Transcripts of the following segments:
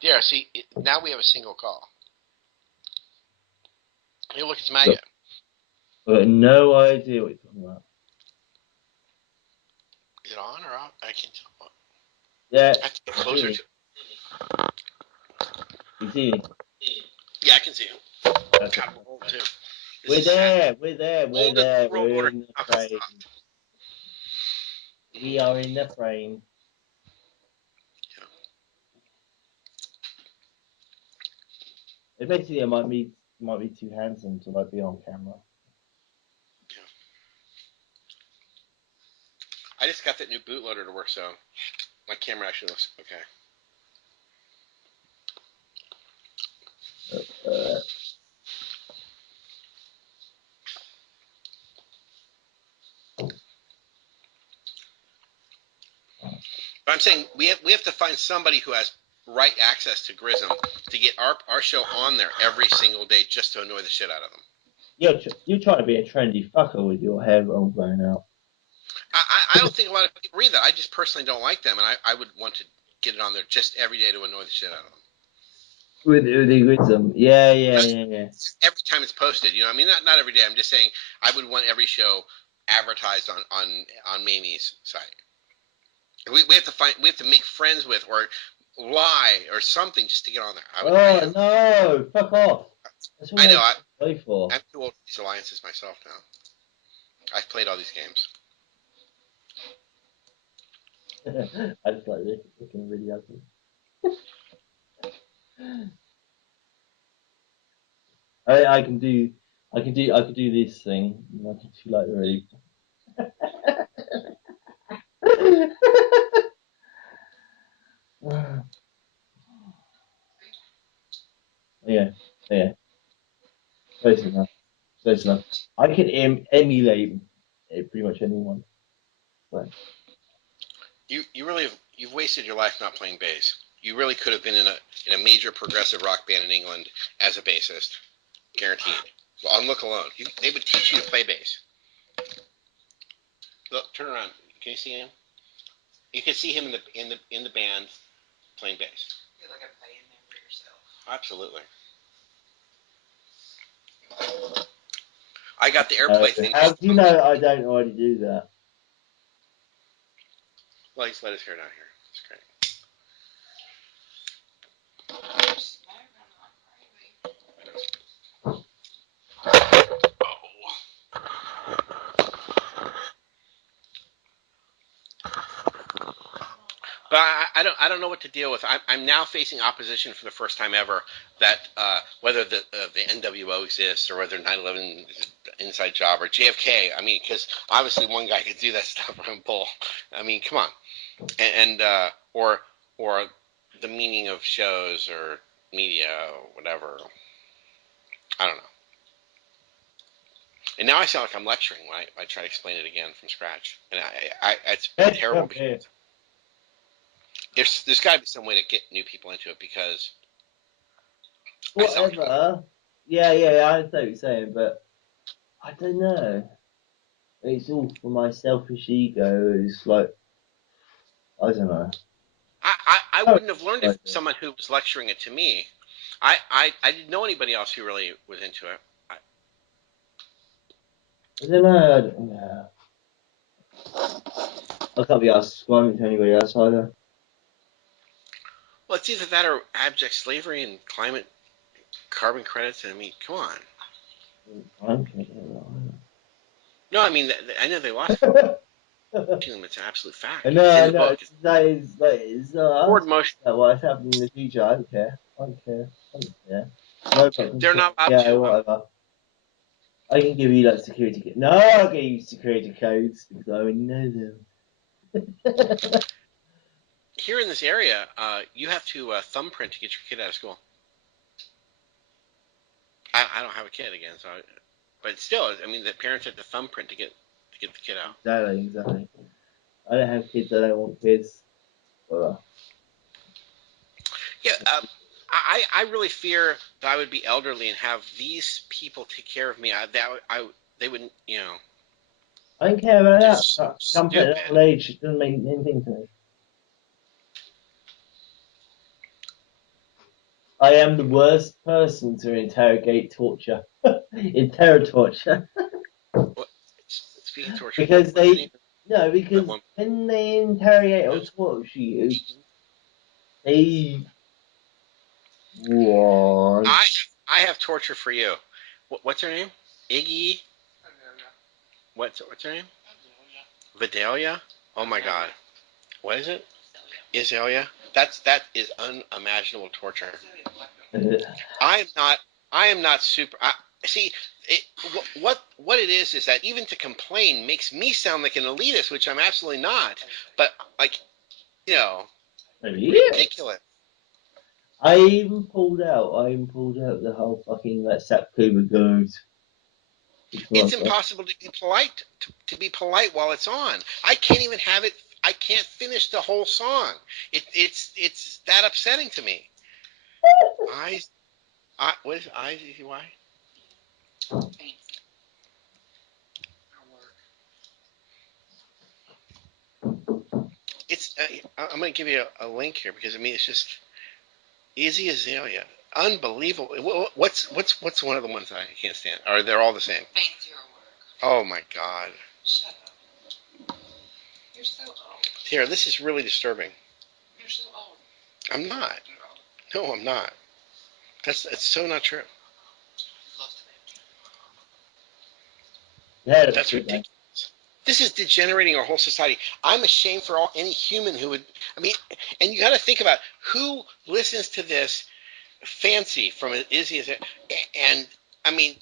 Yeah, see, now we have a single call. Hey, look, it's Maggot. I got no idea what you're talking about. Is it on or off? I can't tell. Yeah. I have to get closer to. You see me? Yeah, I can see him. Okay. God, we're old too. We're there. We're there. We're Old in there. the world We're order. in the frame. We are in the frame. Basically, I might be too handsome to like be on camera. Yeah. I just got that new bootloader to work, so my camera actually looks okay. But I'm saying we have to find somebody who has right access to Grism to get our show on there every single day just to annoy the shit out of them. You're trying to be a trendy fucker with your hair all blown out. I don't think a lot of people read that. I just personally don't like them, and I would want to get it on there just every day to annoy the shit out of them. With the Grism. Yeah. Every time it's posted, you know, I mean, not every day. I'm just saying I would want every show advertised on Mamie's site. We have to make friends with or lie or something just to get on there. No! Fuck off! That's what I know. I play for. I'm too old for these alliances myself now. I've played all these games. I just like looking really ugly. I can do this thing. I can do like really. Yeah, yeah. Close enough. Close enough. I can emulate pretty much anyone. But You really you've wasted your life not playing bass. You really could have been in a major progressive rock band in England as a bassist, guaranteed. Well, on Look Alone, they would teach you to play bass. Look, turn around. Can you see him? You can see him in the band playing bass. You're like a band member yourself. Absolutely. I got the airplay thing. how do you know I don't already do that? Well, he's let his hair down here. It's great. But I don't know what to deal with. I'm now facing opposition for the first time ever. That whether the NWO exists or whether 9/11 is an inside job or JFK. I mean, because obviously one guy could do that stuff from Bull. I mean, come on, or the meaning of shows or media or whatever. I don't know. And now I sound like I'm lecturing when I try to explain it again from scratch, and it's terrible. Okay. There's got to be some way to get new people into it because Whatever. Yeah, I understand what you're saying, but I don't know. It's all for my selfish ego. It's like I don't know. I wouldn't have learned it from someone who was lecturing it to me. I didn't know anybody else who really was into it. I don't know. I can't be asked to anybody else either. Well, it's either that or abject slavery and carbon credits. I mean, come on. I don't care about No, I mean, I know they lost to either. them. It's an absolute fact. No, It's in the no, book. that is Forward motion. what's happening in the future. I don't care. I don't care. I don't care. No, They're not allowed yeah, to. whatever. I can give you like security. No, I'll give you security codes because I already know them. Here in this area, you have to thumbprint to get your kid out of school. I don't have a kid again, so but still, I mean, the parents have to thumbprint to get the kid out. Exactly. I don't have kids. I don't want kids. Yeah, I really fear that I would be elderly and have these people take care of me. They wouldn't, you know. I don't care about They're that. so Comfort at stupid. old age doesn't mean anything to me. I am the worst person to interrogate torture. Torture. What, speaking of torture, Because what's the name they no, of that because one? when they interrogate or torture you, they want I I have torture for you. What's her name? Iggy. What's her name? Vidalia. Oh my God. What is it? Azalea. That is unimaginable torture. I am not. I am not super. See, it, what it is that even to complain makes me sound like an elitist, which I'm absolutely not. But like, you know, yeah. ridiculous. I even pulled out the whole fucking that Sap Cooper goes. It's impossible to be polite to be polite while it's on. I can't even have it. I can't finish the whole song. It's that upsetting to me. What is IZY? It's. I'm going to give you a link here because I mean it's just Easy Azalea. Unbelievable. What's one of the ones I can't stand? Or they're all the same? Oh my God. Here, this is really disturbing. I'm not. No, I'm not. It's so not true. Yeah, That's ridiculous. This is degenerating our whole society. I'm ashamed for any human who would. I mean, and you got to think about who listens to this fancy from Izzy, and I mean,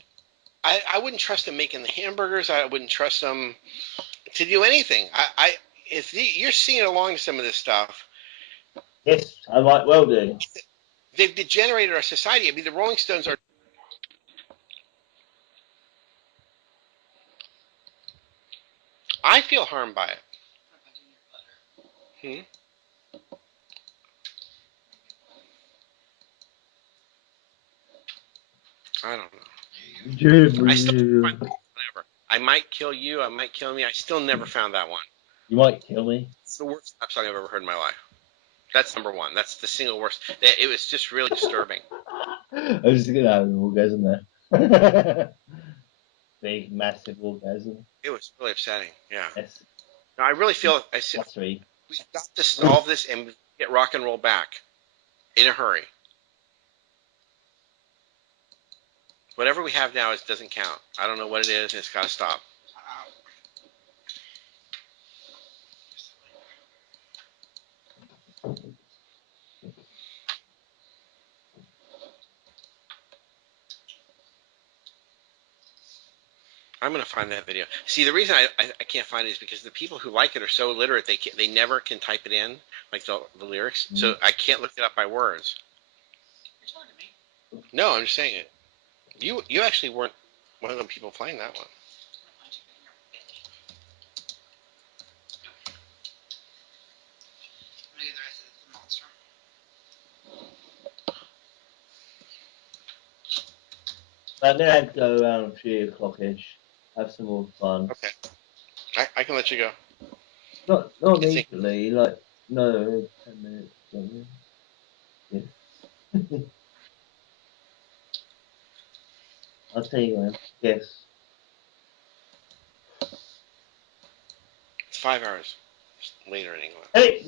I wouldn't trust them making the hamburgers. I wouldn't trust them to do anything. If you're singing along to some of this stuff, yes, I might well do. they've degenerated our society. I mean, the Rolling Stones are. I feel harmed by it. Hmm? I don't know. I still find whatever. I might kill you. I might kill me. I still never found that one. You might kill me. It's the worst rap song I've ever heard in my life. That's number one. That's the single worst. It was just really disturbing. I was just gonna have an orgasm there. Big, massive orgasm. It was really upsetting. Yeah. Yes, No, I really feel plus three. we've got to solve this and get rock and roll back in a hurry. Whatever we have now doesn't count. I don't know what it is, and it's got to stop. I'm gonna find that video. See, the reason I can't find it is because the people who like it are so illiterate they never can type it in like the lyrics, so I can't look it up by words. No, I'm just saying it. You actually weren't one of the people playing that one. I'm gonna have to go around 3 o'clock-ish. Have some more fun. Okay, I can let you go. Not It's immediately, like no 10 minutes or something. Yeah. I'll tell you when. Yes. 5 hours later in England. Hey,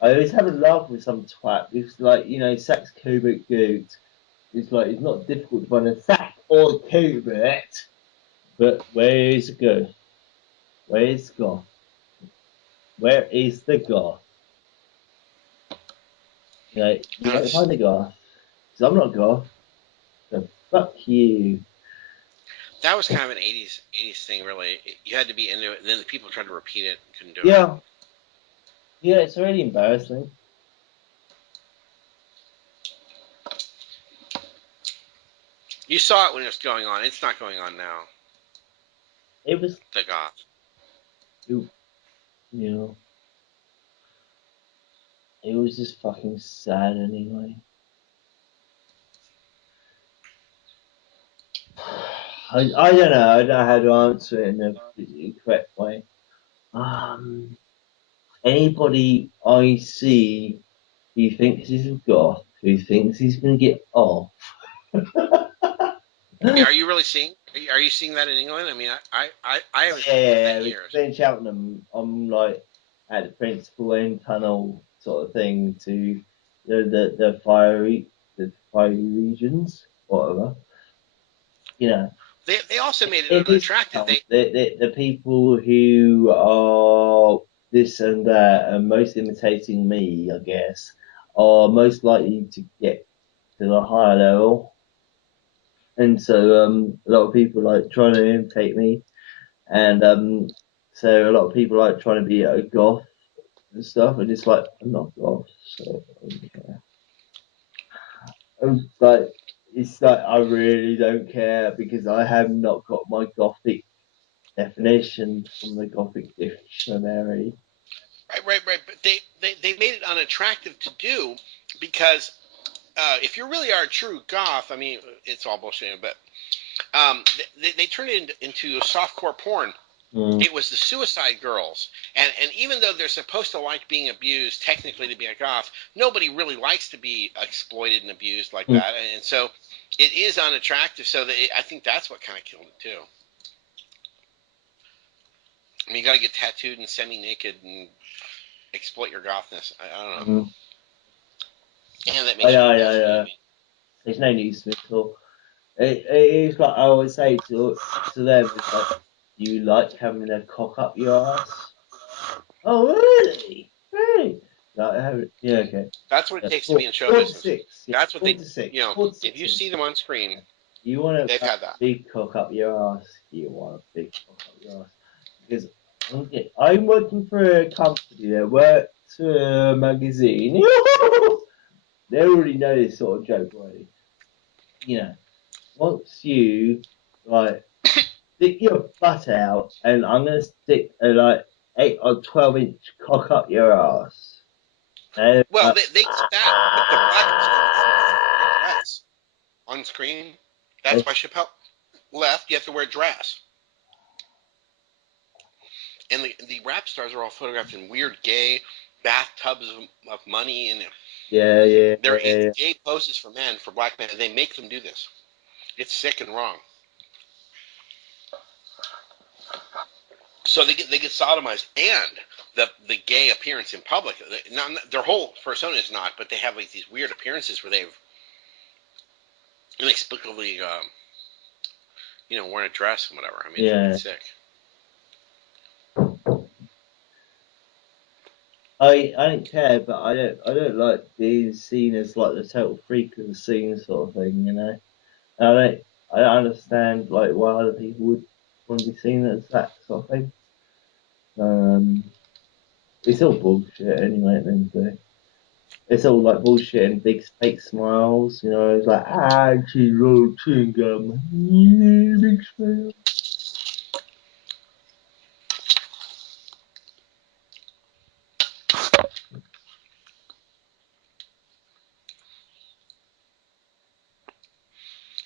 I always have a laugh with some twat because, like, Sax Kubik Goot. It's like it's not difficult to find a sack or Kubit, but where is it go? Where is goth? Where is the goth? You don't find the goth. Because I'm not goth. So fuck you. That was kind of an '80s thing, really. You had to be into it, and then the people tried to repeat it and couldn't do it. Yeah. Yeah, it's really embarrassing. You saw it when it was going on. It's not going on now. It was, The goth. you know, it was just fucking sad anyway. I don't know. I don't know how to answer it in the correct way. Anybody I see who thinks he's a goth, who thinks he's going to get off. Are you really seeing? Are you seeing that in England? I mean, I haven't seen that Yeah, in because years. in Cheltenham, I'm like at the Principal End Tunnel sort of thing to the fiery regions, whatever. You know, They also made it in this unattractive. town, the people who are this and that and most imitating me, I guess, are most likely to get to the higher level. And so a lot of people like trying to imitate me, and so a lot of people like trying to be a goth and stuff, and it's like I'm not goth, so I'm like it's like I really don't care because I have not got my gothic definition from the Gothic dictionary. Right. But they made it unattractive to do because if you really are a true goth, I mean, it's all bullshit, but they turned it into softcore porn. Mm. It was the Suicide Girls, and even though they're supposed to like being abused, technically to be a goth, nobody really likes to be exploited and abused like Mm. that, and so it is unattractive. So I think that's what kind of killed it too. I mean, you got to get tattooed and semi-naked and exploit your gothness. I don't know, Mm. and that I makes you know, look I bad know, for me. yeah. There's no news to it at all. It's like I always say to them, it's like, you like having a cock up your ass? Oh, really? Really? Like, yeah, okay. That's what it Yeah, takes to be in show 46. business. Yeah, That's what they, 46. you know, if 46 you inch. see them on screen, You want they've a had that. big cock up your ass? You want a big cock up your ass? Because I'm working for a company that works for a magazine. They already know this sort of joke already. You know, once you like stick your butt out, and I'm gonna stick a like 8 or 12 inch cock up your ass. And, Well, they did that, but the black dress on screen. That's why Chappelle left. You have to wear a dress, and the rap stars are all photographed in weird gay bathtubs of money, and yeah, yeah, they're yeah, gay poses for men, for black men. And they make them do this. It's sick and wrong. So they get sodomized, and the gay appearance in public. Their whole persona is not, but they have like these weird appearances where they've inexplicably, worn a dress and whatever. I mean, yeah. it's sick. I don't care, but I don't like being seen as like the total freak of the scene sort of thing, you know. I don't understand like why other people would want to be seen as that sort of thing. Um, it's all bullshit anyway. At the end of the day, it's all like bullshit and big fake smiles. You know, it's like she's roll chewing gum, yeah, big smile.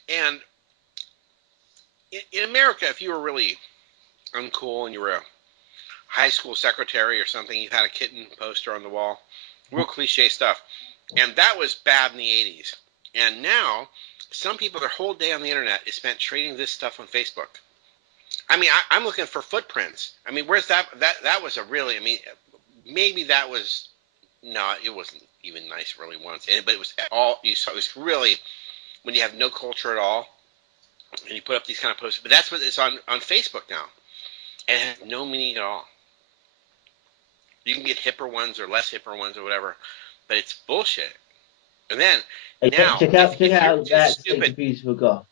And in America, if you were really uncool and you were a high school secretary or something, you had a kitten poster on the wall, real cliche stuff. And that was bad in the 80s. And now, some people, their whole day on the internet is spent trading this stuff on Facebook. I mean, I'm looking for footprints. I mean, where's that? That was a really. I mean, maybe that was no, it wasn't even nice really once. But it was all you saw. It was really when you have no culture at all, and you put up these kind of posts. But that's what it's on Facebook now, and it has no meaning at all. You can get hipper ones or less hipper ones or whatever, but it's bullshit. And then Hey, check, now, check out check if you're out too that State stupid, Confused for Goth.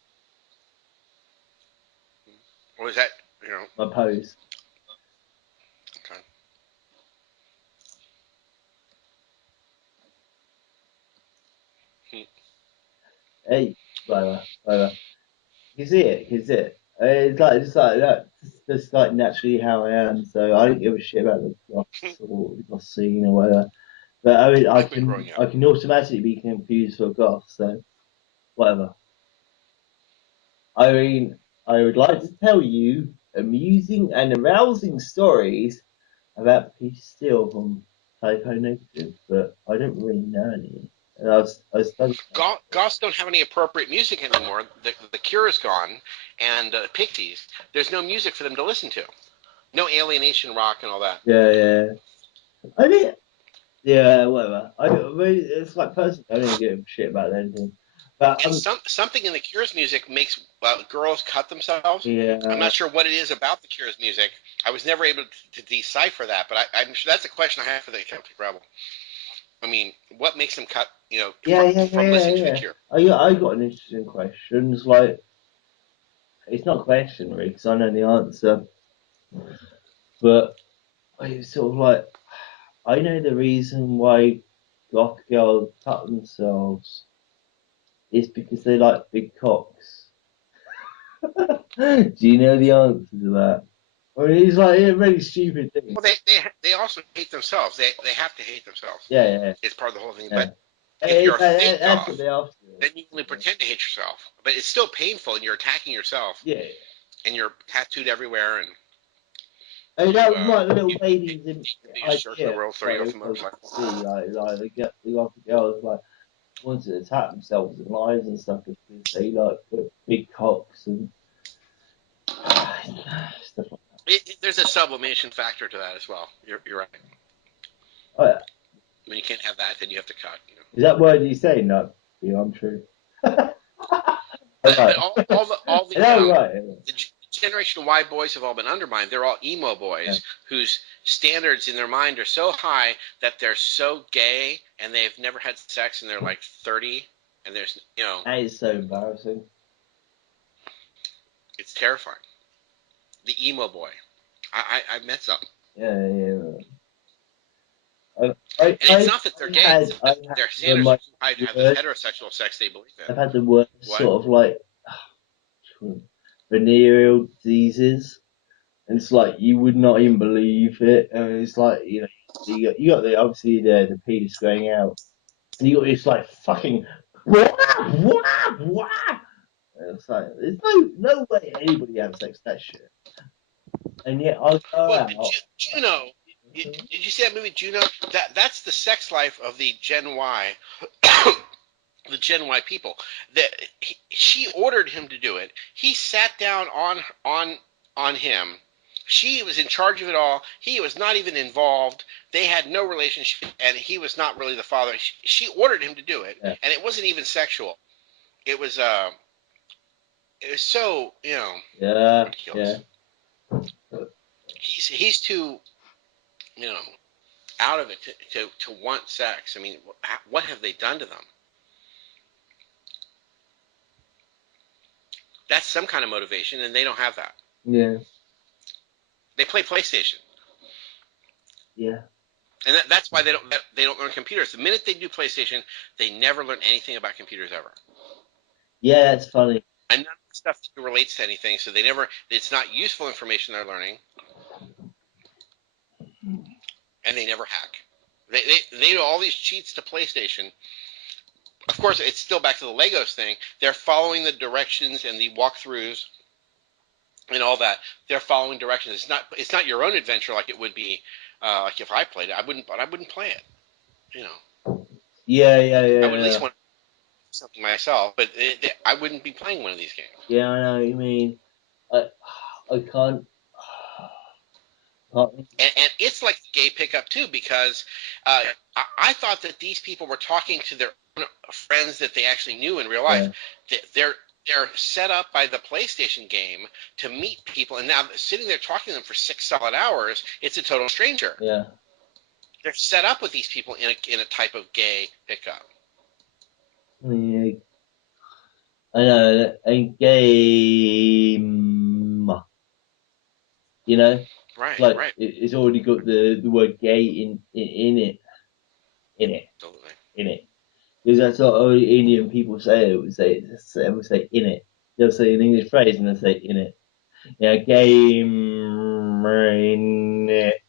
what is that? You know, My pose. okay. Hey, whatever. You see it, you see it. It's like just like that. Just like naturally how I am. So I don't give a shit about the goths or the goth scene or whatever. But I mean, I I've been can growing up. I can automatically be confused for goth. So whatever. I mean, I would like to tell you amusing and arousing stories about Peace Steel from Typo Negative, but I don't really know any. And I studied. Goths don't have any appropriate music anymore. The Cure is gone, and Pixies. There's no music for them to listen to. No alienation rock and all that. Yeah. I think. Yeah, whatever. I mean, it's like personally, I don't give a shit about anything. But And something in the Cure's music makes girls cut themselves. I'm yeah, not sure what it is about the Cure's music. I was never able to decipher that, but I'm sure that's a question I have for the Celtic Rebel. I mean, what makes them cut, from listening to the Cure? I got an interesting question. It's like it's not a question really, because I know the answer, but it's sort of like I know the reason why goth girls cut themselves is because they like big cocks. Do you know the answer to that? I mean, it's like a really stupid thing. Well, they also hate themselves. They have to hate themselves. Yeah. It's part of the whole thing. Yeah. But if you're a fake That's what goth, they ask you. then you only pretend to hate yourself. But it's still painful, and you're attacking yourself. Yeah. And you're tattooed everywhere, and I mean, that was like the little you babies in search the idea. world 30 off the motorcycle. See, like they got the girls like wanted to attack themselves in lives and stuff because they like put big cocks and stuff like There's a sublimation factor to that as well. You're right. that. When you can't have that, then you have to cut. Is that word you say? No, yeah, I'm true. But all the right. the Generation Y boys have all been undermined. They're all emo boys whose standards in their mind are so high that they're so gay and they've never had sex and they're like 30 and there's That is so embarrassing. It's terrifying. The emo boy. I've met some. Yeah. And it's not that they're gay. Their standards are high to have the heterosexual sex they believe in. I've had the worst sort of like venereal diseases. And it's like you would not even believe it. And it's like you got the obviously the penis going out, and you got this like fucking wah, wah, wah. And it's like there's no way anybody has sex with that shit. And yet I'll go out. Juno. Did you see that movie Juno? That's the sex life of the Gen Y. The Gen Y people. She ordered him to do it. He sat down on him. She was in charge of it all. He was not even involved. They had no relationship, and he was not really the father. She ordered him to do it, and it wasn't even sexual. It was so ridiculous. He's too out of it to want sex. I mean, what have they done to them? That's some kind of motivation, and they don't have that. Yeah. They play PlayStation. Yeah. And that's why they don't learn computers. The minute they do PlayStation, they never learn anything about computers ever. Yeah, that's funny. And none of the stuff relates to anything, so it's not useful information they're learning. And they never hack. They do all these cheats to PlayStation. Of course, it's still back to the Legos thing. They're following the directions and the walkthroughs and all that. They're following directions. It's not your own adventure like it would be like if I played it. I wouldn't play it. Yeah. I would at least want to do something myself, but I wouldn't be playing one of these games. Yeah, I know what you mean. I can't. And it's like gay pickup too, because I thought that these people were talking to their own friends that they actually knew in real life. Yeah. They're set up by the PlayStation game to meet people, and now sitting there talking to them for 6 solid hours, it's a total stranger. Yeah. They're set up with these people in a type of gay pickup. Yeah. I know, a game. Right. It's already got the word gay in it. Totally. In it. Because that's what all Indian people say. They would say in it. They'll say an English phrase and they'll say in it. Yeah, game in it.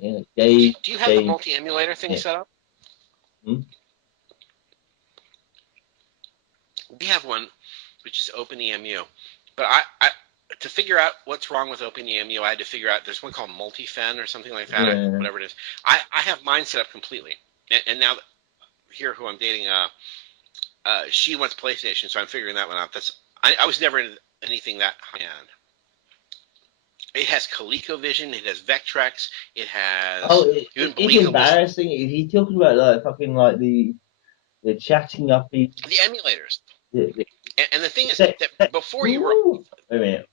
Yeah, gay. Do you have the multi-emulator thing set up? We have one, which is OpenEMU. But to figure out what's wrong with OpenEMU, I had to figure out there's one called Multifen or something like that, Yeah. whatever it is. I have mine set up completely, and now here who I'm dating, she wants PlayStation, so I'm figuring that one out. I was never in anything that high end. It has ColecoVision, it has Vectrex, it has. You wouldn't It's believe the list. embarrassing. Is he talking about like fucking like the chatting up The emulators. the And the thing is sex, that sex, before ooh, wait a minute.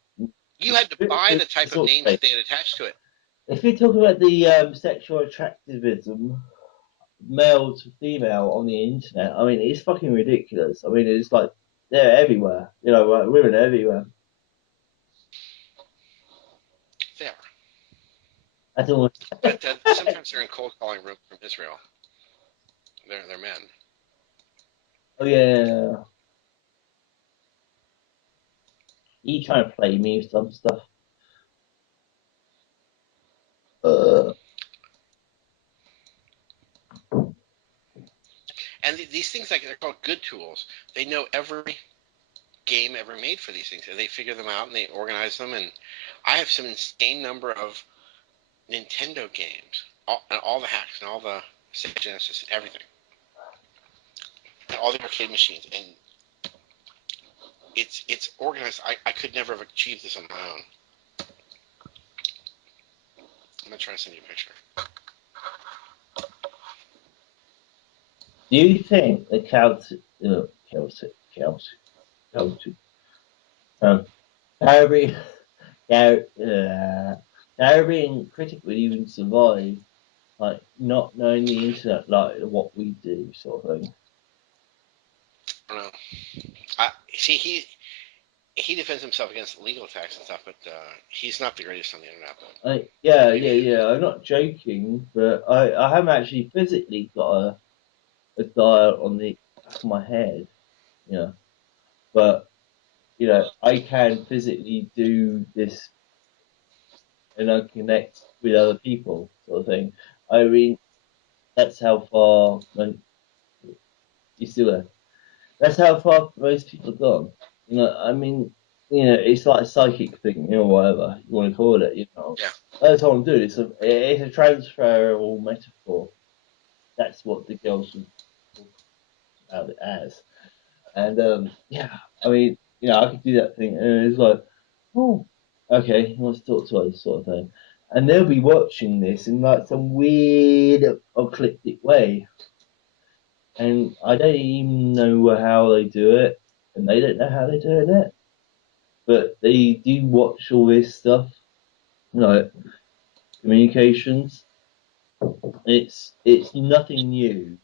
you had to buy the type of Sort of names thing. that they had attached to it. If you're talking about the sexual attractivism, male to female on the internet, I mean, it's fucking ridiculous. I mean, it's like they're everywhere. You know, like, women are everywhere. There. I don't. But sometimes they're in cold calling rooms from Israel. They're men. Oh yeah, he trying to play me with some stuff. Uh, And these things, like they're called good tools. They know every game ever made for these things, and they figure them out and they organize them. And I have some insane number of Nintendo games, and all the hacks and all the Sega Genesis and everything, and all the arcade machines, and it's organized. I could never have achieved this on my own. I'm gonna try to send you a picture. do you think the Celtic, Caribbean, Caribbean critic would even survive, like not knowing the internet like what we do, sort of thing? I don't know. See, he defends himself against legal attacks and stuff, but he's not the greatest on the internet. But Yeah. I'm not joking, but I haven't actually physically got a dial on the back of my head, you know. But I can physically do this and I connect with other people, sort of thing. I mean, that's how far you still there. That's how far most people have gone. I mean, it's like a psychic thing, whatever you want to call it. yeah, That's what I'm doing. It's a transferable metaphor. That's what the girls would talk about it as. And yeah, I mean, I could do that thing, and it's like, oh, okay, he wants to talk to us, sort of thing. And they'll be watching this in like some weird eclectic way, and I don't even know how they do it, and they don't know how they're doing it, but they do watch all this stuff, like communications. It's nothing new.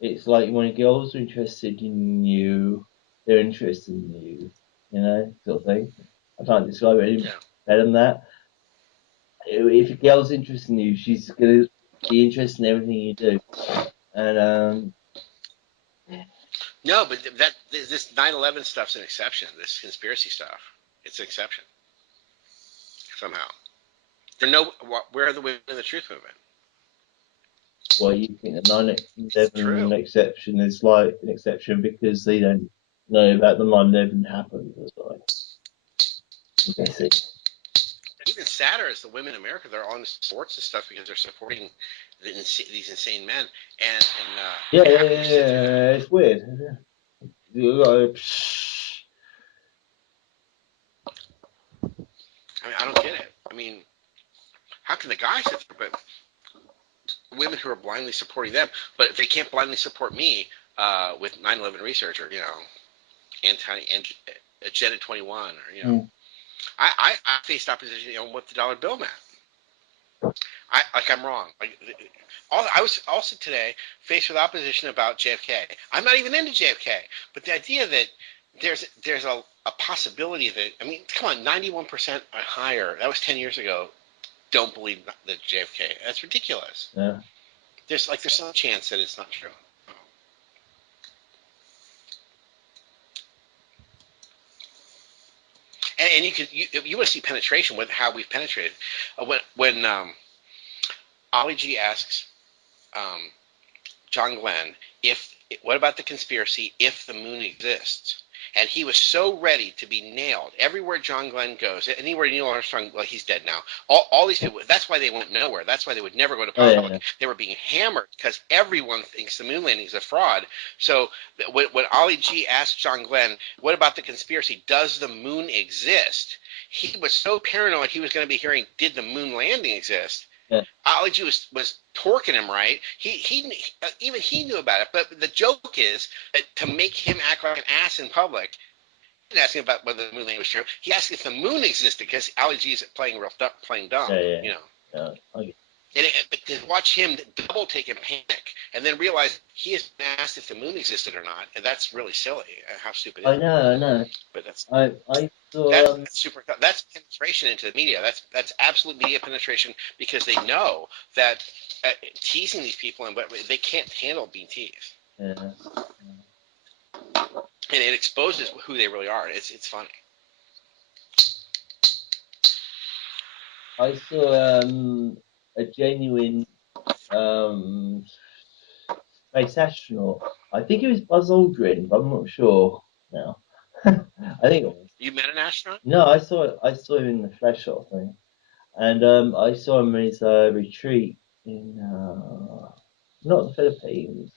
It's like when girls are interested in you, they're interested in you, sort of thing. I can't describe it any yeah. better than that. If a girl's interested in you, she's gonna be interested in everything you do. And No, but this 9/11 stuff's an exception. This conspiracy stuff, it's an exception somehow. Where are the women in the truth movement? why you think the It's true. 9/11 exception is like an exception because they don't know about the 9/11 happened. That's what I'm guessing. Even sadder is the women in America. They're all in sports and stuff because they're supporting these insane men. Yeah, How can you sit through that? it's weird. I mean, I don't get it. I mean, how can the guys sit through, but women who are blindly supporting them, but if they can't blindly support me with 9/11 research or Agenda 21 or Mm. I faced opposition with the dollar bill, man. I'm wrong. I was also today faced with opposition about JFK. I'm not even into JFK, but the idea that there's a possibility that, I mean, come on, 91% or higher. That was 10 years ago. Don't believe that JFK. That's ridiculous. Yeah. There's some chance that it's not true. And you want to see penetration with how we've penetrated. When Ollie G asks John Glenn, what about the conspiracy if the moon exists? and he was so ready to be nailed everywhere John Glenn goes, anywhere Neil Armstrong. Well, he's dead now. All these people. That's why they went nowhere. That's why they would never go to Oh, public. yeah. They were being hammered because everyone thinks the moon landing is a fraud. So when Ollie G asked John Glenn, "What about the conspiracy? Does the moon exist?" He was so paranoid he was going to be hearing, "Did the moon landing exist?" Yeah. Ali G was torquing him, right? Even he knew about it. But the joke is that to make him act like an ass in public, he didn't ask him about whether the moon landing was true. He asked if the moon existed because Ali G is playing dumb, Yeah. you know. Yeah. Okay. But to watch him double take and panic, and then realize he has been asked if the moon existed or not, and that's really silly. How stupid is I it? know. But that's I saw that's super. That's penetration into the media. That's absolute media penetration because they know that teasing these people and they can't handle being teased, yeah. and it exposes who they really are. It's funny. I saw a genuine space astronaut. I think it was Buzz Aldrin, but I'm not sure now. I think it was. You met an astronaut? No, I saw him in the flesh sort of thing, and I saw him in his retreat in not the Philippines,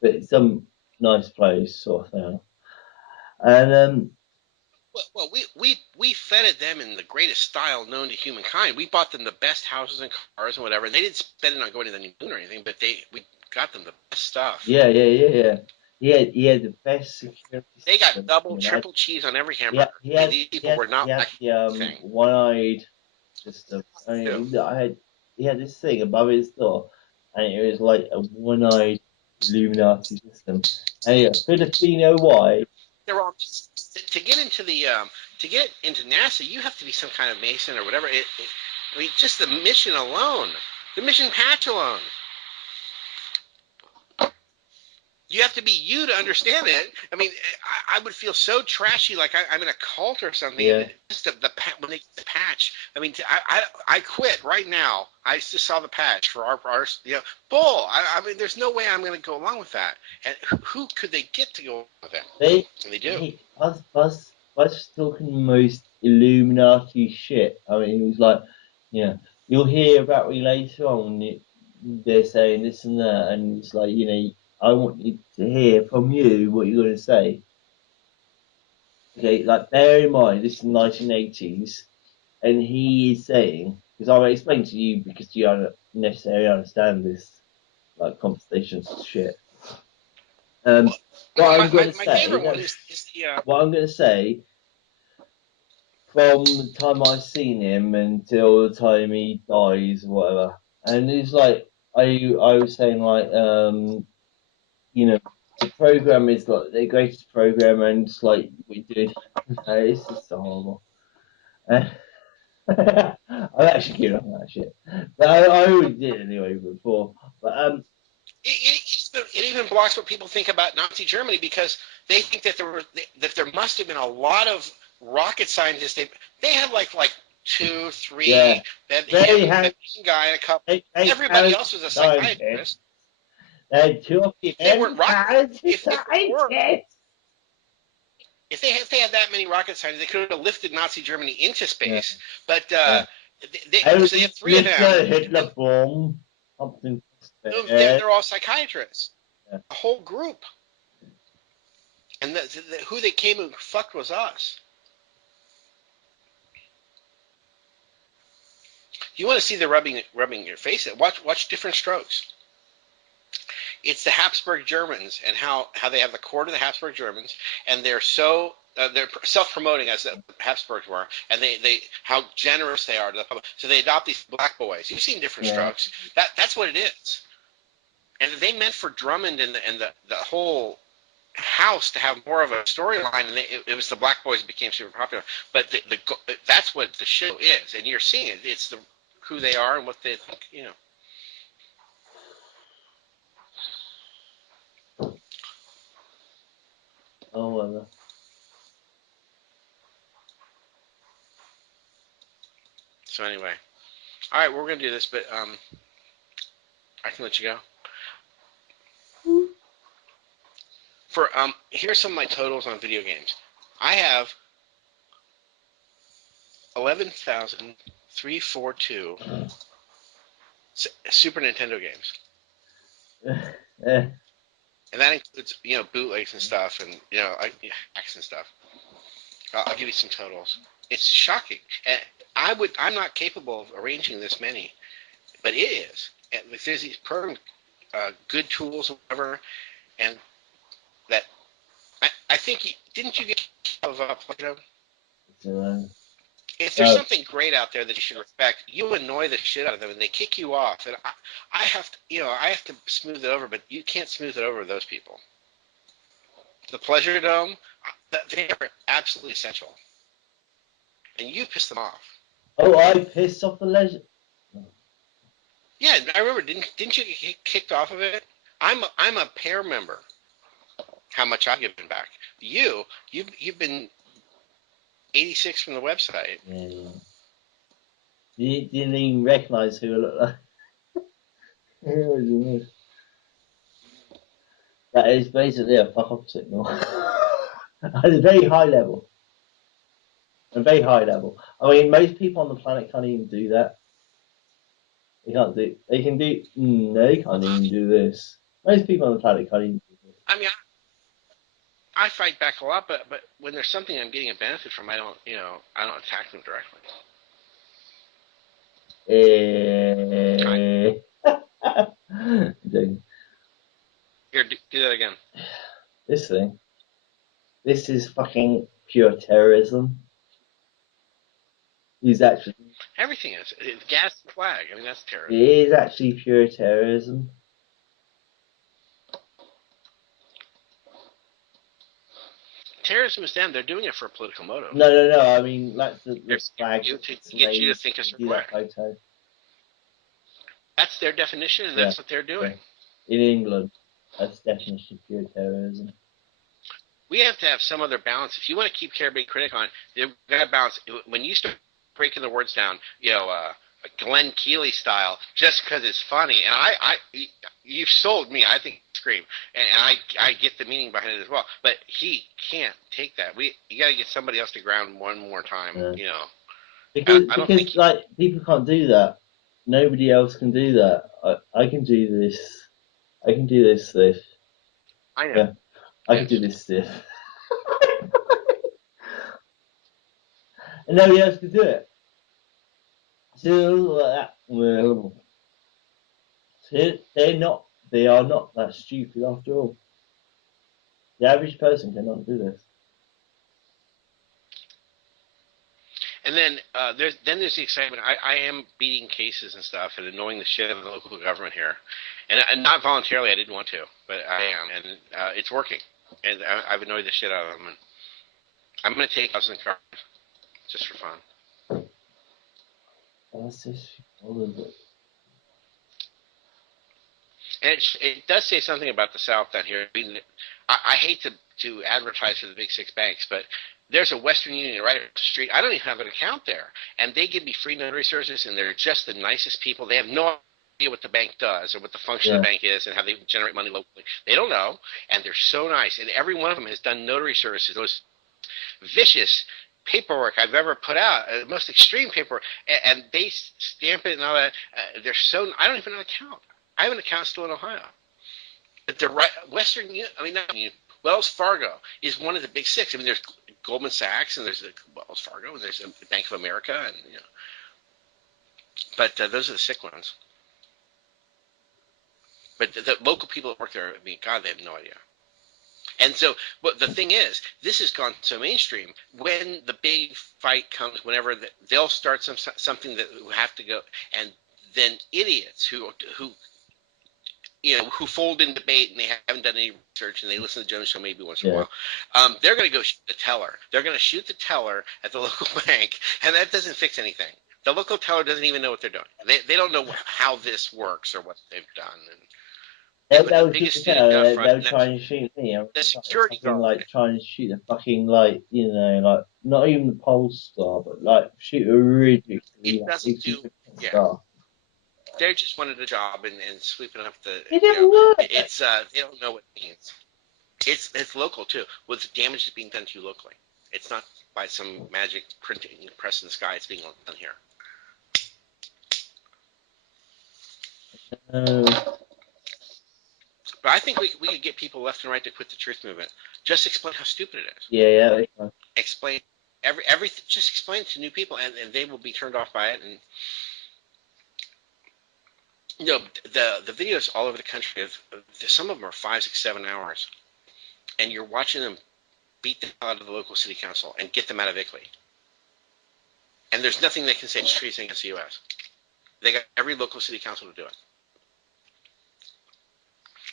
but some nice place sort of thing. And Well, we feted them in the greatest style known to humankind. We bought them the best houses and cars and whatever, and they didn't spend it on going to the moon or anything, but we got them the best stuff. yeah. He had the best security They got system. double, You know, triple cheese on every hamburger. These people were not like the thing. one-eyed system. I Too. mean, he had this thing above his door, and it was like a one-eyed Illuminati system. And yeah, Filipino white. They're all to get into the to get into NASA. You have to be some kind of Mason or whatever. I mean, just the mission alone, the mission patch alone. You have to be you to understand it. I mean, I would feel so trashy, like I'm in a cult or something. Yeah. Just when they get the patch. I mean, I quit right now. I just saw the patch for our bull. I mean, there's no way I'm going to go along with that. And who could they get to go along with that? And they do. Buzz was talking the most Illuminati shit. I mean, he was like, you'll hear about me later on. They're saying this and that, and it's like, I want you to hear from you what you're going to say. Okay, like bear in mind this is the 1980s, and he is saying, because I'll explain to you because you don't necessarily understand this like conversation shit. What I'm going to My say, favorite one is the. what I'm going to say, from the time I've seen him until the time he dies, or whatever, and it's like I was saying, like, the program is like the greatest program, and it's like we do. It's just so horrible. I'm actually kidding on that shit, but I always did anyway before. But It even blocks what people think about Nazi Germany because they think that there must have been a lot of rocket scientists. They had like two, three. yeah, That they him, had the main guy, and a couple. they Everybody talented else was a scientists. psychiatrist. They took They weren't in rocket. talented If they were, scientists. if they had that many rocket scientists, they could have lifted Nazi Germany into Yeah, space. But yeah. so they have three of them. Hitler bomb. Something. They're all psychiatrists. Yeah. A whole group. And who they came and fucked was us. You want to see the rubbing your face? Watch Different Strokes. It's the Habsburg Germans and how they have the court of the Habsburg Germans, and they're so they're self-promoting as the Habsburgs were, and they how generous they are to the public. So they adopt these black boys. You've seen Different Strokes. That's what it is. And they meant for Drummond and the whole house to have more of a storyline, and it was the black boys that became super popular. But that's what the show is, and you're seeing it. It's who they are and what they think. Oh well. So anyway, all right, we're gonna do this, but I can let you go. For here's some of my totals on video games. I have 11,342 Super Nintendo games, Yeah. and that includes bootlegs and stuff, and hacks and stuff. I'll give you some totals. It's shocking. I'm not capable of arranging this many, but it is. And there's these program good tools or whatever, and that I think didn't you get of Play-Doh? If there's something great out there that you should respect, you annoy the shit out of them, and they kick you off. And I have to smooth it over, but you can't smooth it over with those people. The Pleasure Dome, they are absolutely essential, and you piss them off. Oh, I pissed off the legend. Yeah, I remember. Didn't you get kicked off of it? I'm a pair member. How much I've given back? You've been 86 from the website. Yeah. You didn't even recognize who it looked like. That is basically a fuck off signal. At a very high level. A very high level. I mean, most people on the planet can't even do that. They can't do. They can do. No, they can't even do this. Most people on the planet can't even do this. I mean, I fight back a lot, but when there's something I'm getting a benefit from, I don't attack them directly. Here, do that again. This thing. This is fucking pure terrorism. He's actually. Everything is. Gas the flag. I mean, that's terrorism. It is actually pure terrorism. Terrorism is them. They're doing it for a political motive. No. I mean, like the flag. To get you to think a certain way. That's their definition, and that's what they're doing. Yeah. In England, that's definition of pure terrorism. We have to have some other balance. If you want to keep carrying critic on, you've got to balance. When you start breaking the words down, Glenn Keely style, just because it's funny, and you've sold me. I think Scream, and I get the meaning behind it as well. But he can't take that. You got to get somebody else to ground one more time. Yeah. Because people can't do that. Nobody else can do that. I can do this. I can do this stuff. I know. Yeah. I can do this stuff. And nobody else can do it. So they are not that stupid after all. The average person cannot do this. And then there's the excitement. I am beating cases and stuff and annoying the shit out of the local government here, and not voluntarily. I didn't want to, but I am, and it's working. And I've annoyed the shit out of them. And I'm going to take 1,000 cars just for fun. What's this? What is it? And it does say something about the South down here. I mean, I hate to advertise for the big six banks, but there's a Western Union right up the street. I don't even have an account there. And they give me free notary services, and they're just the nicest people. They have no idea what the bank does or what the function of the bank is and how they generate money locally. They don't know, and they're so nice. And every one of them has done notary services. Those vicious paperwork I've ever put out, the most extreme paperwork, and they stamp it and all that. They're so – I don't even have an account. I have an account still in Ohio. But the Western – I mean, not Wells Fargo is one of the big six. I mean, there's Goldman Sachs, and there's Wells Fargo, and there's Bank of America, and But those are the sick ones. But the local people that work there, I mean, God, they have no idea. And so, but the thing is, this has gone so mainstream. When the big fight comes, whenever they'll start something that will have to go, and then idiots who fold in debate and they haven't done any research and they listen to Jonas Show maybe once in a while, they're going to go shoot the teller. They're going to shoot the teller at the local bank, and that doesn't fix anything. The local teller doesn't even know what they're doing. They don't know how this works or what they've done. And they'll try and shoot me. The security guard, like trying to shoot a fucking like not even the pole star, but shoot a really star. They just wanted a job and sweeping up the. It didn't work. It's they don't know what it means. It's local too. With the damage that's being done to you locally. It's not by some magic printing press in the sky. It's being done here. But I think we could get people left and right to quit the truth movement. Just explain how stupid it is. Yeah. Explain just explain it to new people, and they will be turned off by it. And the videos all over the country some of them are 5, 6, 7 hours, and you're watching them beat the hell out of the local city council and get them out of Italy. And there's nothing they can say to treason against the U.S. They got every local city council to do it.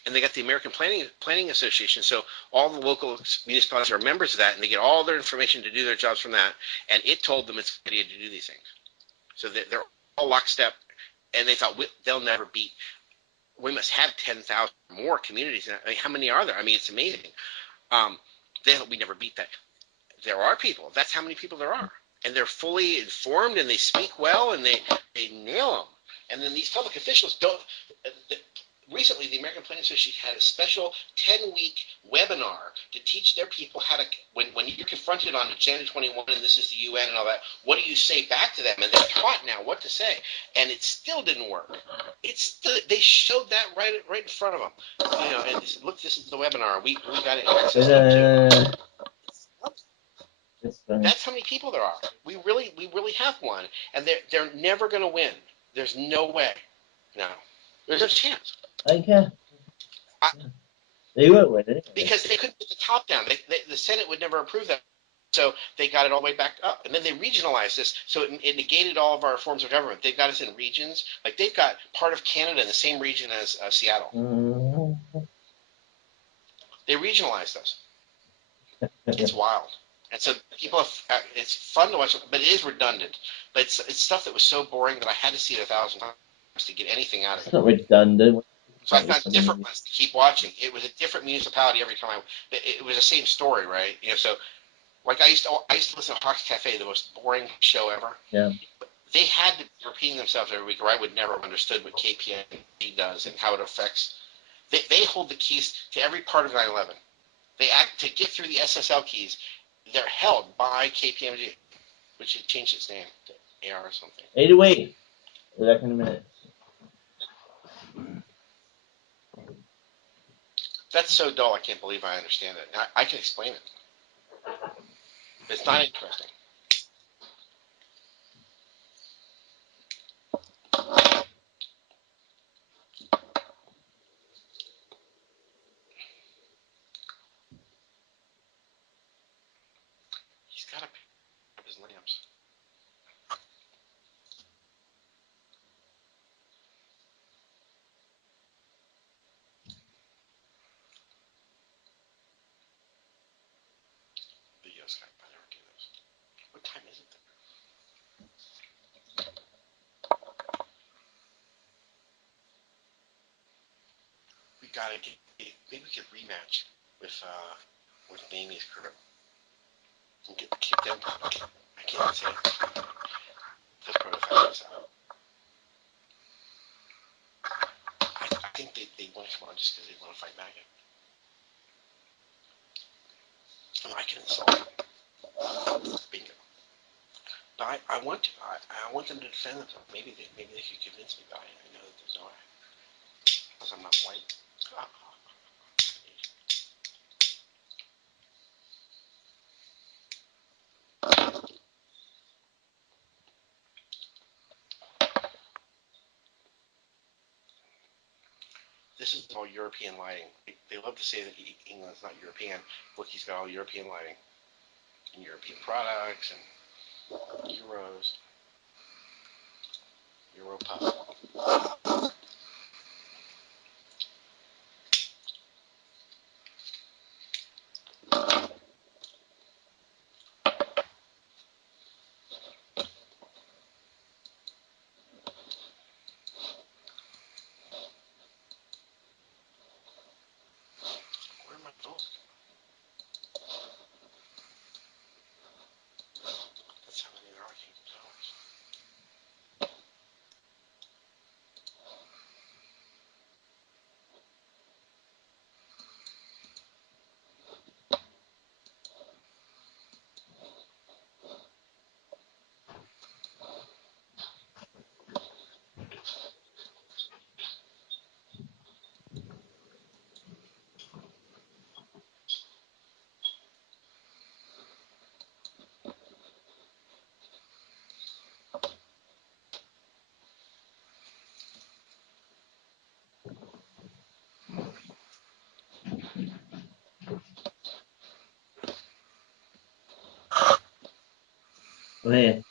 And they got the American Planning Association, so all the local municipalities are members of that, and they get all their information to do their jobs from that, and it told them it's a good idea to do these things. So they're all lockstep, and they thought they'll never beat. We must have 10,000 more communities. I mean, how many are there? I mean, it's amazing. We never beat that. There are people. That's how many people there are. And they're fully informed, and they speak well, and they nail them. And then these public officials don't. Recently, the American Planning Association had a special 10-week webinar to teach their people how to, when you're confronted on Agenda 21 and this is the UN and all that, what do you say back to them? And they're taught now what to say. And it still didn't work. They showed that right in front of them. And they said, look, this is the webinar. We got it access to. That's how many people there are. We really have one. And they're never going to win. There's no way. No. There's no chance. Okay. They won't win anyway. Because they couldn't get the top down. The Senate would never approve that. So they got it all the way back up. And then they regionalized this. So it negated all of our forms of government. They've got us in regions. Like they've got part of Canada in the same region as Seattle. Mm-hmm. They regionalized us. It's wild. And so people it's fun to watch, but it is redundant. But it's stuff that was so boring that I had to see it 1,000 times to get anything out of it. It's not redundant. So I found different ones to keep watching. It was a different municipality every time. It was the same story, right? So, like I used to listen to Hawks Cafe, the most boring show ever. Yeah. They had to be repeating themselves every week, or I would never have understood what KPMG does and how it affects. They hold the keys to every part of 9/11. They act to get through the SSL keys. They're held by KPMG, which had changed its name to AR or something. Either way, we'll be back in a minute. That's so dull, I can't believe I understand it. I can explain it. It's not interesting. He's got to pick up his lamps. Video Skype, I never do this. What time is it there? We gotta get. Maybe we could rematch with Mamie's crew and kick them. I can't even say it. Let's prototype this out. I think they want to come on just because they want to fight Maggot. I can insult them. Bingo. But I want to. I want them to defend themselves. Maybe they could convince me, but I know that there's no way. Because I'm not white. This is all European lighting. They love to say that England's not European. Look, he's got all European lighting. And European products and Euros. Europa. Where are my tools? That's how many there are. I can't tell. Yeah.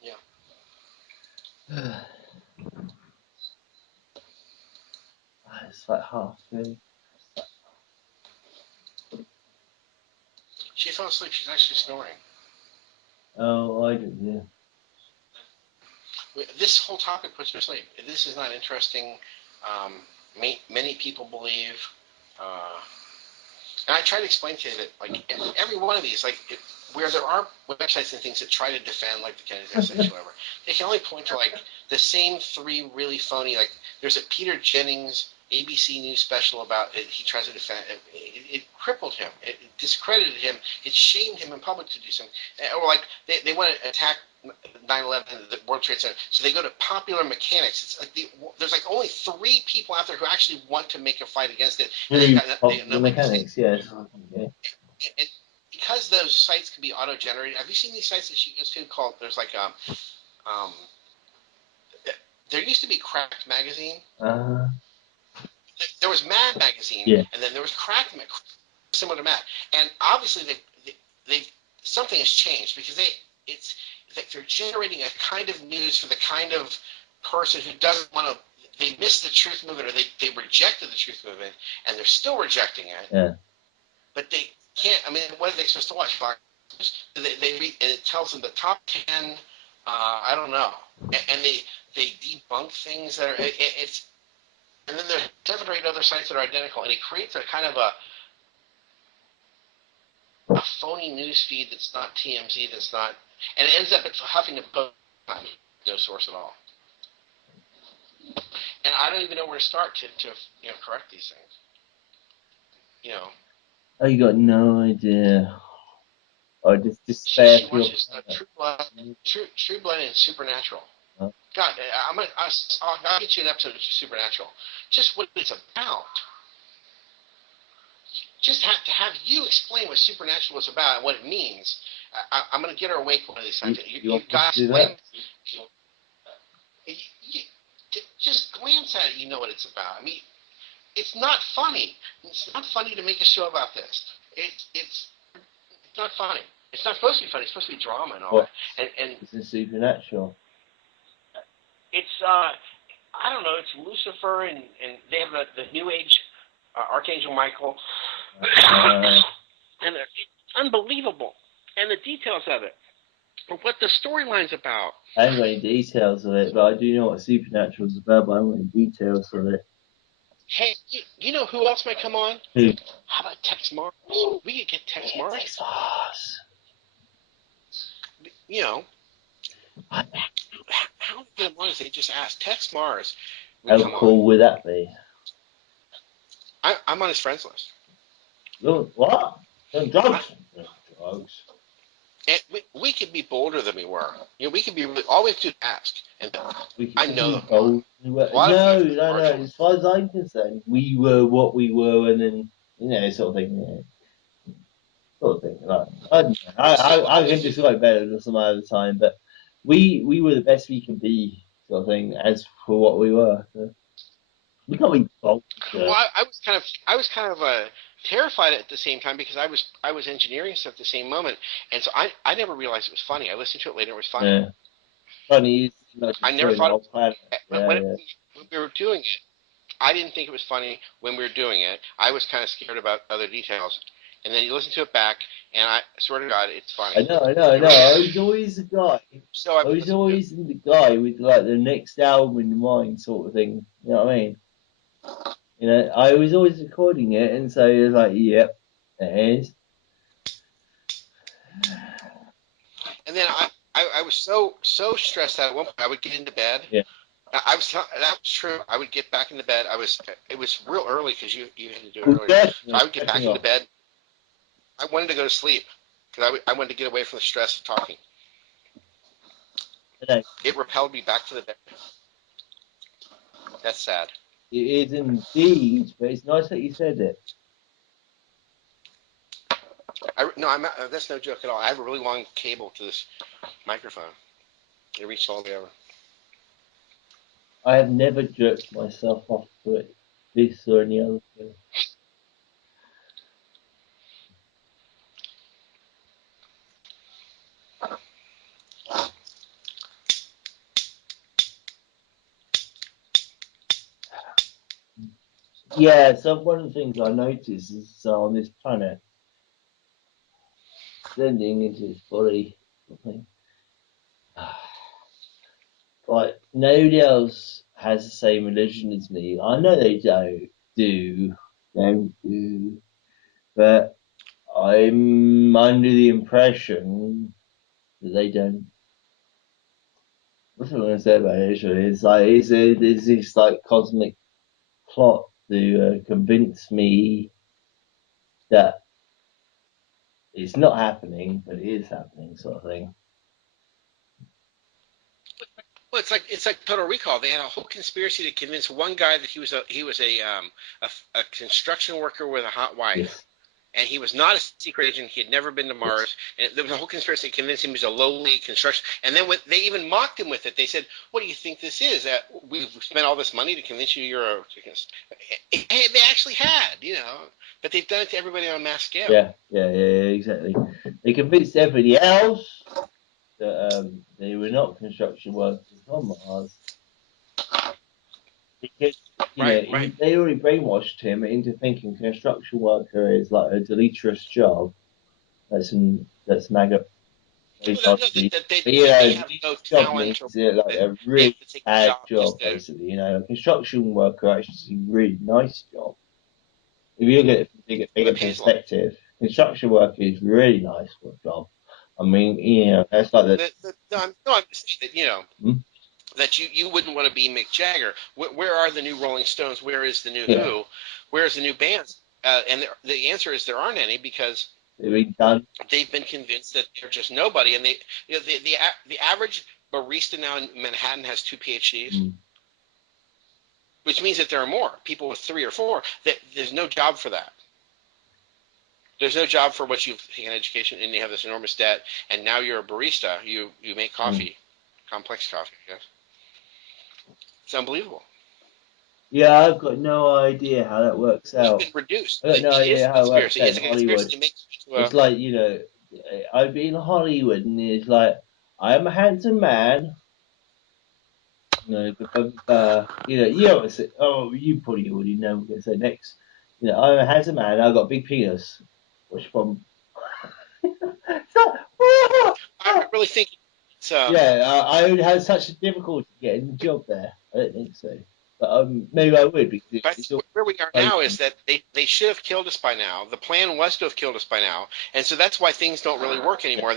Yeah. It's like half three. She fell asleep. She's actually snoring. Oh, I didn't. Yeah. This whole topic puts me to sleep. This is not interesting. Many people believe, uh, and I try to explain to you that, like, every one of these, like, where there are websites and things that try to defend, like, the Kennedy assassination, whatever, they can only point to, like, the same three really phony, like, there's a Peter Jennings ABC News special about it. He tries to defend it. It crippled him. It discredited him. It shamed him in public to do something. Or, like, they want to attack 9/11, the World Trade Center. So they go to Popular Mechanics. It's like there's like only three people out there who actually want to make a fight against it. And The mechanics, yes. Yeah. and because those sites can be auto-generated. Have you seen these sites that she goes to called? There's like um, there used to be Cracked magazine. There was Mad magazine, Yeah. and then there was Cracked, similar to Mad. And obviously they something has changed because it's like they're generating a kind of news for the kind of person who doesn't want to. They missed the truth movement, or they rejected the truth movement, and they're still rejecting it. Yeah. But they can't. I mean, what are they supposed to watch? Fox? They read, and it tells them the top 10. I don't know, and they debunk things that are. It's and then there's 7 or 8 other sites that are identical, and it creates a kind of a phony news feed that's not TMZ, that's not, and it ends up it's Huffington Post, no source at all. And I don't even know where to start to correct these things. You know. Oh, you got no idea. Or just She despair for your watches True Blood and Supernatural. Huh? God, I'll get you an episode of Supernatural. Just what it's about. Just have to have you explain what Supernatural is about and what it means. I'm going to get her awake one of these times. You got to do explain. that? Just glance at it, you know what it's about. I mean, it's not funny. It's not funny to make a show about this. It's not funny. It's not supposed to be funny. It's supposed to be drama and all that. And it's Supernatural. It's I don't know. It's Lucifer and they have the New Age Archangel Michael, and it's unbelievable. And the details of it, but what the storyline's about. I haven't got any details of it, but I do know what Supernatural is about, but I haven't got any details of it. Hey, you know who else might come on? Who? How about Tex Mars? We could get Tex Mars. Tex Mars. You know, how to get him on if they just asked Tex Mars. How cool would that be? I'm on his friends list. What? Drugs? Drugs. And we could be bolder than we were. You know, we could be all we have to do is ask. And I know them. No. As far as I'm concerned, we were what we were, and then sort of thing. Yeah. Sort of thing. Like, I don't know. I can describe better some other time, but we were the best we could be, sort of thing. As for what we were, so. We can't be bold. Well, I was kind of terrified at the same time because I was engineering stuff at the same moment, and so I never realized it was funny. I listened to it later; it was funny. Yeah. Funny. I never thought it was funny. when we were doing it. I didn't think it was funny when we were doing it. I was kind of scared about other details, and then you listen to it back, and I swear to God, it's funny. I know. I was always the guy. So I was always the guy with like the next album in mind, sort of thing. You know what I mean? You know, I was always recording it, and so it was like, yep, it is. And then I was so stressed out at one point I would get into bed. Yeah. That was true. I would get back into bed. It was real early because you had to do it earlier. Yeah. So I would get back into bed. I wanted to go to sleep because I wanted to get away from the stress of talking. It repelled me back to the bed. That's sad. It is indeed, but it's nice that you said it. That's no joke at all. I have a really long cable to this microphone. It reaches all the way over. I have never jerked myself off to it, this or any other thing. Yeah, so one of the things I noticed is on this planet, sending into its body, like nobody else has the same religion as me. I know they don't do, but I'm under the impression that they don't. What's what I'm going to say about it? It's like there's this like cosmic plot to convince me that it's not happening, but it is happening, sort of thing. Well, it's like Total Recall. They had a whole conspiracy to convince one guy that he was a construction worker with a hot wife, Yes, and he was not a secret agent. He had never been to yes, Mars, and there was a whole conspiracy to convince him he was a lowly construction. And then they even mocked him with it. They said, "What do you think this is? That we've spent all this money to convince you you're a?" Hey, they actually had, but they've done it to everybody on a mass scale. yeah, exactly. They convinced everybody else that they were not construction workers on Mars because Right, right. they already brainwashed him into thinking construction worker is like a deleterious job. That's Maggot. Well, that, no, Basically. that, But they have this no job means talent, or like that a they really have to take the bad job just job, to. basically. A construction worker actually is a really nice job. If you look at it from a Well, bigger it pays a lot. perspective, construction worker is really nice for a job. I mean, that's like No, I'm just saying that hmm? that you wouldn't want to be Mick Jagger. Where are the new Rolling Stones? Where is the new Yeah, Who? Where is the new bands? And the answer is there aren't any because they've been done. they've been convinced that they're just nobody. And the average barista now in Manhattan has 2 PhDs, Mm. which means that there are more people with 3 or 4. That there's no job for that. There's no job for what you've taken education and you have this enormous debt, and now you're a barista. You make Mm. coffee, complex coffee. Yes, it's unbelievable. Yeah, I've got no idea how that works We've been out. reduced. I got no It is idea a how it works conspiracy. out It's in a conspiracy Hollywood. to make you into It's like, I'd be in Hollywood and it's like, I'm a handsome man. Blah, blah, blah. You know what I say. Oh, you probably already know what I'm going to say next. I'm a handsome man. I've got a big penis. Which from? I really think it's Yeah, I would have such a difficulty getting the job there. I don't think so, but maybe I would because but it's all where we are now is open. that they should have killed us by now. The plan was to have killed us by now, and so that's why things don't really work Yeah, anymore.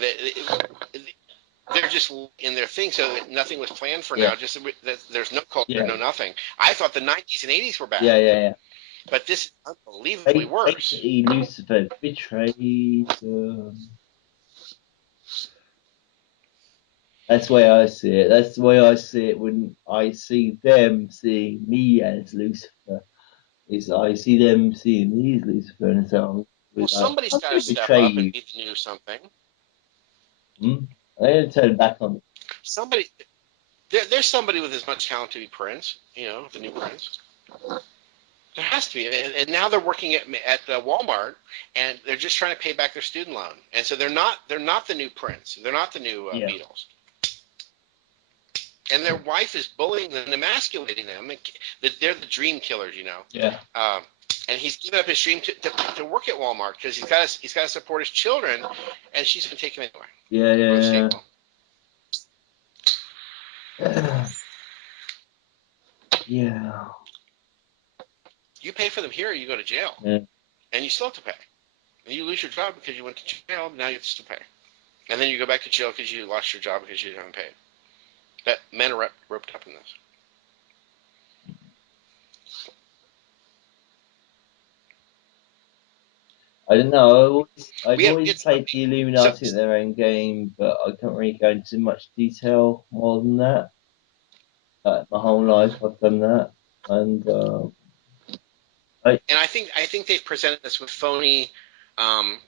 They're just in their thing, so that nothing was planned for yeah, now. Just that there's no culture, yeah, no nothing. I thought the 90s and 80s were bad, yeah. but this is unbelievably worse. Basically, Lucifer betrayed them. That's the way I see it. That's the way I see it when I see them seeing me as Lucifer. Is I see them seeing me as Lucifer, and so I'm Well, like, somebody's I'm got to going to step betray up and you. be the new something. Hmm? I'm going to turn back on. Somebody there's somebody with as much talent to be Prince, the new Prince. There has to be, and now they're working at Walmart, and they're just trying to pay back their student loan, and so they're not the new Prince, they're not the new Yeah, Beatles, and their wife is bullying them and emasculating them. They're the dream killers. yeah, Um, and he's given up his dream to work at Walmart because he's got to support his children, and she's going to take him anyway. Bruce yeah, Gabriel. yeah, yeah, You pay for them here, or you go to jail, yeah. and you still have to pay. And you lose your job because you went to jail. Now you have to still pay. And then you go back to jail because you lost your job because you haven't paid. That men are roped up in this. I don't know. I've We have always it's like played the so. Illuminati at their own game, but I can't really go into much detail more than that. My whole life I've done that, and I And I think they've presented us with phony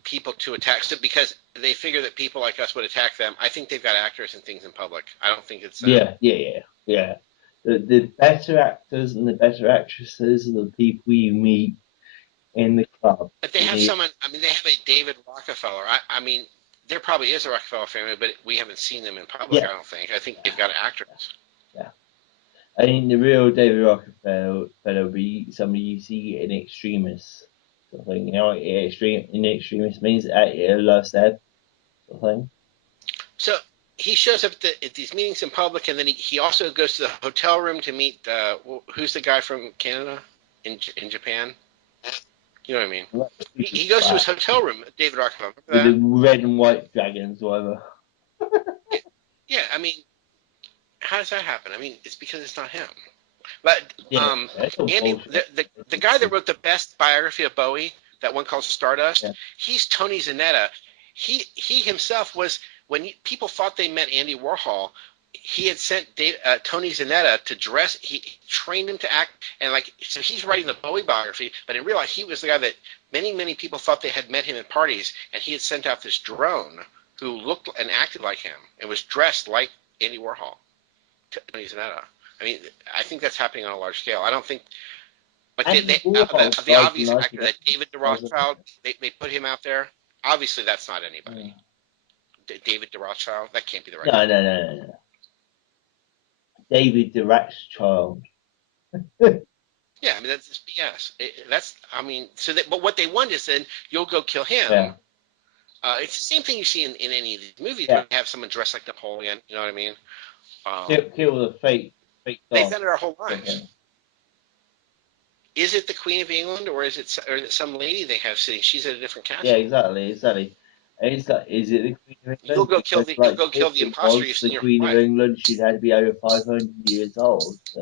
people to attack so because they figure that people like us would attack them. I think they've got actors and things in public. I don't think it's. yeah. The better actors and the better actresses are the people you meet in the club. But they have someone. I mean, they have a David Rockefeller. I mean, there probably is a Rockefeller family, but we haven't seen them in public. Yeah, I don't think. I think they've got actors. yeah. I think the real David Rockefeller would be somebody you see in extremis sort of thing. You know, what in extremis means at your last ebb sort of thing. So he shows up at these meetings in public, and then he also goes to the hotel room to meet who's the guy from Canada in Japan. You know what I mean? He goes to his hotel room, David Rockefeller. With the red and white dragons, whatever. Yeah, I mean, how does that happen? I mean, it's because it's not him. But Andy, the guy that wrote the best biography of Bowie, that one called Stardust, he's Tony Zanetta. He himself was, when people thought they met Andy Warhol, he had sent Tony Zanetta to dress. He trained him to act, and so he's writing the Bowie biography. But in real life, he was the guy that many people thought they had met him at parties, and he had sent out this drone who looked and acted like him and was dressed like Andy Warhol. Tony Zanetta. I mean, I think that's happening on a large scale. I don't think, but the obvious actor that David de Rothschild, they put him out there. Obviously, that's not anybody. David de Rothschild, that can't be the right. No. David de Rothschild. Yeah, I mean that's just BS. But what they want is then you'll go kill him. Yeah. It's the same thing you see in any of these movies where you have someone dressed like Napoleon. You know what I mean? Kill the fake they've done it our whole lives. Okay. Is it the Queen of England, or is it some lady they have sitting? She's at a different castle. Yeah, exactly. Is it the Queen of England? You'll go kill the imposter you've seen. The Queen of England, she'd had to be over 500 years old. So.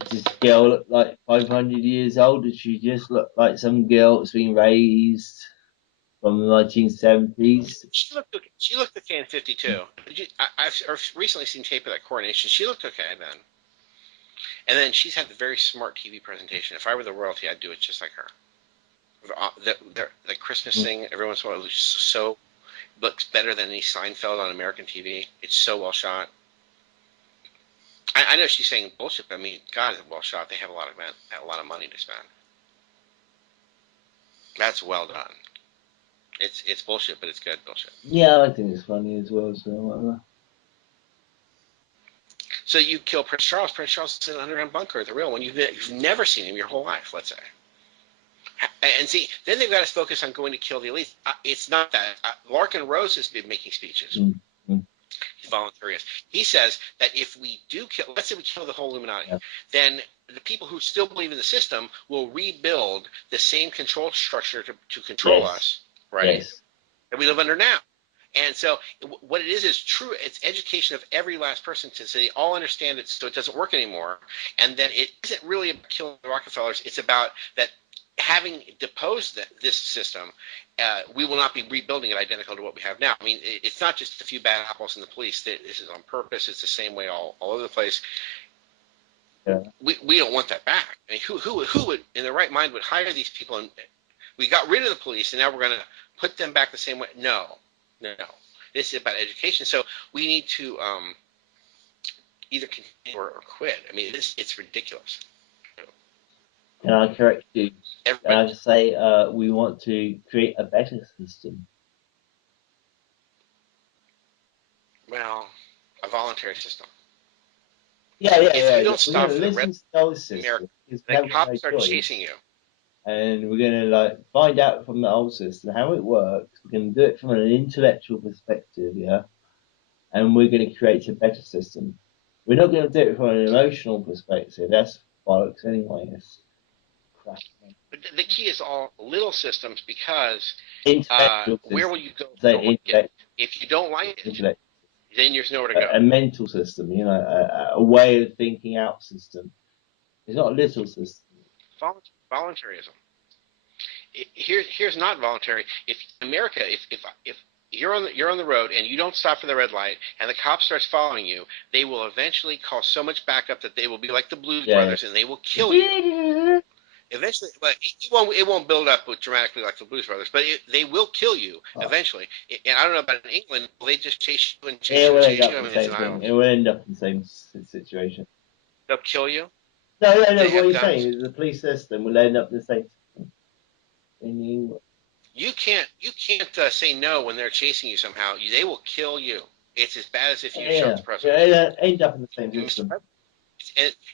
Does this girl look like 500 years old? Does she just look like some girl that's been raised from the 1970s? She looked okay in 52. I've recently seen tape of that coronation. She looked okay then. And then she's had a very smart TV presentation. If I were the royalty, I'd do it just like her. The Christmas thing, every once in a while, looks better than any Seinfeld on American TV. It's so well shot. I know she's saying bullshit, but I mean, God, is it well shot. They have a lot of money to spend. That's well done. It's bullshit, but it's good bullshit. Yeah, I think it's funny as well. So whatever. So you kill Prince Charles. Prince Charles is in an underground bunker, the real one. You've never seen him your whole life, let's say. And see, then they've got us focus on going to kill the elite. It's not that. Larkin Rose has been making speeches. Mm-hmm. He's voluntary. He says that if we do kill, let's say we kill the whole Illuminati, then the people who still believe in the system will rebuild the same control structure to control us, right? Yes. That we live under now. And so what it is true. It's education of every last person to say they all understand it, so it doesn't work anymore. And then it isn't really about killing the Rockefellers. It's about that having deposed this system, we will not be rebuilding it identical to what we have now. I mean, it's not just a few bad apples in the police. This is on purpose. It's the same way all over the place. Yeah. We don't want that back. I mean, who would, in their right mind, would hire these people? And we got rid of the police, and now we're going to put them back the same way? No. This is about education. So we need to either continue or quit. I mean, it's ridiculous. Can I correct you? I say we want to create a better system. Well, a voluntary system. Yeah. If you don't stop the red system, the cops start chasing you. And we're going to find out from the old system how it works. We're going to do it from an intellectual perspective, yeah? And we're going to create a better system. We're not going to do it from an emotional perspective. That's bollocks anyway. It's crap. But the key is all little systems because where will you go? If you don't like it, then there's nowhere to go. A mental system, a way of thinking out system. It's not a little system. Voluntarism. Here's not voluntary. If America, if you're on the road and you don't stop for the red light and the cop starts following you, they will eventually call so much backup that they will be like the Blues Brothers and they will kill you. Eventually, but it won't build up dramatically like the Blues Brothers, but they will kill you eventually. And I don't know about in England, they just chase you and chase you. It will end up in the same situation. They'll kill you. No. What you're saying is the police system will end up the same in England. You can't say no when they're chasing you somehow. They will kill you. It's as bad as if you shot Yeah, the president. yeah, it end up in the same system.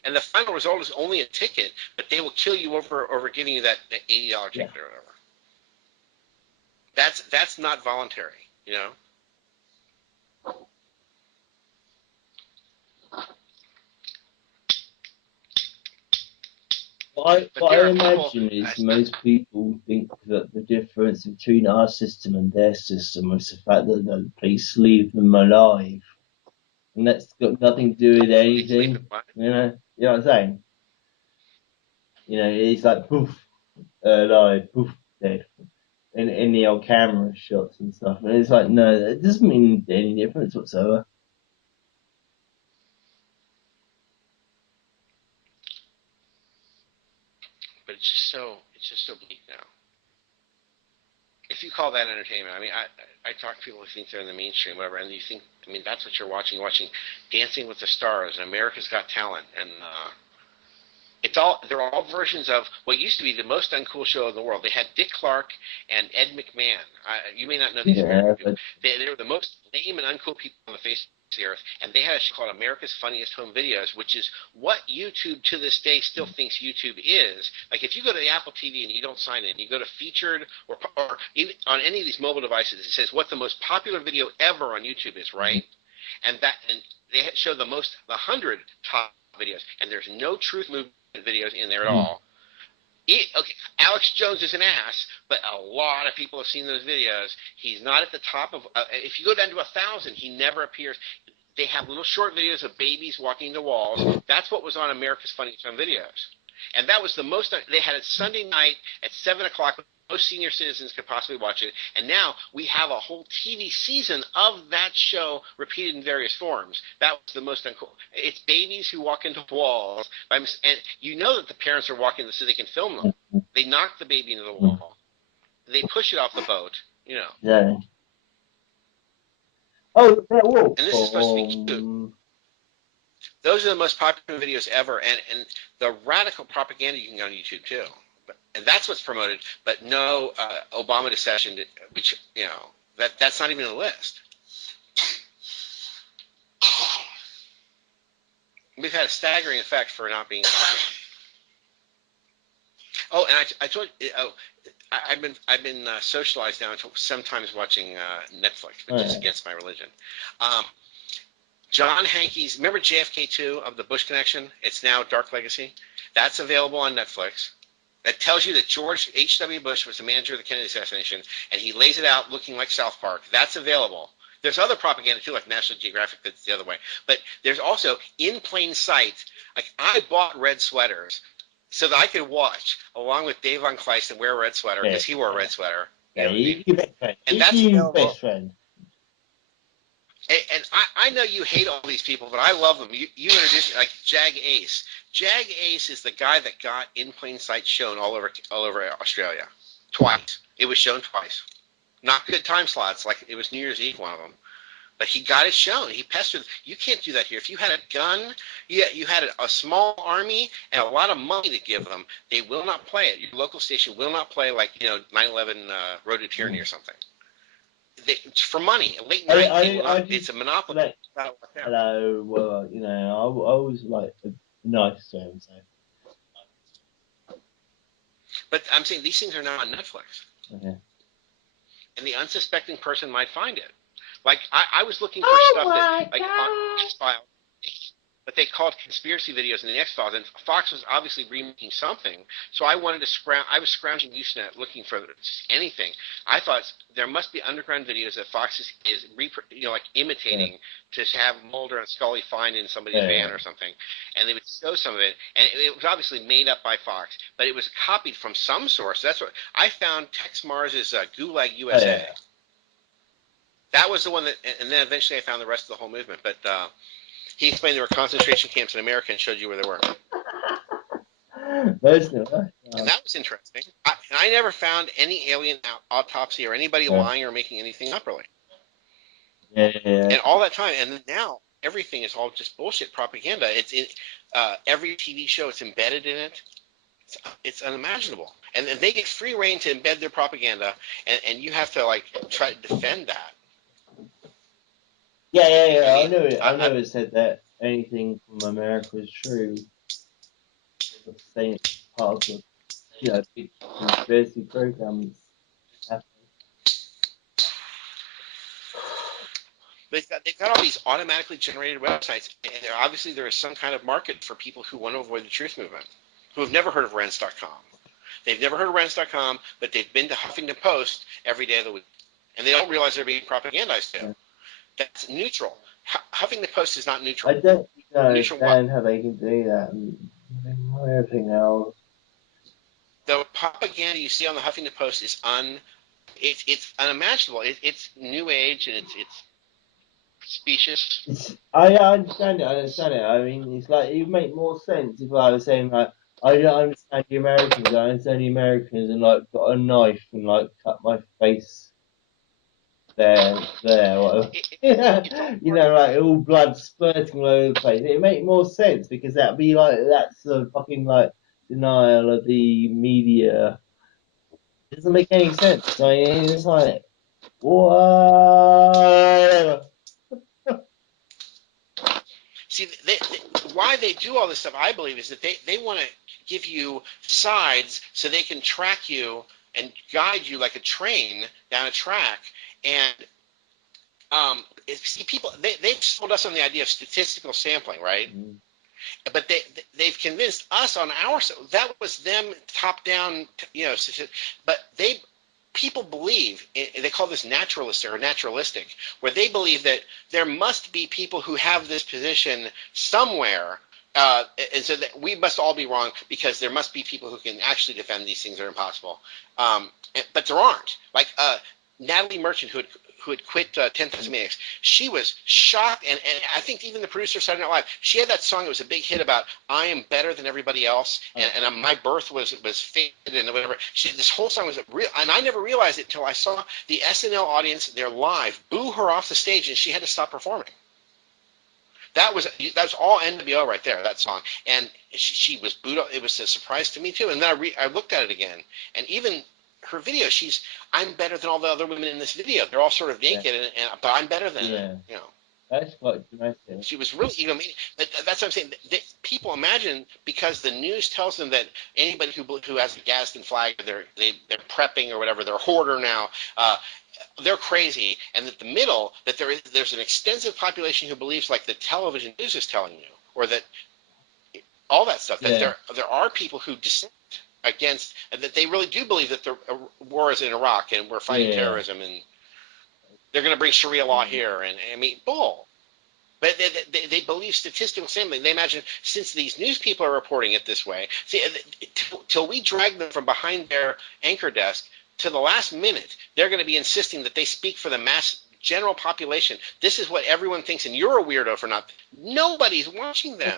And the final result is only a ticket, but they will kill you over giving you that $80 Yeah. ticket or whatever. That's not voluntary, you know. What But I there are people. imagine is most people think that the difference between our system and their system is the fact that the police leave them alive. And that's got nothing to do with anything. You know what I'm saying? You know, it's like poof, alive, poof, dead. In the old camera shots and stuff. And it's like, no, it doesn't mean any difference whatsoever. But it's just so bleak now. If you call that entertainment, I mean, I talk to people who think they're in the mainstream, whatever, and you think, I mean, that's what you're watching. You're watching Dancing with the Stars and America's Got Talent, and they're all versions of what used to be the most uncool show in the world. They had Dick Clark and Ed McMahon. You may not know these American people. They were the most lame and uncool people on the face of the earth, and they had a show called America's Funniest Home Videos, which is what YouTube to this day still thinks YouTube is. Like if you go to the Apple TV and you don't sign in, you go to featured or even on any of these mobile devices, it says what the most popular video ever on YouTube is, right? And they show the 100 top videos, and there's no truth movement videos in there at all. Okay, Alex Jones is an ass, but a lot of people have seen those videos. He's not at the top of. If you go down to 1,000, he never appears. They have little short videos of babies walking the walls. That's what was on America's Funniest Home Videos, and that was the most. They had it Sunday night at 7:00. Most senior citizens could possibly watch it, and now we have a whole TV season of that show repeated in various forms. That was the most uncool. It's babies who walk into walls, and you know that the parents are walking so they can film them. They knock the baby into the wall. They push it off the boat, you know. Yeah. Oh, that wolf. And this is supposed to be cute. Those are the most popular videos ever, and the radical propaganda you can get on YouTube too. And that's what's promoted, but no Obama decession, which, you know, that's not even on the list. We've had a staggering effect for not being popular. Oh, and I told you, I've been socialized now to sometimes watching Netflix, which is against my religion. John Hankey's, remember JFK 2 of the Bush Connection? It's now Dark Legacy. That's available on Netflix. That tells you that George H.W. Bush was the manager of the Kennedy assassination, and he lays it out looking like South Park. That's available. There's other propaganda too, like National Geographic, that's the other way. But there's also in plain sight. Like I bought red sweaters so that I could watch along with Dave Von Kleist and wear a red sweater because he wore a red sweater. Yeah, your best friend. And that's available. Best friend. And I know you hate all these people, but I love them. You introduced like Jag Ace. Jag Ace is the guy that got In Plain Sight shown all over Australia twice. It was shown twice. Not good time slots, like it was New Year's Eve, one of them. But he got it shown. He pestered. You can't do that here. If you had a gun, you had a small army and a lot of money to give them, they will not play it. Your local station will not play like 9/11 Road to Tyranny or something. For money, late night. It's a monopoly. Hello, well, I was like nice to him, so. But I'm saying these things are now on Netflix. Okay. And the unsuspecting person might find it. Like I was looking for stuff that like on X-Files, but they called conspiracy videos in the X-Files, and Fox was obviously remaking something. So I wanted to I was scrounging Usenet looking for anything. I thought there must be underground videos that Fox is like imitating to have Mulder and Scully find in somebody's van or something, and they would show some of it, and it was obviously made up by Fox, but it was copied from some source. That's what I found. Tex Mars's Gulag USA. That was the one that, and then eventually I found the rest of the whole movement. But he explained there were concentration camps in America and showed you where they were. And that was interesting. I never found any alien autopsy or anybody lying or making anything up really. And all that time, and now everything is all just bullshit propaganda. It's in every TV show. It's embedded in it. It's unimaginable. And they get free reign to embed their propaganda, and you have to like try to defend that. Yeah. mean, I know it. I I know it said that anything from America is true. It's saying it's part of the, big conspiracy programs. they've got all these automatically generated websites, and obviously there is some kind of market for people who want to avoid the truth movement, who have never heard of Rense.com. They've never heard of Rense.com, but they've been to Huffington Post every day of the week, and they don't realize they're being propagandized to. Yeah. That's neutral. Huffington Post is not neutral. I don't Neutral what? understand how they can do that and everything else. The propaganda you see on the Huffington Post is it's unimaginable. It's new age and it's specious. I understand it. I understand it. I mean, it's like it would make more sense if I was saying like I don't understand the Americans. I understand the Americans and like got a knife and like cut my face whatever. It's all Like all blood spurting all over the place. It make more sense because that'd be like that's a fucking like denial of the media. It doesn't make any sense. I mean, it's like what? See, why they do all this stuff, I believe, is that they want to give you sides so they can track you and guide you like a train down a track. And see, people they've sold us on the idea of statistical sampling, right? Mm. But they've convinced us on our that was them top down, but people believe they call this naturalistic or naturalistic, where they believe that there must be people who have this position somewhere, and so that we must all be wrong because there must be people who can actually defend these things that are impossible. But there aren't. Like Natalie Merchant, who had quit 10,000 Maniacs, she was shocked, and I think even the producer of Saturday Night Live, she had that song. It was a big hit about I am better than everybody else, and my birth was fated and whatever. This whole song was real, and I never realized it until I saw the SNL audience there live boo her off the stage, and she had to stop performing. That was all NWO right there, that song, and she was booed. It was a surprise to me too. And then I looked at it again, and even her video, I'm better than all the other women in this video. They're all sort of naked, but I'm better than her. That's quite dramatic. She was really egomaniac. That's what I'm saying. People imagine because the news tells them that anybody who has a Gadsden flag, they're prepping or whatever, they're a hoarder now. They're crazy, and that there's an extensive population who believes like the television news is telling you, or that all that stuff. That there are people who dissent against, and that they really do believe that the war is in Iraq and we're fighting terrorism, and they're going to bring Sharia law here, and I mean, bull. But they believe statistical sampling. They imagine since these news people are reporting it this way, till we drag them from behind their anchor desk to the last minute, they're going to be insisting that they speak for the mass general population. This is what everyone thinks, and you're a weirdo for not. Nobody's watching them.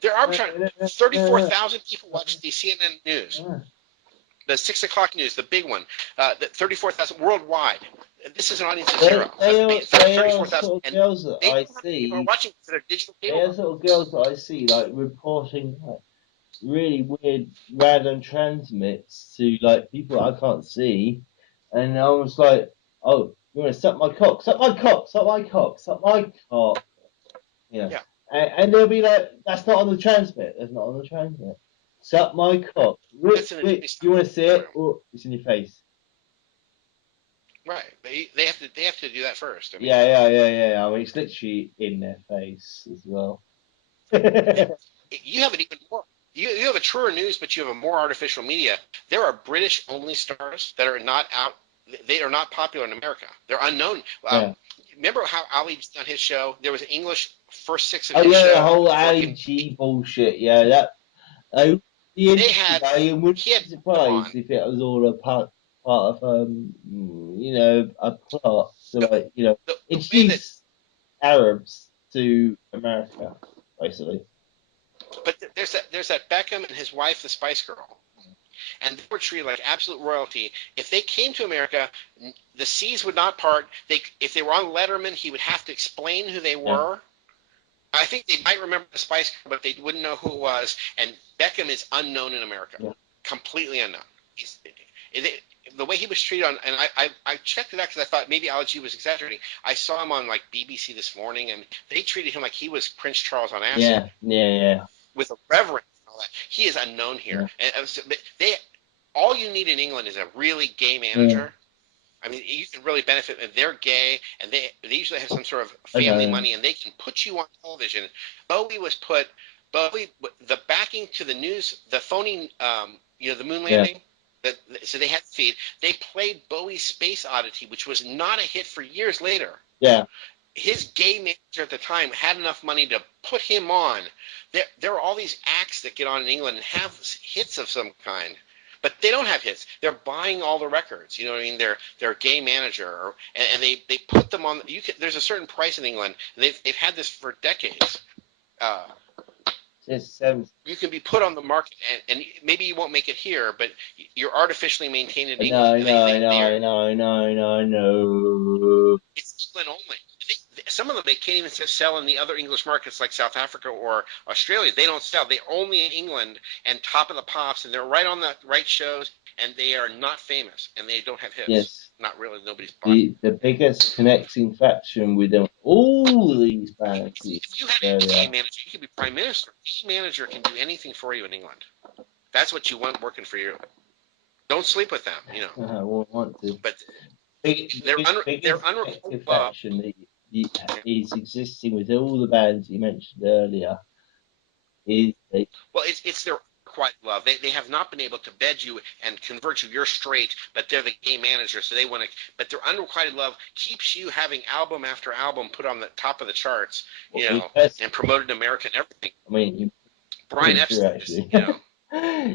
They're arbitrary. 34,000 people watch the CNN news, the 6 o'clock news, the big one. 34,000 worldwide. This is an audience of zero. They are 34,000. sort of girls that I see. People are watching for their digital cable. They are sort of girls that I see like reporting like really weird random transmits to like people I can't see, and I was like, "Oh, you want to suck my cock? Suck my cock! Suck my cock! Suck my cock!" Yeah. And they'll be like, "That's not on the transmit. That's not on the transmit. Suck my cock. Wait, you want to see it? Oh, it's in your face." Right. They have to do that first. I mean, yeah. I mean, it's literally in their face as well. You have an even more. You have a truer news, but you have a more artificial media. There are British only stars that are not out. They are not popular in America. They're unknown. Remember how Ali's done his show? There was an English first six of his show. The whole Ali G bullshit. Yeah, that. He wouldn't be surprised if it was all a part of a plot to introduce Arabs to America, basically. But there's that Beckham and his wife, the Spice Girl, and they were treated like absolute royalty. If they came to America, the seas would not part. If they were on Letterman, he would have to explain who they were. I think they might remember the Spice Girl, but they wouldn't know who it was. And Beckham is unknown in America, completely unknown. the way he was treated on, and I checked it out because I thought maybe Ali G was exaggerating. I saw him on like BBC this morning, and they treated him like he was Prince Charles on acid, yeah. with a reverence and all that. He is unknown here, Yeah. and they all you need in England is a really gay Yeah. manager. I mean, you can really benefit. And they're gay, and they usually have some sort of I family know. money, and they can put you on television. Bowie was put. Bowie, the backing to the news, the phony, the moon Yeah. landing. So they had the feed. They played Bowie's Space Oddity, which was not a hit for years later. Yeah. His gay manager at the time had enough money to put him on. There are all these acts that get on in England and have hits of some kind, but they don't have hits. They're buying all the records. You know what I mean? They're a gay manager, and they put them on. There's a certain price in England. And they've had this for decades. You can be put on the market, and maybe you won't make it here, but you're artificially maintained in England. I know. It's England only. Some of them they can't even sell in the other English markets like South Africa or Australia. They don't sell. They're only in England and Top of the Pops, and they're right on the right shows, and they are not famous, and they don't have hits. Yes. Not really. Nobody's buying. The biggest connecting faction with them, all these bands. If you had a gay manager, you could be prime minister. A gay manager can do anything for you in England. That's what you want working for you. Don't sleep with them, you know. I won't want to. But biggest faction that is existing with all the bands you mentioned earlier is it's their quiet love. They have not been able to bed you and convert you. You're straight, but they're the gay manager, so they want to. But their unrequited love keeps you having album after album put on the top of the charts, and promoted in America and everything. I mean, Brian Epstein, actually.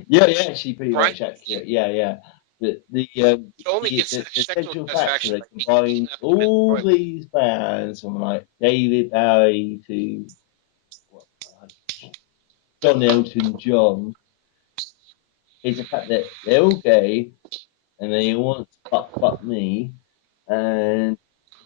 Yeah, actually pretty much accurate. Yeah. The central faction that combines all these bands from like David Bowie to John Elton John is the fact that they're all gay and they all want to fuck me, and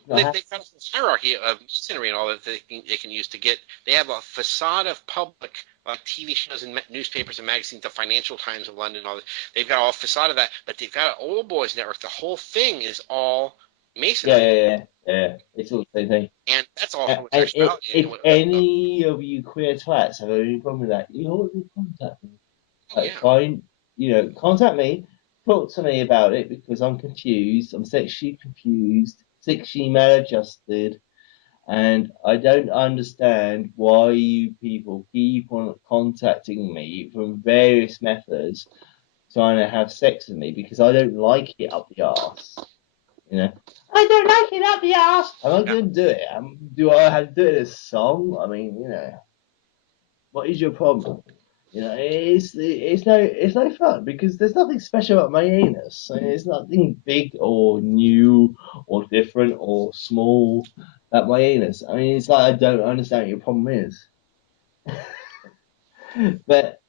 they've got a hierarchy of scenery and all that they can use to get. They have a facade of public, like TV shows and newspapers and magazines, the Financial Times of London, all that. They've got a facade of that, but they've got an old boys network. The whole thing is all masonry. Yeah. It's all the same thing. And that's all homosexuality. If any of you queer twats have any problem with that, you always contact me. Fine, contact me. Talk to me about it because I'm confused. I'm sexually confused, sexually maladjusted, and I don't understand why you people keep on contacting me from various methods trying to have sex with me because I don't like it up the arse. I don't like it up the arse. I'm not going to do it. Do I have to do it in a song? I mean, what is your problem? It's no fun because there's nothing special about my anus. It's nothing big or new or different or small about my anus. I mean, it's like I don't understand what your problem is. But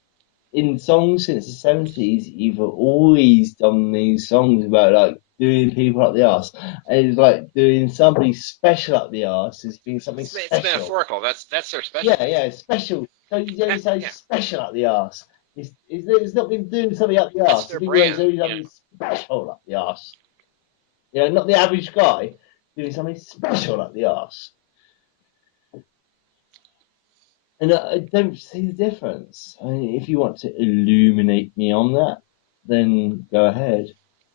in songs since the 70s, you've always done these songs about like doing people up the arse, and it's like doing somebody special up the arse is being something special. It's metaphorical. That's their special. Yeah, special. So you say special up the arse. It's not been doing something up the arse. It's been doing something special up the arse. Not the average guy doing something special up the arse. And I don't see the difference. I mean, if you want to illuminate me on that, then go ahead.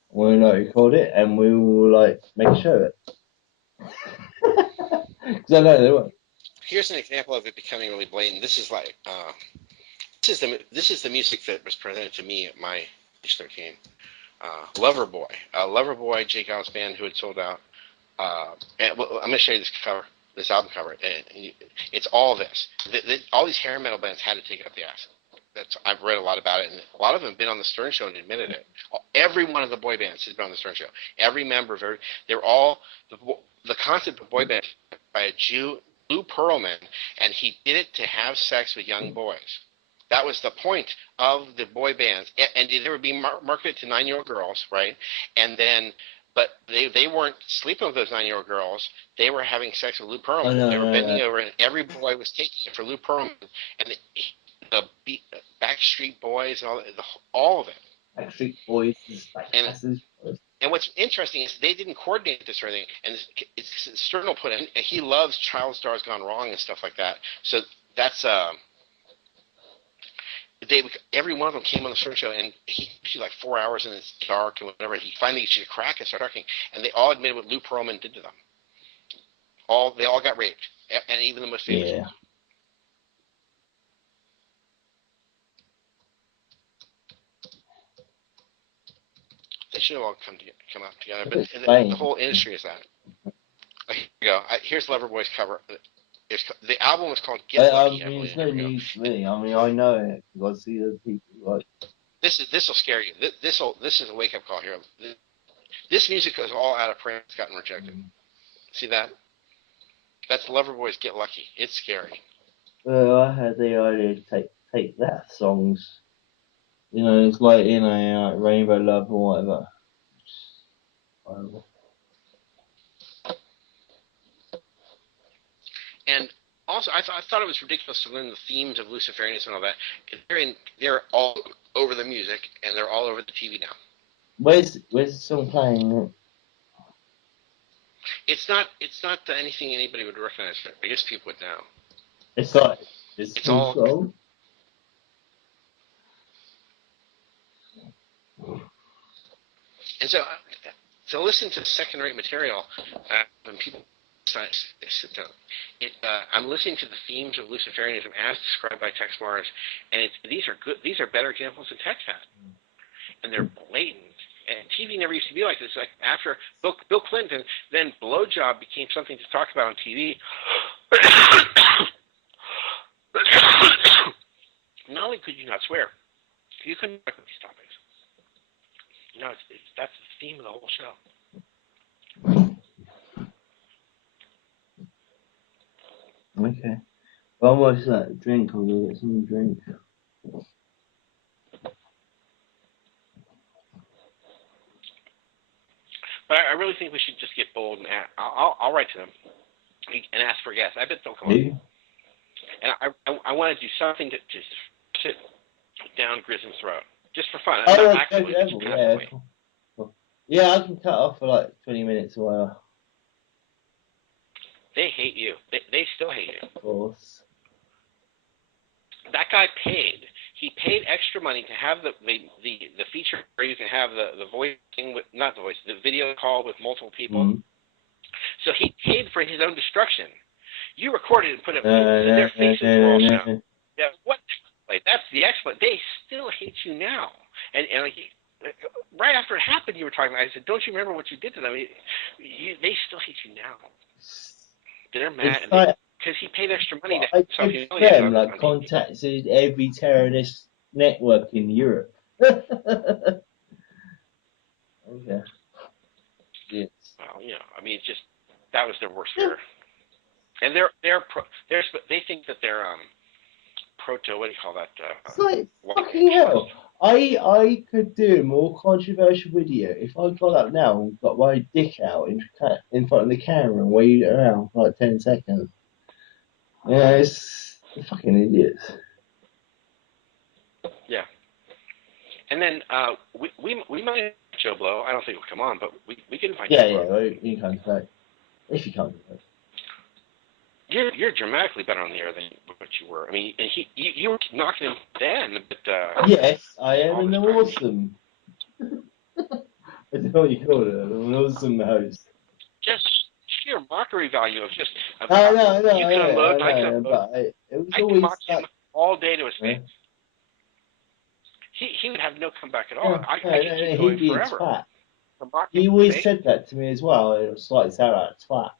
We'll record it and we'll make a show of it. Because I know they won't. Here's an example of it becoming really blatant. This is this is the music that was presented to me at my age 13. Loverboy, Jake Allen's band, who had sold out. And I'm going to show you this album cover, and it's all this. All these hair metal bands had to take up the acid. I've read a lot about it, and a lot of them have been on the Stern Show and admitted it. Every one of the boy bands has been on the Stern Show. Every member they're all the concept of boy band by a Jew, Lou Pearlman, and he did it to have sex with young boys. That was the point of the boy bands, and they were being marketed to 9-year-old girls, right? And then, but they weren't sleeping with those 9-year-old girls. They were having sex with Lou Pearlman. They were bending over, and every boy was taking it for Lou Pearlman, and the Backstreet Boys and all of it. Backstreet Boys is And what's interesting is they didn't coordinate this or anything. And Stern will put in, and he loves Child Stars Gone Wrong and stuff like that. So that's every one of them came on the Stern show, and he like 4 hours and it's dark and whatever. He finally gets you to crack and start talking, and they all admitted what Lou Pearlman did to them. They all got raped, and even the most famous. Yeah. They should have all come out together, but the whole industry is that. Here you go. Here's Loverboy's cover. The album is called Get Lucky. I mean, it's no news to me. I mean, I know it because I see those people like. This will scare you. This is a wake up call here. This music is all out of print. It's gotten rejected. See that? That's Loverboy's Get Lucky. It's scary. Well, I had the idea to take that songs. You know, it's like like Rainbow Love or whatever. And also, I thought it was ridiculous to learn the themes of Luciferianism and all that. They're all over the music, and they're all over the TV now. Where's the song playing? It's not anything anybody would recognize. I guess people would know. It's like it's all song. And so listen to second-rate material when people sit down. I'm listening to the themes of Luciferianism as described by Tex Mars, and these are good. These are better examples than Tex had, and they're blatant. And TV never used to be like this. Like after Bill Clinton, then blowjob became something to talk about on TV. Not only could you not swear, you couldn't talk about these topics. You know, that's the theme of the whole show. Okay. Well, what's that drink? I'll go get some drink. But I really think we should just get bold and I'll write to them and ask for guests. I bet they'll come on. And I want to do something to sit down Grisham's throat. Just for fun. Yeah, I can cut off for like 20 minutes or whatever. They hate you. They still hate you. Of course. That guy paid. He paid extra money to have the feature where you can have the voice thing with, not the voice, the video call with multiple people. Mm-hmm. So he paid for his own destruction. You recorded and put it in their faces for all show. Yeah, what? Like, that's the exploit. They still hate you now. And like, right after it happened, you were talking about it. I said, don't you remember what you did to them? They still hate you now. They're mad because he paid extra money to have them like contacted every terrorist network in Europe. Okay. Yes. Well, you know, I mean, just that was their worst fear. And they think that they're proto. What do you call that? It's like fucking hell. I could do a more controversial video if I got up now and got my dick out in front of the camera and waved it around for like 10 seconds. Yeah, it's fucking idiots. Yeah. And then we might have Joe Blow. I don't think he'll come on, but we can invite Joe Blow. Yeah, he comes back. If he comes back. You're dramatically better on the air than what you were. I mean, and you were knocking him down, but yes, I am an awesome. I don't know what you call it. I'm an awesome host. Just sheer mockery value of just. No, you can unload, I can unload. But it was I always mock him all day to his face. Yeah. He would have no comeback at all. No, I could keep going forever. He always said that to me as well. It was like, sound like twat.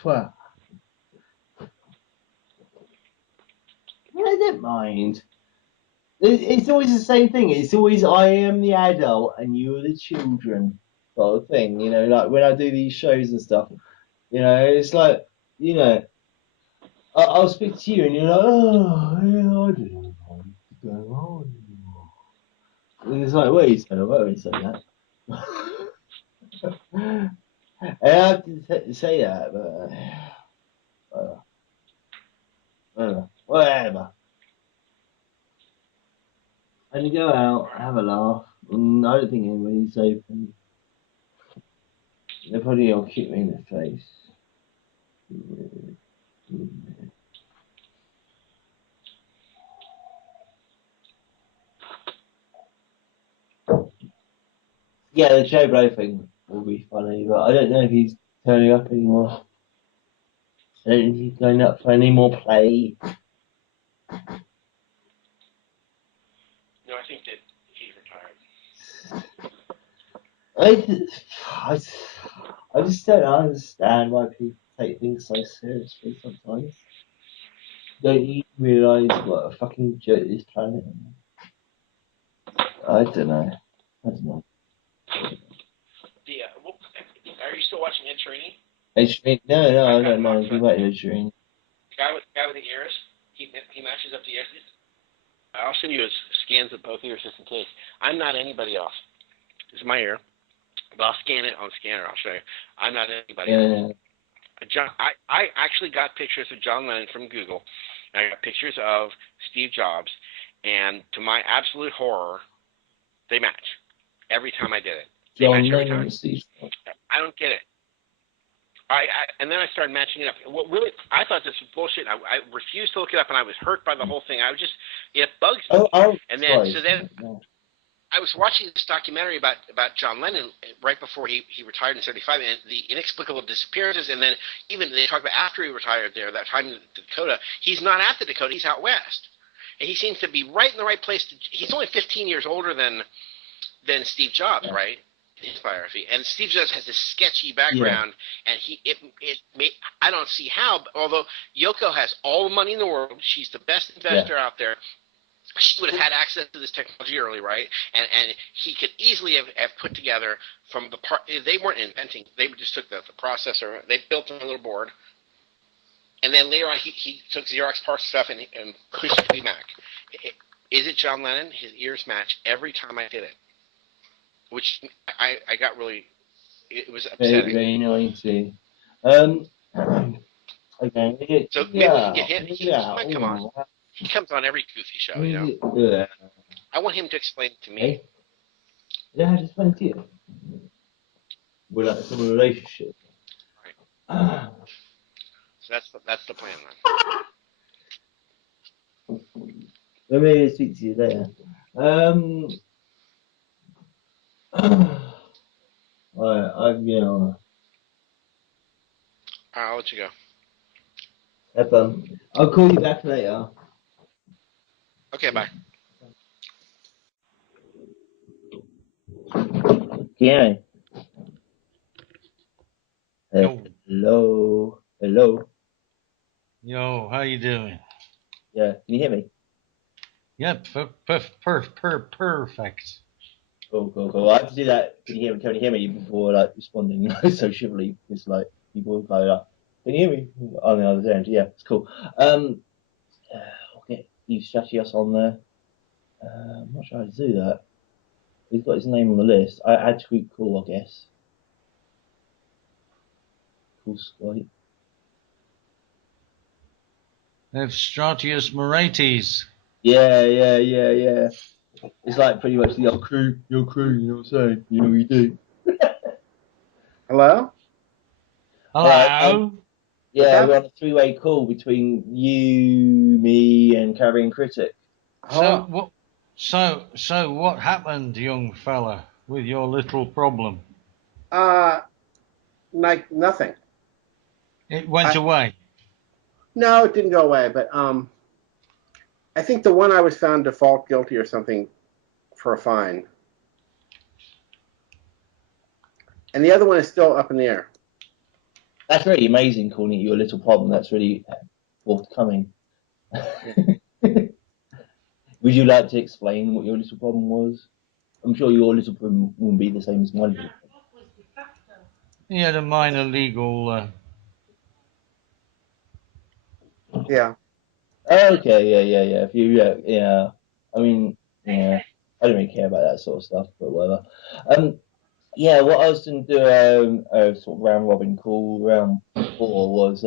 Twat. I don't mind. It's always the same thing. It's always I am the adult and you are the children sort of thing. You know, like when I do these shows and stuff. You know, it's like, you know, I'll speak to you and you're like, oh, yeah, I don't know what's going on anymore. And it's like, wait a second. I have to say that, but whatever. And go out, have a laugh. I don't think anybody's open. They're probably all kick me in the face. Yeah, the Joe Blow thing will be funny, but I don't know if he's turning up anymore. I don't think he's going up for any more play. No, I think that he's retired. I just don't understand why people take things so seriously sometimes. Don't you realise what a fucking joke this planet is? I don't know. Are you still watching Ed Sheeran? No, I don't know anything about Ed Sheeran. The guy with the ears. He matches up the ears. I'll send you scans of both ears just in case. I'm not anybody else. This is my ear. But I'll scan it on scanner. I'll show you. I'm not anybody else. I actually got pictures of John Lennon from Google. And I got pictures of Steve Jobs. And to my absolute horror, they match. Every time I did it. They match every time. I don't get it. And then I started matching it up. What really, I thought this was bullshit. I refused to look it up, and I was hurt by the whole thing. It bugs me. I was watching this documentary about John Lennon right before he retired in '75, and the inexplicable disappearances. And then even they talk about after he retired there, that time in Dakota, he's not at the Dakota, he's out west, and he seems to be right in the right place. He's only 15 years older than Steve Jobs, right? His biography, and Steve Jobs has this sketchy background, and I don't see how. Although Yoko has all the money in the world, she's the best investor out there. She would have had access to this technology early, right? And he could easily have put together from the part. They weren't inventing; they just took the processor. They built a little board, and then later on, he took Xerox parts stuff and pushed it to the Mac. Is it John Lennon? His ears match every time I did it. Which I got really, it was upsetting. Very noisy. Okay. So maybe we can get him. He might come on. He comes on every goofy show, you know. I want him to explain it to me. Hey? Yeah, I just explain to you. We're like some relationship. Right. So that's the plan then. Let me speak to you later. I'll let you go. Have fun. I'll call you back later. Okay, bye. Yeah. Yo. Hello. Yo, how you doing? Yeah, can you hear me? Yep, perfect. Cool. I have to do that. Can you hear me before responding so chivalry? It's like people go, can you hear me on the other end? Yeah, it's cool. I'll get you Stratios on there. I'm not sure how to do that. He's got his name on the list. I add tweet call, I guess. Cool Skype. Have Stratius Moretis. Yeah. It's like pretty much your crew, you know what I'm saying? You know what you do. Hello? Hello? Yeah, we're on a three-way call between you, me, and Carrying Critic. So what happened, young fella, with your little problem? Nothing. It went away. No, it didn't go away, but I think the one I was found default guilty or something for a fine. And the other one is still up in the air. That's really amazing, calling it your little problem. That's really forthcoming. Would you like to explain what your little problem was? I'm sure your little problem wouldn't be the same as mine. He had a minor legal... Yeah. Okay, yeah. If you, I mean, yeah. I don't really care about that sort of stuff, but whatever. What I was going to do sort of round robin call round 4 was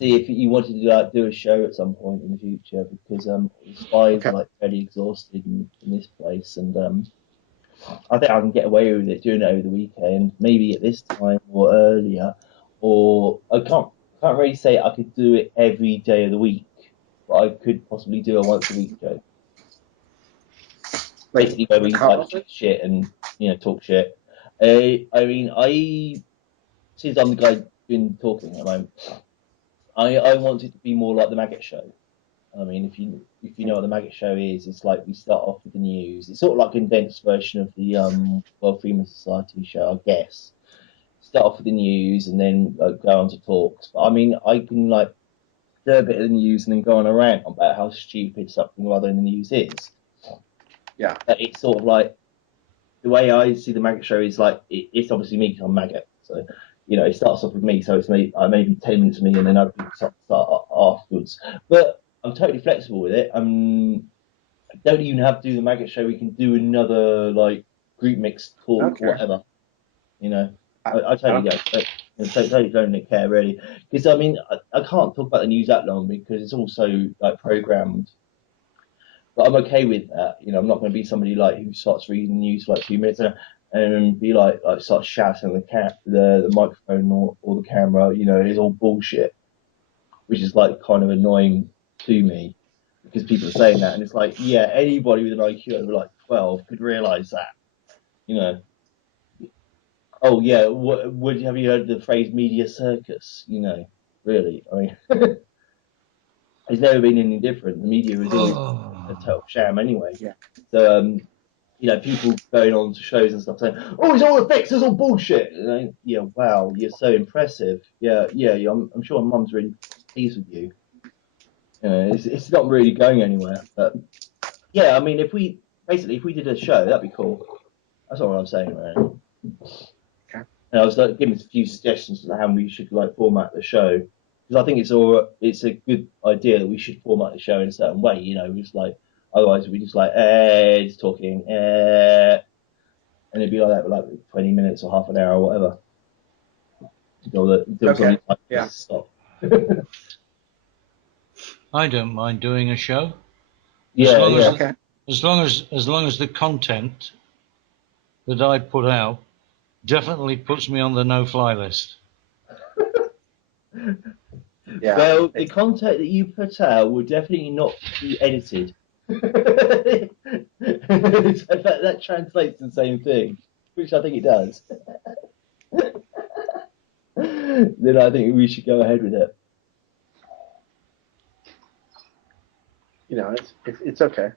see if you wanted to like do a show at some point in the future, because the spies Okay. are like fairly exhausted in this place, and I think I can get away with it doing it over the weekend, maybe at this time or earlier, or I can't really say I could do it every day of the week, but I could possibly do a once a week show. Basically, where we how like often? shoot shit and talk shit. I mean, since I'm the guy been talking at the moment, I want it to be more like the Maggot show. I mean, if you know what the Maggot show is, it's like we start off with the news. It's sort of like a condensed version of the World Freeman Society show, I guess. Start off with the news and then go on to talks. But I mean, I can like do a bit of the news and then go on a rant about how stupid something rather than the news is. Yeah. But it's sort of like the way I see the Maggot show is like it's obviously me 'cause I'm Maggot, so it starts off with me, so it's maybe 10 minutes of me and then other people start afterwards. But I'm totally flexible with it. I don't even have to do the Maggot show. We can do another like group mix talk Okay. or whatever. I I totally don't- don't. Totally don't care really, because I mean I can't talk about the news that long because it's also like programmed. But I'm okay with that. I'm not going to be somebody like who starts reading the news for like 2 minutes and be like start shouting on the microphone or the camera. It's all bullshit, which is like kind of annoying to me because people are saying that, and it's like, yeah, anybody with an IQ over like 12 could realize that. Oh yeah, have you heard the phrase media circus? Really, I mean, it's never been any different. The media is always a total sham anyway. Yeah. So people going on to shows and stuff saying, "Oh, it's all a fix. It's all bullshit." Yeah, wow, you're so impressive. Yeah. I'm sure Mum's really pleased with you. It's not really going anywhere. But yeah, I mean, if we did a show, that'd be cool. That's all I'm saying, man. Okay. And I was like giving a few suggestions on how we should like format the show, because I think it's a good idea that we should format the show in a certain way. Just like otherwise we just like just talking, and it'd be like that for like 20 minutes or half an hour or whatever. Until Okay. somebody like Yeah. stop. I don't mind doing a show. Yeah, long yeah. Okay. As long as the content that I put out definitely puts me on the no-fly list. Yeah. Well, the content that you put out will definitely not be edited. That translates to the same thing, which I think it does. Then I think we should go ahead with it. It's okay.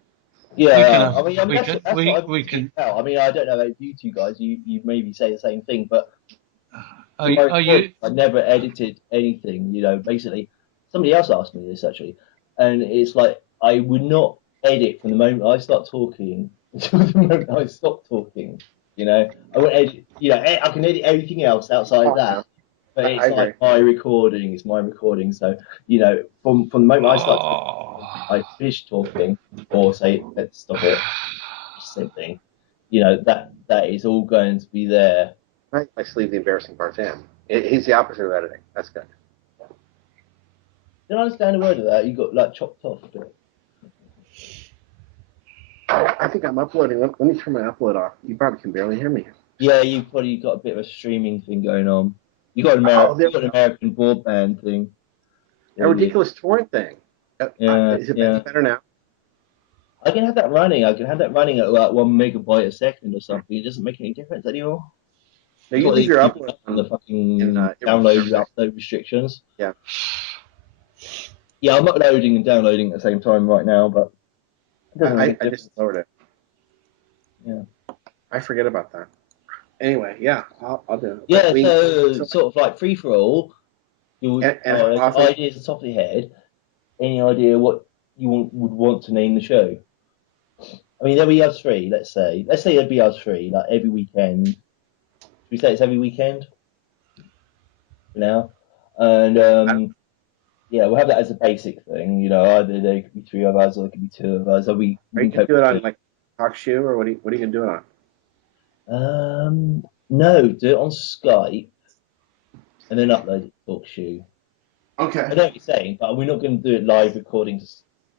Yeah, We can have- we can- that's we- what we I've can- tell. I mean, I don't know about you two guys. You maybe say the same thing, but Are you? I never edited anything. Basically, somebody else asked me this actually, and it's like I would not edit from the moment I start talking until the moment I stop talking. I won't edit. I can edit everything else outside that, but I it's like agree. my recording. It's my recording. So from the moment I start talking, I finish talking, or say let's stop it. Same thing. That is all going to be there. I sleeve the embarrassing parts in. He's the opposite of editing. That's good. Didn't understand a word of that. You got like chopped off a bit. I think I'm uploading. Let me turn my upload off. You probably can barely hear me. Yeah, you probably got a bit of a streaming thing going on. You got an American broadband thing. A ridiculous torrent thing. Is it better now? I can have that running. I can have that running at like 1 megabyte a second or something. It doesn't make any difference anymore. No, you leave your upload on the fucking download upload restrictions. Yeah. Yeah, I'm uploading and downloading at the same time right now, but I just lowered it. Yeah. I forget about that. Anyway, yeah, I'll do it. Yeah, so sort of like free for all. Ideas on top of your head. Any idea what you would want to name the show? I mean, there'll be us three. Let's say there'd be us three, like every weekend. Should we say it's every weekend for now? And yeah, we'll have that as a basic thing. Either there could be three of us or there could be two of us. Or we you can do it on like Talk Shoe, or what are you gonna do it on? No, do it on Skype and then upload it to TalkShoe. Okay. I know what you're saying, but we're not going to do it live recording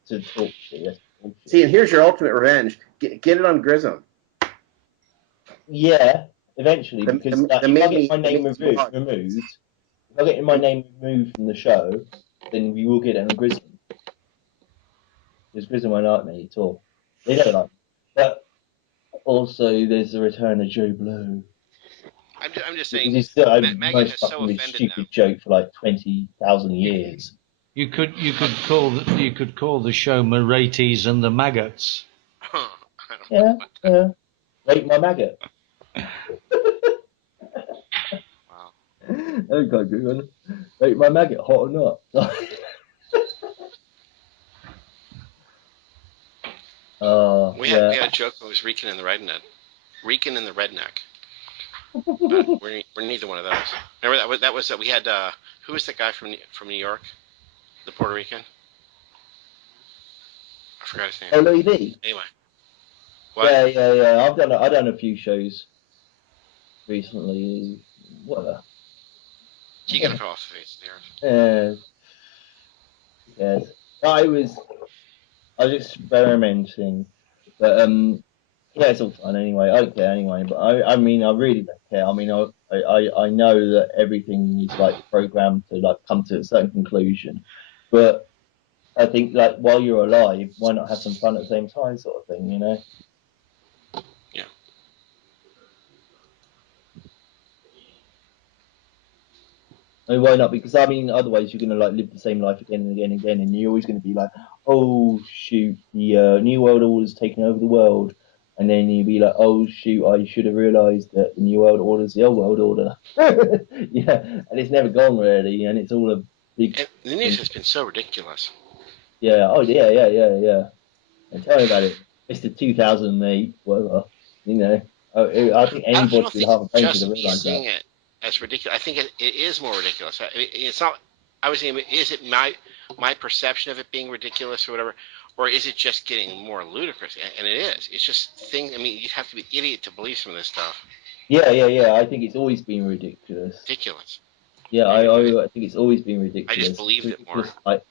to talk to. That's bullshit. See, and here's your ultimate revenge. Get it on Grism. Yeah, eventually, because if I get my name blog. removed, if I get my name removed from the show, then we will get it on Grism. Because Grism won't like me at all. They don't like me. But also, there's the return of Joe Blow. I'm just saying. Maggot Maggot has has so fucking this offended stupid them. joke for like 20,000 years. You could call the show Moretis and the Maggots. Yeah. Rate my maggot. Wow. That was quite good one. Rate my maggot, hot or not? We had a joke that was Reekin and the Redneck. Reekin and the Redneck. But we're neither one of those. Remember that was we had who was that guy from New York, the Puerto Rican? I forgot his name. Louis D. Anyway. What? Yeah. I've done a few shows recently. Whatever. You gotta call off the face there. Yes. I was experimenting, but yeah, it's all fun anyway. I don't care anyway, but I mean, I really don't care. I mean, I know that everything is like programmed to like come to a certain conclusion, but I think like while you're alive, why not have some fun at the same time, sort of thing, you know? Yeah. I mean, why not? Because I mean, otherwise you're gonna like live the same life again and again and again, and you're always gonna be like, oh shoot, the New World Order's taking over the world, and then you'll be like, oh shoot, I should have realised that the New World Order's the old world order. Yeah, and it's never gone really, and it's all a big. And the news has been so ridiculous. Yeah. Oh yeah. And tell me about it. It's the 2008, whatever. You know, I think anybody with half a brain could have realised that. It as ridiculous. I think it is more ridiculous. It's not. I was thinking, is it my perception of it being ridiculous or whatever, or is it just getting more ludicrous? And it is. It's just thing. I mean, you'd have to be an idiot to believe some of this stuff. Yeah. I think it's always been ridiculous. Ridiculous. Yeah, I think it's always been ridiculous. I just believed it more. Just, like,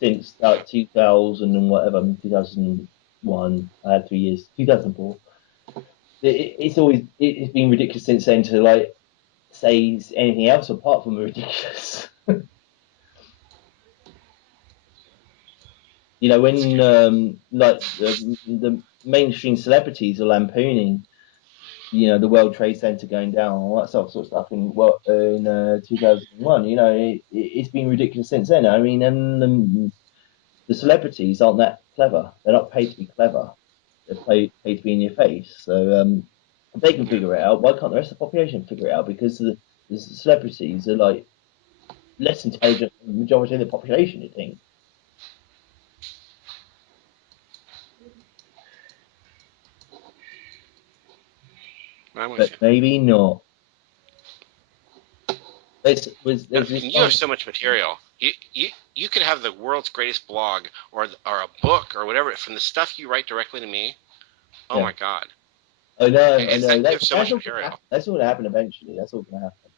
since 2000 and whatever, 2001, I had 3 years, 2004. It's been ridiculous since then to like say anything else apart from ridiculous. You know, when like the mainstream celebrities are lampooning, you know, the World Trade Center going down, all that sort of stuff in 2001. You know, it's been ridiculous since then. I mean, and the celebrities aren't that clever. They're not paid to be clever. They're paid to be in your face. So if they can figure it out, why can't the rest of the population figure it out? Because the celebrities are like less intelligent than the majority of the population, you think. But maybe not. You have so much material. You could have the world's greatest blog or a book or whatever from the stuff you write directly to me. Oh my God. I know. That's so much material. That's all going to happen eventually. That's all going to happen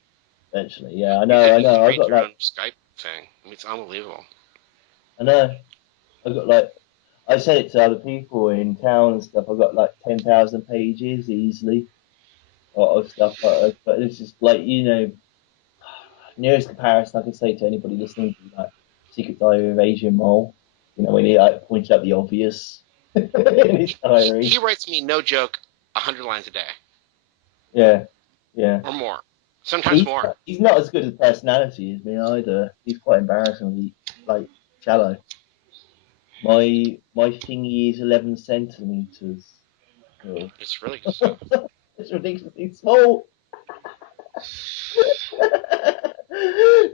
eventually. Yeah, I know. I've got your own Skype thing. I mean, it's unbelievable. I know. I've got like, I said it to other people in town and stuff. I've got like 10,000 pages easily of stuff, but it's just like, you know, nearest comparison I can say to anybody listening to like Secret Diary of Asian Mole, you know, when he like pointed out the obvious in his diary. He writes me, no joke, 100 lines a day. Yeah. Or more. Sometimes more. He's not as good as personality as me either. He's quite embarrassingly like shallow. My thingy is 11 centimeters. Oh. It's really good stuff. It's ridiculously small.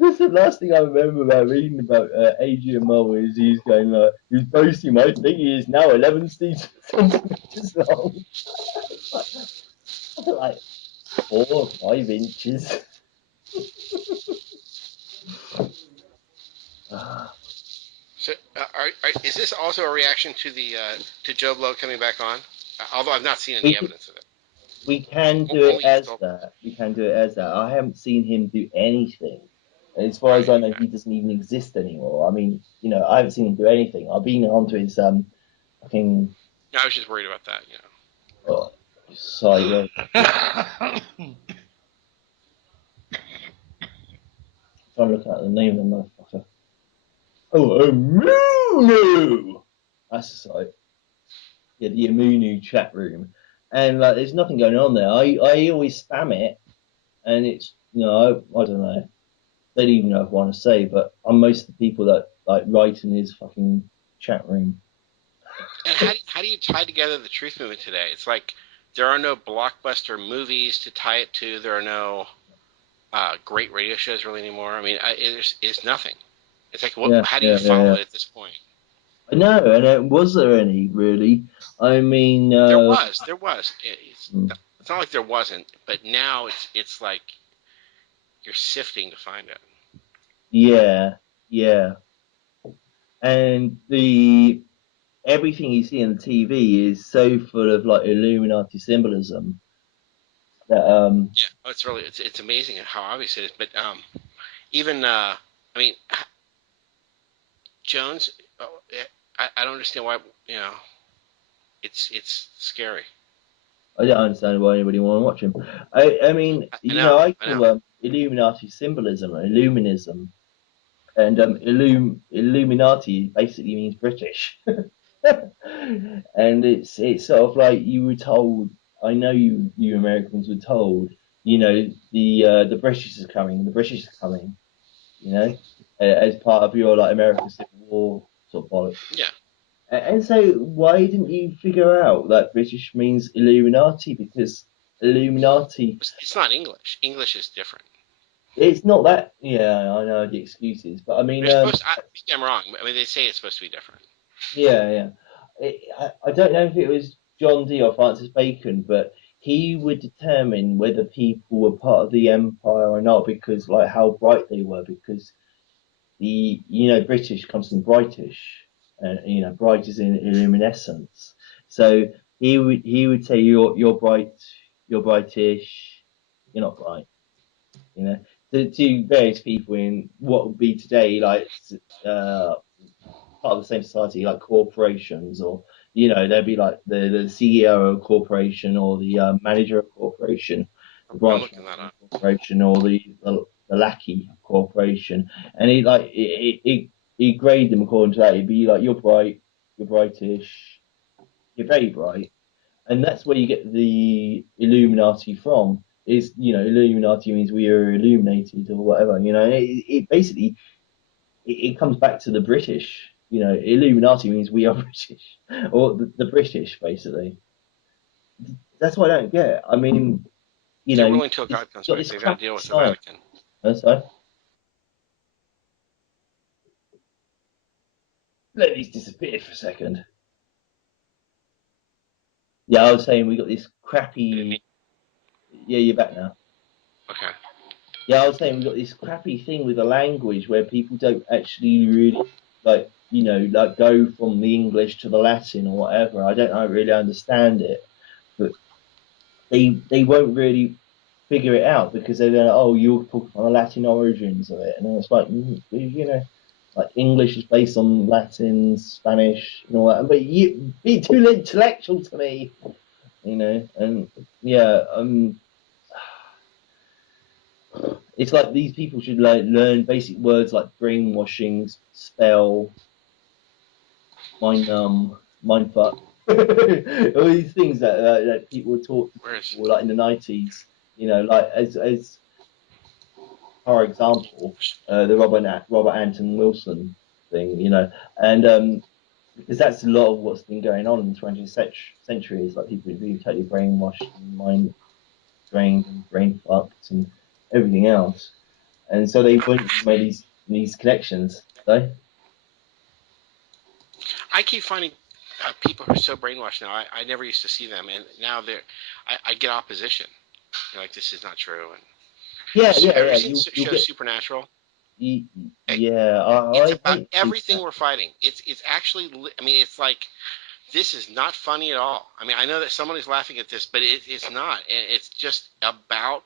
That's the last thing I remember about reading about Adrian Mole is he's going like, he's boasting my thingy is now 11 centimeters long. Like 4 or 5 inches. So, is this also a reaction to the to Joe Blow coming back on? Although I've not seen any evidence of it. We can do it as that. I haven't seen him do anything As far as I know, he doesn't even exist anymore. I mean, I haven't seen him do anything. I've been onto his fucking Yeah, I was just worried about that. site. Trying to look at the name of the motherfucker. Oh, Amunu! That's the site. Yeah, the Amunu chat room. And like, there's nothing going on there. I always spam it, and it's I don't know. Don't even know if I want to say, but I'm most of the people that like write in his fucking chat room. And how do you tie together the truth movement today? It's like there are no blockbuster movies to tie it to. There are no great radio shows really anymore. I mean, it's nothing. It's like, how do you follow it at this point? I know, and was there any really? I mean, There was. It's not like there wasn't, but now it's like you're sifting to find it. yeah, and everything you see on the TV is so full of like Illuminati symbolism that Yeah, it's amazing how obvious it is. But even I mean, Jones, I don't understand why. It's scary. I don't understand why anybody want to watch him. I mean, I call Illuminati symbolism Illuminism, and Illuminati basically means British, and it's sort of like you were told. I know you Americans were told, the British is coming, the British is coming, as part of your like American Civil War sort of bollocks. Yeah. And so, why didn't you figure out that British means Illuminati? Because Illuminati, It's not English. English is different. it's not that. Yeah, I know the excuses, but I mean, I'm wrong. I mean, they say it's supposed to be different. yeah. I don't know if it was John Dee or Francis Bacon, but he would determine whether people were part of the empire or not because, like, how bright they were. Because British comes from British, and bright is in luminescence. So he would say you're bright, you're brightish, you're not bright. To various people in what would be today like part of the same society, like corporations, or there'd be like the CEO of a corporation, or the manager of a corporation, the I'm branch looking that manager of up. a corporation, or the lackey of a corporation, and he grade them according to that. He'd be like, you're bright, you're brightish, you're very bright, and that's where you get the Illuminati from. Is Illuminati means we are illuminated or whatever. It basically it comes back to the British. Illuminati means we are British, or the British, basically. That's what I don't get. I mean, They're willing till God comes got back. this They've got to crap deal with the science. Vatican. That's right. Let these disappear for a second. Yeah, I was saying we got this crappy. Yeah, you're back now. Okay. Yeah, I was saying we got this crappy thing with the language where people don't actually really like go from the English to the Latin or whatever. I don't really understand it, but they won't really figure it out because they're going, oh, you're talking from the Latin origins of it, and then it's like like English is based on Latin, Spanish, and all that. But you be too intellectual to me, and yeah, it's like these people should learn basic words like brainwashing, spell, mind fuck, all these things that people were taught to people like in the 90s. Like as for example, the Robert Anton Wilson thing. And because that's a lot of what's been going on in the 20th century is like people being totally brainwashed, and mind drained, and brain fucked, and everything else. And so they wouldn't make these connections, though. I keep finding people who are so brainwashed now. I never used to see them, and now I get opposition. They're like, this is not true. And Yeah. have you seen You'll show get. Supernatural? Yeah, It's I about hate everything we're fighting. It's actually. I mean, it's like this is not funny at all. I mean, I know that someone is laughing at this, but it's not. It's just about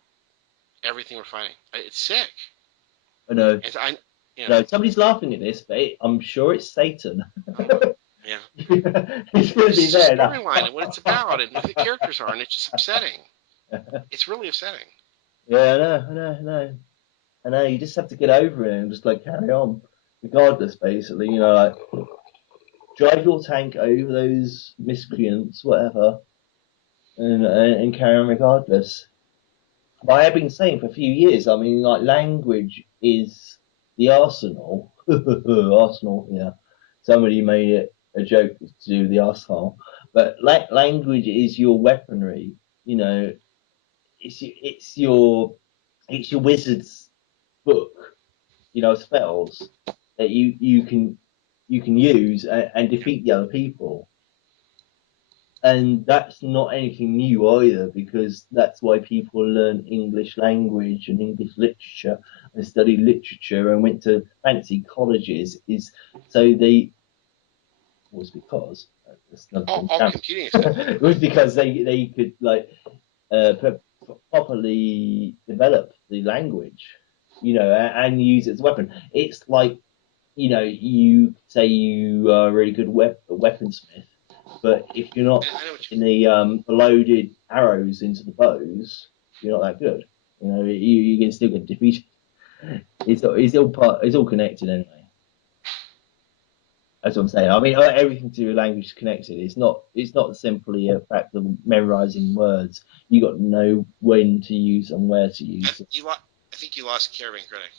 everything we're fighting. It's sick. I know. And I, yeah, No, somebody's laughing at this, but I'm sure it's Satan. yeah. He's going to be It's just there. storyline and what it's about and who the characters are, and it's just upsetting. It's really upsetting. Yeah, I know. I know. You just have to get over it and just like carry on, regardless. Basically, like drive your tank over those miscreants, whatever, and carry on regardless. But I have been saying for a few years. I mean, like language is the arsenal. Arsenal, yeah. Somebody made it a joke to do with the arsehole, but language is your weaponry. You know, it's your wizard's book. Spells that you can use and defeat the other people. And that's not anything new either, because that's why people learn English language and English literature and study literature and went to fancy colleges. Is so they was because that's another thing. All computing is good. It was because they could properly develop the language, and use it as a weapon. It's like you say you are a really good weaponsmith, but if you're not I know what in the loaded arrows into the bows, you're not that good. You can still get defeated. It's all connected anyway. That's what I'm saying. I mean, everything to do with language is connected. It's not simply a fact of memorizing words. You got to know when to use and where to use it. I think you lost Caravan Critic.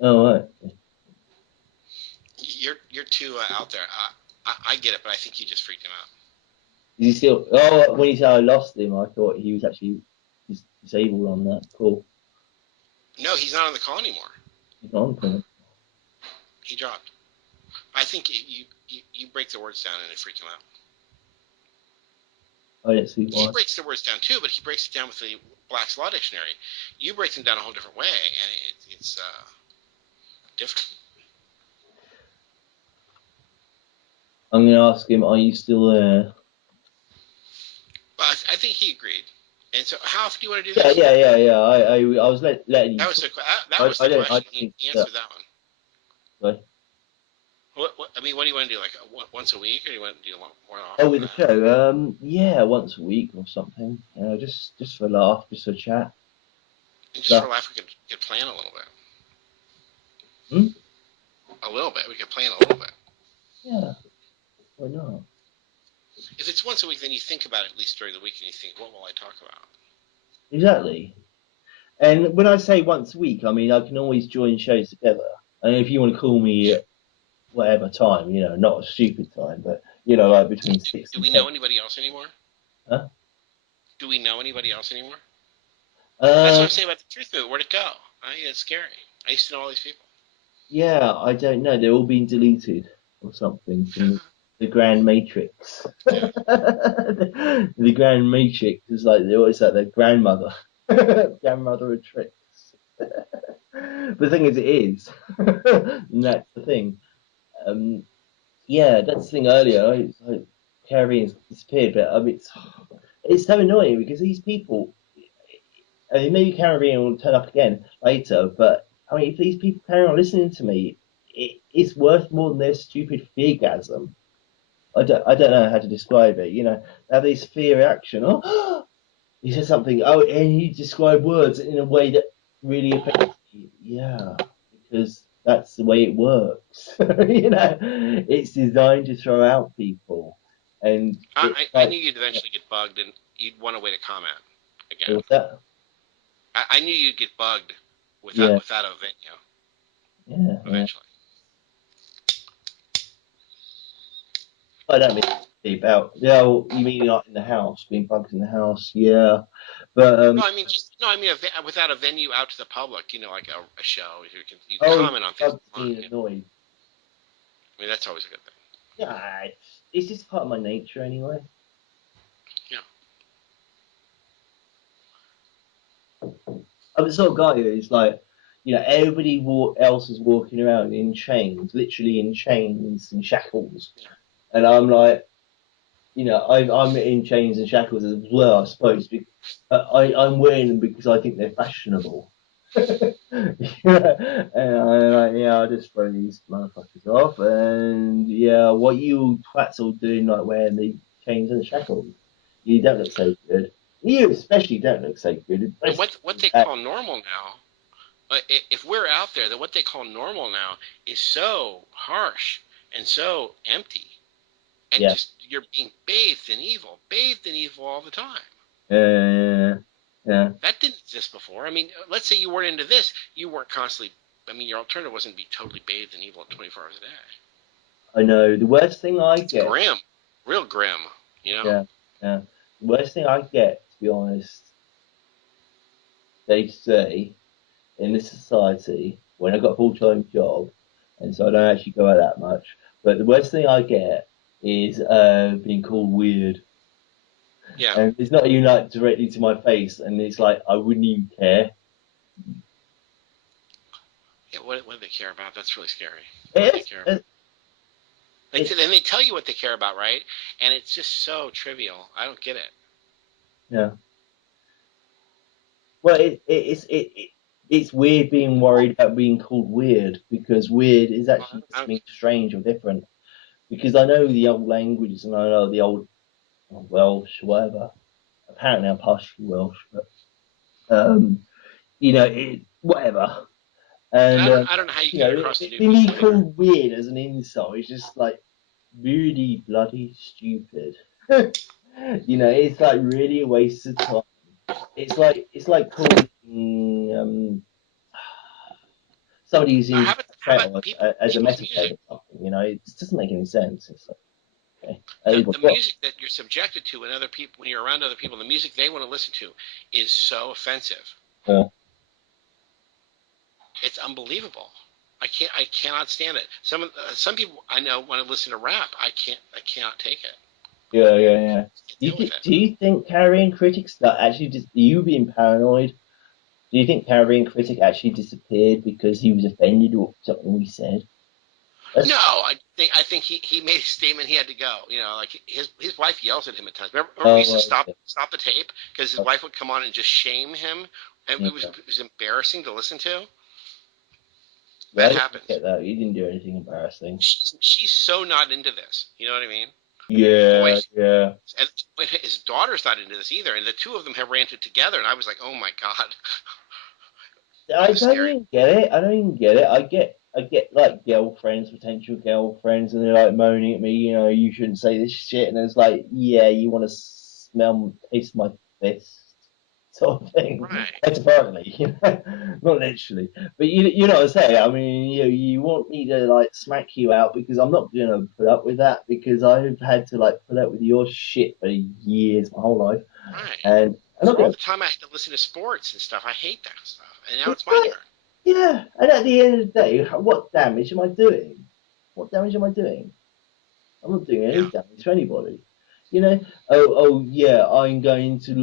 Oh, right. You're too out there. I get it, but I think you just freaked him out. Is he still? Oh, when he said I lost him, I thought he was actually disabled on that. Cool. No, he's not on the call anymore. He's on for it. He dropped. I think you break the words down and it freaked him out. I didn't see He why. breaks the words down too, but he breaks it down with the Black's Law Dictionary. You break them down a whole different way, and it's different. I'm going to ask him, are you still there? But I think he agreed. And so, how often do you want to do this? Yeah. I was letting you. That was the question. He answered that one. Sorry. What do you want to do? Like once a week, or do you want to do more often? Oh, with the show? Yeah, once a week or something. Just for a laugh, just for a chat. And just for a laugh, we could plan a little bit. A little bit. We could plan a little bit. Yeah. Why not? If it's once a week, then you think about it at least during the week, and you think, what will I talk about? Exactly. And when I say once a week, I mean I can always join shows together. And if you want to call me at whatever time, not a stupid time, but like between 6 Do and we 10. know anybody else anymore? Huh? Do we know anybody else anymore? That's what I'm saying about the Truth Movement. Where'd it go? It's scary. I used to know all these people. Yeah, I don't know. They're all being deleted or something from the Grand Matrix. The Grand Matrix is like they always say their grandmother, grandmother of tricks. But the thing is, it is, and that's the thing. Yeah, that's the thing earlier. It's like Carrie has disappeared, but I mean, it's so annoying because these people. I mean, maybe Caribbean will turn up again later, but I mean, if these people carry on listening to me, it's worth more than their stupid feargasm. I don't know how to describe it. They have this fear reaction. Oh, he said something. Oh, and he described words in a way that really affects me. Yeah, because that's the way it works. It's designed to throw out people. And I knew you'd eventually get bugged, and you'd want a way to comment again. What's that? I knew you'd get bugged without a venue. Yeah. Eventually. I don't mean deep out. Yeah, well, you mean like in the house, being bugged in the house? Yeah, but No, I mean without a venue out to the public. Like a show. You can comment on things. Being annoyed. I mean, that's always a good thing. Yeah, it's just part of my nature anyway. Yeah. I'm the sort of guy who's like, everybody else is walking around in chains, literally in chains and shackles, and I'm like, I'm in chains and shackles as well, I suppose. I'm wearing them because I think they're fashionable. And I'm like, yeah, I'll just throw these motherfuckers off. And yeah, what you twats all doing, like wearing the chains and shackles, you don't look so good. You especially don't look so good. And what they call normal now, if we're out there, then what they call normal now is so harsh and so empty, and Yeah. just you're being bathed in evil all the time. Yeah. That didn't exist before. I mean, let's say you weren't into this, you weren't constantly. I mean, your alternative wasn't to be totally bathed in evil 24 hours a day. I know. The worst thing I get. Grim, real grim. You know. Yeah. The worst thing I get, to be honest, they say in this society when I got a full-time job, and so I don't actually go out that much. But the worst thing I get is being called weird. Yeah. And it's not even like directly to my face, and it's like I wouldn't even care. Yeah. What do they care about? That's really scary. And they tell you what they care about, right? And it's just so trivial. I don't get it. Yeah. Well, it's weird being worried about being called weird, because weird is actually something strange or different. Because I know the old languages and I know the old Welsh, whatever. Apparently I'm partially Welsh, but whatever. And I don't know how you you get know, across the being called weird as an insult is just like really bloody stupid. It's like really a waste of time. It's like calling somebody using how about as a people's metal music? head or something. It just doesn't make any sense. It's like, okay, The music that you're subjected to when you're around other people, the music they want to listen to is so offensive. It's unbelievable. I cannot stand it. Some people I know want to listen to rap. I cannot take it. Yeah. Do you think Carrion Critics that actually just you being paranoid? Do you think Carrion Critic actually disappeared because he was offended or something we said? No, I think he made a statement. He had to go. Like his wife yells at him at times. Remember we used to stop the tape because his wife would come on and just shame him, and it was embarrassing to listen to. That happened. That. He didn't do anything embarrassing. She's so not into this. You know what I mean? Yeah. And his daughter's not into this either, and the two of them have ranted together, and I was like, oh my god. I don't even get it. I get like girlfriends, potential girlfriends, and they're like moaning at me, you shouldn't say this shit, and it's like, yeah, you want to taste my fist, sort of thing. Right. Metaphorically, not literally, but you know what I'm saying. I mean, you want me to like smack you out because I'm not gonna put up with that, because I've had to like put up with your shit for years, my whole life, right. And all the time I had to listen to sports and stuff. I hate that stuff. And now it's my turn. Yeah, and at the end of the day, what damage am I doing? I'm not doing any damage to anybody. Oh yeah, I'm going to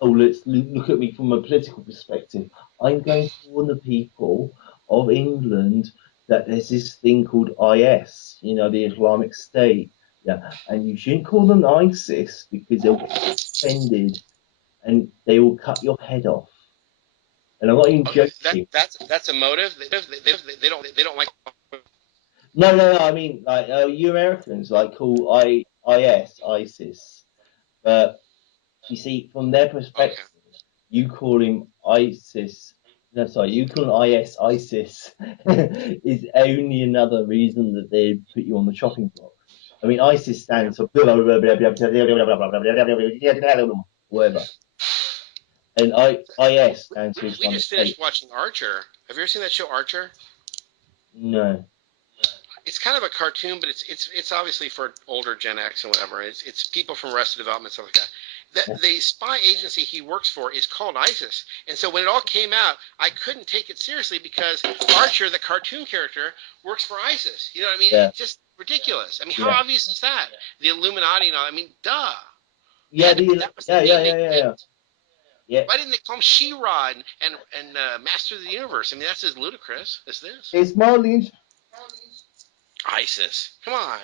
let's look at me from a political perspective. I'm going to warn the people of England that there's this thing called IS, the Islamic State. Yeah, and you shouldn't call them ISIS because they'll get offended and they will cut your head off. And I'm not even joking. That's a motive. They don't like. No. I mean, like you Americans call ISIS, but you see, from their perspective, you call him ISIS. No, sorry, you call him ISIS is only another reason that they put you on the chopping block. I mean, ISIS stands for whatever. And IS stands for. We just finished watching Archer. Have you ever seen that show Archer? No. It's kind of a cartoon, but it's obviously for older Gen X and whatever. It's people from Arrested Development, stuff like that. The spy agency he works for is called ISIS, and so when it all came out, I couldn't take it seriously because Archer, the cartoon character, works for ISIS. You know what I mean? Yeah. It's just ridiculous. I mean, how obvious is that? The Illuminati and all. I mean, duh. Yeah, Yeah. Why didn't they call him She-Ra and Master of the Universe? I mean, that's as ludicrous as this. It's mildly ISIS. Come on.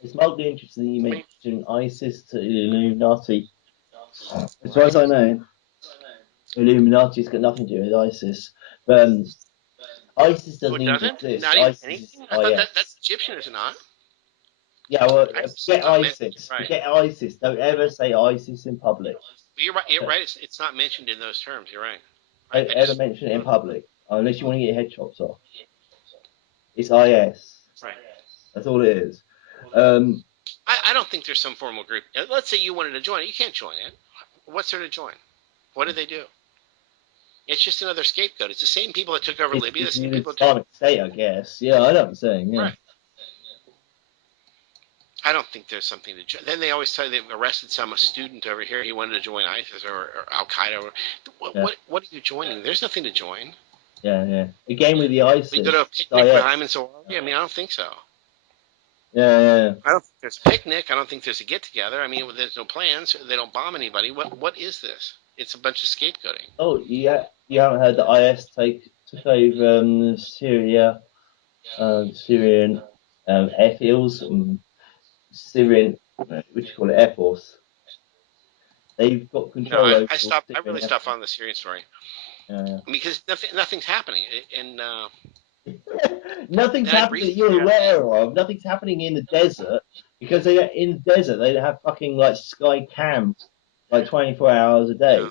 It's mildly interesting that you mentioned ISIS to Illuminati. As far as I know, Illuminati's got nothing to do with ISIS. But ISIS Oh, doesn't it even doesn't? exist. Not even ISIS is anything? I thought IS. that's Egyptian, is it not? Yeah, well, I forget not mentioned. ISIS. Right. Forget ISIS. Don't ever say ISIS in public. You're right. You're right. It's not mentioned in those terms. You're right. Don't I ever just mention it in public, unless you want to get your head chopped off. It's IS. right. That's all it is. Um, I don't think there's some formal group. Let's say you wanted to join it. You can't join it. What's there to join? What do they do? It's just another scapegoat. It's the same people that took over Libya. The it's same the people that took. Islamic State, I guess. Yeah, I know what I'm saying. Yeah. Right. I don't think there's something to join. Then they always tell you they've arrested a student over here. He wanted to join ISIS or Al Qaeda. What are you joining? There's nothing to join. Yeah. Again with the ISIS. We go to a picnic with Hyman Sawari. I mean, I don't think so. Yeah. I don't think there's a picnic. I don't think there's a get together. I mean, there's no plans. They don't bomb anybody. What is this? It's a bunch of scapegoating. Oh, yeah. You haven't heard that IS took over Syria, Syrian airfields, Syrian, what do you call it, Air Force. They've got control over. I really stopped following the Syrian story. Because nothing's happening, and nothing's happening that you're aware of. Nothing's happening in the desert because in the desert they have fucking like sky cams like 24 hours a day. No.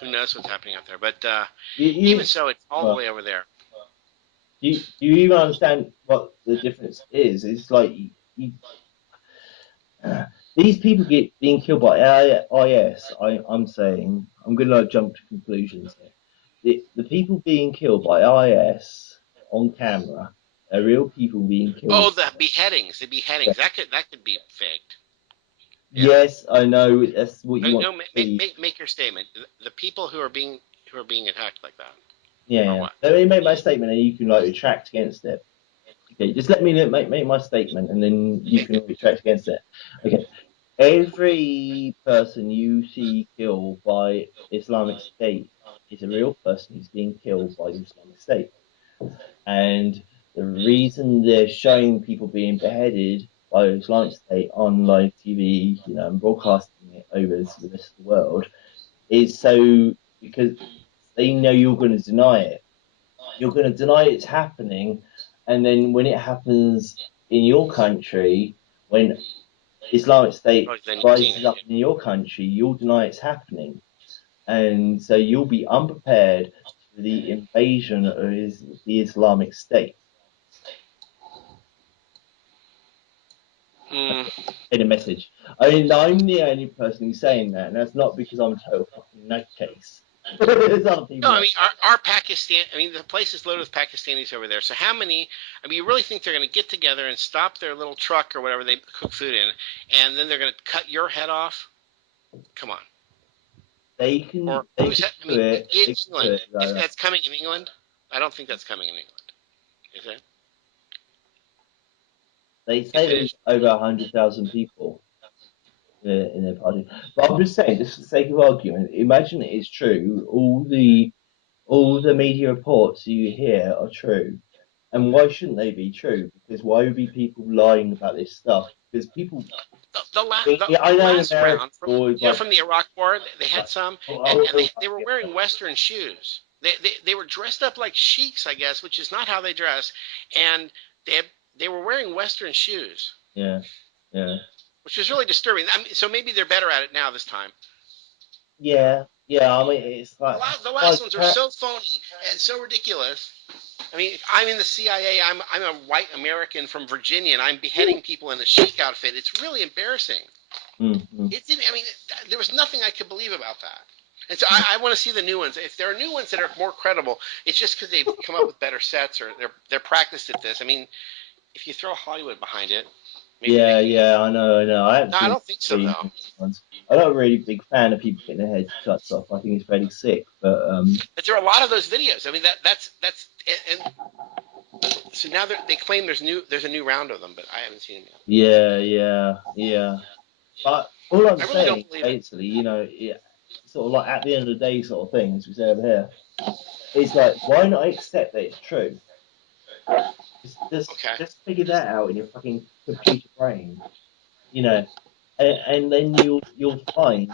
Who knows what's happening out there? But even so, it's all the way over there. Do you even understand what the difference is? It's like these people being killed by IS. I'm saying I'm going to jump to conclusions here. The people being killed by IS on camera are real people being killed. Oh, the beheadings. Yeah. That could be faked. Yeah. Yes, I know. That's what you want. No, make your statement. The people who are being attacked like that. Yeah. Let me make my statement, and you can retract against it. Okay, just let me make my statement, and then you can retract against it. Okay. Every person you see killed by Islamic State is a real person who's being killed by the Islamic State. And the reason they're showing people being beheaded by the Islamic State on live TV, and broadcasting it over to the rest of the world, is because they know you're going to deny it. You're going to deny it's happening, and then when it happens in your country, when Islamic State rises up in your country, you'll deny it's happening. And so you'll be unprepared for the invasion of the Islamic State. In a message. I mean, I'm the only person who's saying that, and that's not because I'm a total fucking nutcase. There's other people. No, I mean, our Pakistan. I mean, the place is loaded with Pakistanis over there. So how many? I mean, you really think they're going to get together and stop their little truck or whatever they cook food in, and then they're going to cut your head off? Come on. They can. Or they who's can that? I mean, do it. England. If that's coming in England, I don't think that's coming in England. Is it? They say there's over 100,000 people in their party. But I'm just saying, just for the sake of argument, imagine it is true. All the media reports you hear are true. And why shouldn't they be true? Because why would be people lying about this stuff? Because people... The last round, from the Iraq War, they had some, and they were wearing Western shoes. They were dressed up like sheiks, I guess, which is not how they dress, and they were wearing Western shoes. Yeah. Which is really disturbing. I mean, so maybe they're better at it now this time. Yeah. I mean, it's like the last ones are so phony and so ridiculous. I mean, I'm in the CIA. I'm a white American from Virginia, and I'm beheading people in a sheik outfit. It's really embarrassing. Mm-hmm. I mean, there was nothing I could believe about that. And so I want to see the new ones. If there are new ones that are more credible, it's just because they've come up with better sets or they're practiced at this. I mean, if you throw Hollywood behind it. Yeah, I know. I don't think so, though. I'm not a really big fan of people getting their heads cut off. I think it's very sick, but there are a lot of those videos. I mean, that's and so now they claim there's a new round of them, but I haven't seen them yet. Yeah. But all I'm really saying, basically, sort of like at the end of the day, sort of thing, as we say over here, it's like, why not accept that it's true? Just figure that out in your fucking computer brain, and then you'll find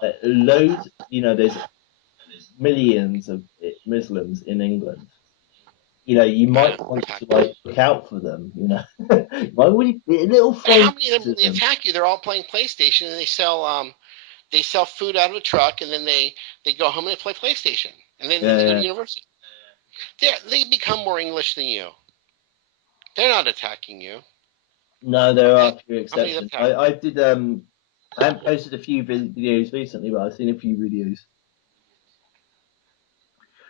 that loads, millions of Muslims in England. You know, you might want to like look out for them. You know, why would you be a little How friend many of them to really them? attack you? They're all playing PlayStation, and they sell food out of a truck, and then they go home and they play PlayStation, and then they go to Yeah, university. They become more English than you. They're not attacking you. no, there How are a few many of them exceptions. attack? I did I haven't posted a few videos recently, but I've seen a few videos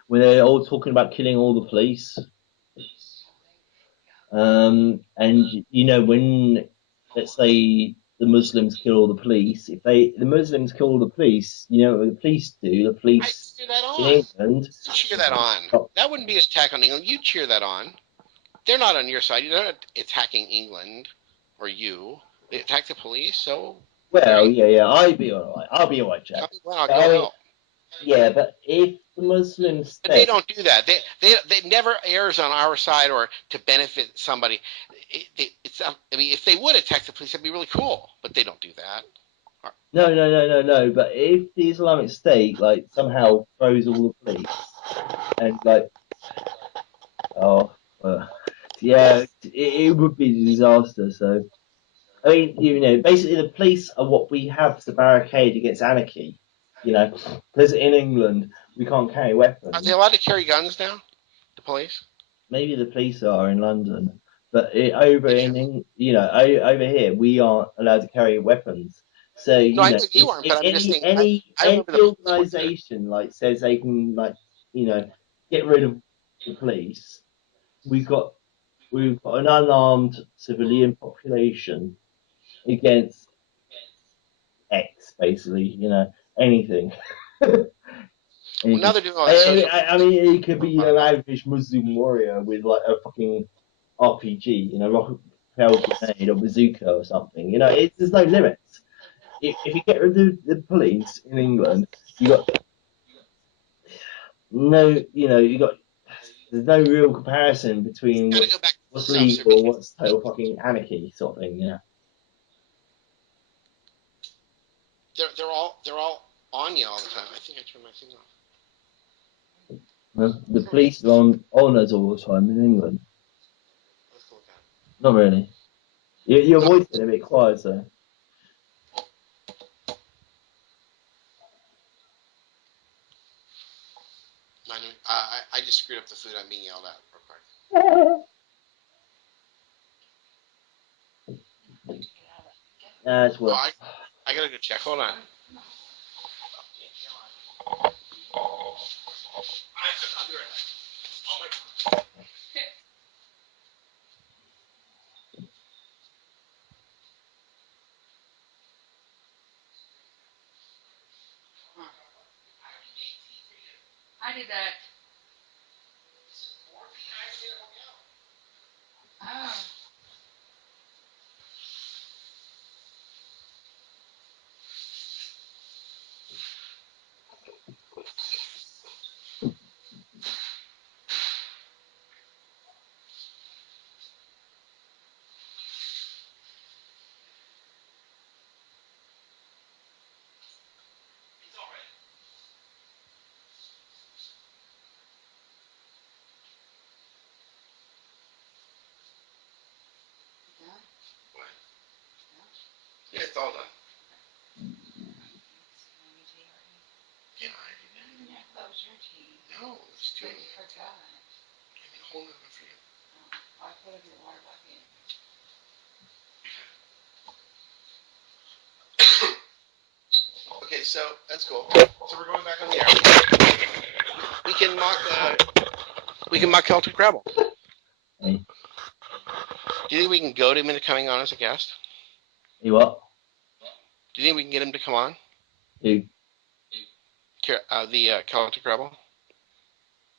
where they're all talking about killing all the police. And you know, when let's say the Muslims kill all the police, if the Muslims kill all the police, you know what the police do? The I police cheer that in on. England, You cheer that on. That wouldn't be an attack on England. You cheer that on. They're not on your side. They're not attacking England or you. They attack the police, so they're well, angry. yeah, I'll be all right, Tell Jack. me when I'll But go I mean, help. yeah, but if the Muslims But they stay, don't do that. They never airs on our side or to benefit somebody. I mean, if they would attack the police, that'd be really cool. But they don't do that. no. But if the Islamic State like somehow throws all the police and like, oh, yeah, it would be a disaster. So. I mean, you know, basically the police are what we have to barricade against anarchy. You know, because in England we can't carry Are they weapons. allowed to carry guns now? The police? Maybe the police are in London, but over Did you? you know, over here we aren't allowed to carry weapons. So No, you I know, know you aren't. But I'm just saying. I any remember the police were here. organisation like says they can like you know get rid of the police, we've got we've got an unarmed civilian population against X, basically, you know, anything. Well, now Anything. they're doing all this social I distancing. mean, it could be I an don't know. average Muslim warrior with like a fucking RPG, you know, rocket propelled grenade or bazooka or something. You know, there's no limits. If you get rid of the police in England, you got no, you know, you got there's no real comparison between Got to go back to what's legal or self-service. what's total fucking anarchy sort of thing. You know, They're all on you all the time. I think I turned my thing off. well, the police are on us all the time in England. Let's look at it. Not really. Your No, voice is a bit quiet, so. I just screwed up the food. I'm being yelled at real quick. That's Oh, what. I gotta go check. Hold on. I'll be right back. Oh my God. I did that. Oh. Yeah, it's all done. Yeah, I did that. No, it's too. Give me a whole nother for you. Okay, so that's cool. So we're going back on the air. We can mock. We can mock Celtic Rebel. Hey, Do you think we can goad him into coming on as a guest? you what? Do you think we can get him to come on? Who? The Celtic Rebel.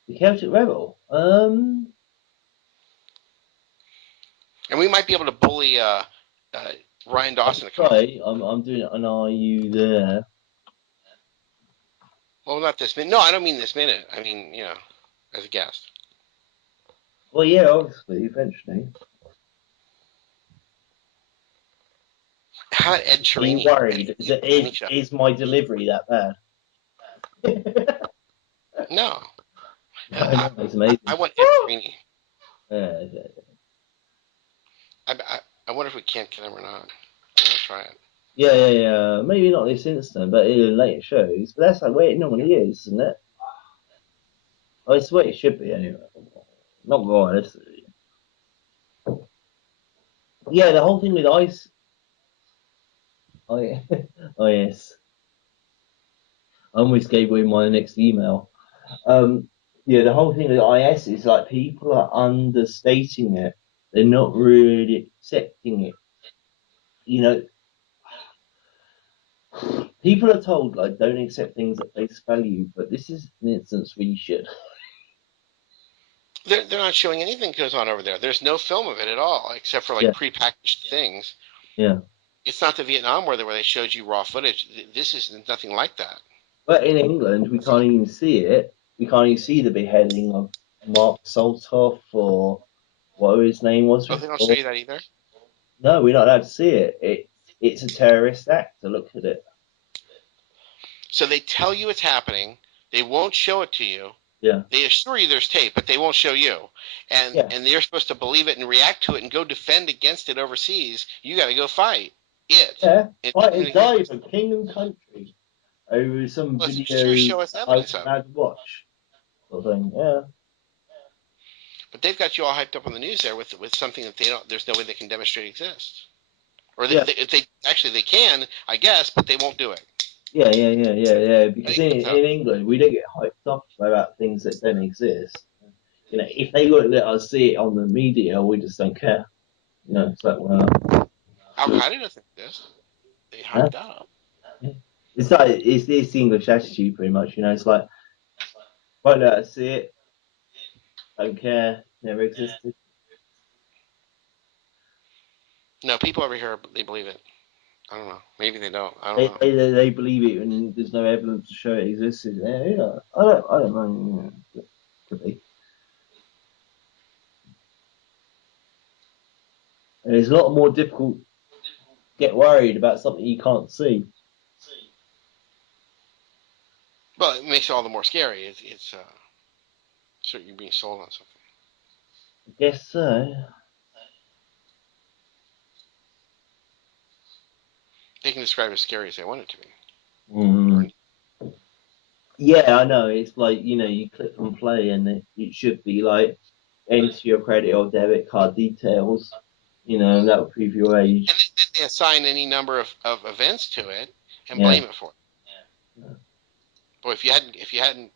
The Celtic Rebel? And we might be able to bully Ryan Dawson to come on. Sorry, I'm doing an Are You There? Well, not this minute. No, I don't mean this minute. I mean, as a guest. Well, yeah, obviously, eventually. How about Ed Are you Cherini? worried? Any show. Is my delivery that bad? No. I know, it's amazing. I want Ed Greeny. Yeah, I wonder if we can't get him or not. I'm gonna try it. yeah. Maybe not this instant, but in later shows. But that's like where it normally is, isn't it? Oh, it's the way it should be anyway. Not right. Yeah, the whole thing with ice. Oh, yeah. Oh, yes. I almost gave away my next email. Yeah, the whole thing with IS is like people are understating it. They're not really accepting it. You know, people are told like don't accept things at face value, but this is an instance where you should. They're not showing anything goes on over there. There's no film of it at all, except for like Yeah, prepackaged things. yeah. It's not the Vietnam War where they showed you raw footage. This is nothing like that. But in England, we can't even see it. We can't even see the beheading of Mark Saltoff or whatever his name was Oh, they don't show before. you that either. No, we're not allowed to see it. It's a terrorist act to look at it. So they tell you it's happening. They won't show it to you. Yeah. They assure you there's tape, but they won't show you. And Yeah. and they're supposed to believe it and react to it and go defend against it overseas. You got to go fight it. Yeah. And, Fight and and die for king and country over some well, sure, video show us that I evidence of it. had to watch. Sort of thing. Yeah. But they've got you all hyped up on the news there with something that they don't. There's no way they can demonstrate exists. Or Yeah. they actually they can, I guess, but they won't do it. Yeah. Because I think in England, we don't get hyped up about things that don't exist. You know, if they won't let us see it on the media, we just don't care. You know, it's like, well, Al Qaeda doesn't exist. They huh? hyped that up. It's like it's this English attitude, pretty much. You know, it's like, won't let us see it, don't care, never existed. No, people over here they believe it. I don't know. Maybe they don't. I don't They, know. they, they believe it, and there's no evidence to show it existed. Yeah, I don't know. Yeah, could be. And it's a lot more difficult to get worried about something you can't see. Well, it makes it all the more scary. It's so you're being sold on something. I guess so. They can describe it as scary as they want it to be. Mm. Yeah, I know. It's like, you click and play, and it should be like enter your credit or debit card details, and that will prove your age. And they assign any number of events to it and Yeah. blame it for it. Yeah. Boy, if you hadn't,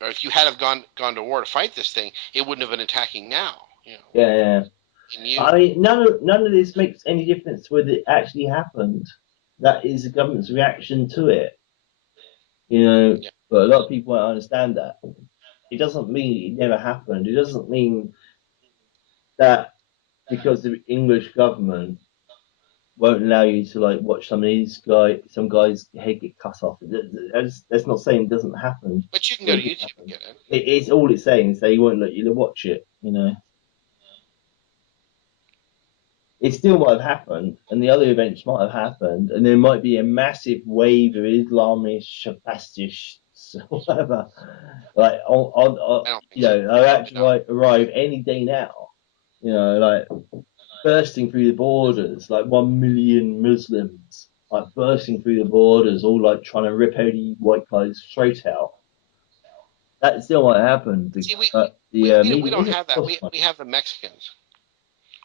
or if you had have gone to war to fight this thing, it wouldn't have been attacking now. Yeah. You, I mean, none of this makes any difference whether it actually happened. That is the government's reaction to it. Yeah. But a lot of people won't understand that. It doesn't mean it never happened. It doesn't mean that because the English government won't allow you to like watch some guy's head get cut off. That's not saying it doesn't happen. But you can go to YouTube and get it. It's all it's saying is they won't let you to watch it. It still might have happened, and the other events might have happened, and there might be a massive wave of Islamist, Shabastish, whatever, like are actually arrive any day now. Like bursting through the borders, like 1 million Muslims, like bursting through the borders, all like trying to rip any white guy's throat out. That still might happen. See, we don't have that. We have the Mexicans.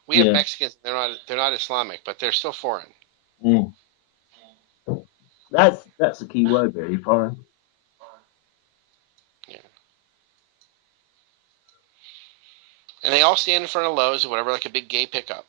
We have Mexicans. They're not Islamic, but they're still foreign. Mm. That's the key word, really, foreign. Yeah. And they all stand in front of Lowe's or whatever, like a big gay pickup.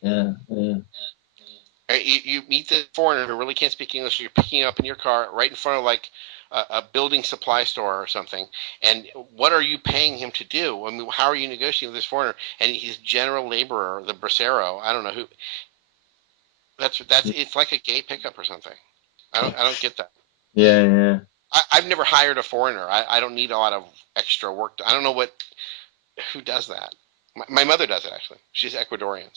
Yeah. You meet the foreigner who really can't speak English. You're picking up in your car right in front of like a building supply store or something. And what are you paying him to do? I mean, how are you negotiating with this foreigner? And he's general laborer, the bracero. I don't know who. That's it's like a gay pickup or something. I don't get that. Yeah. I've never hired a foreigner. I don't need a lot of extra work. I don't know who does that. My mother does it actually. She's Ecuadorian.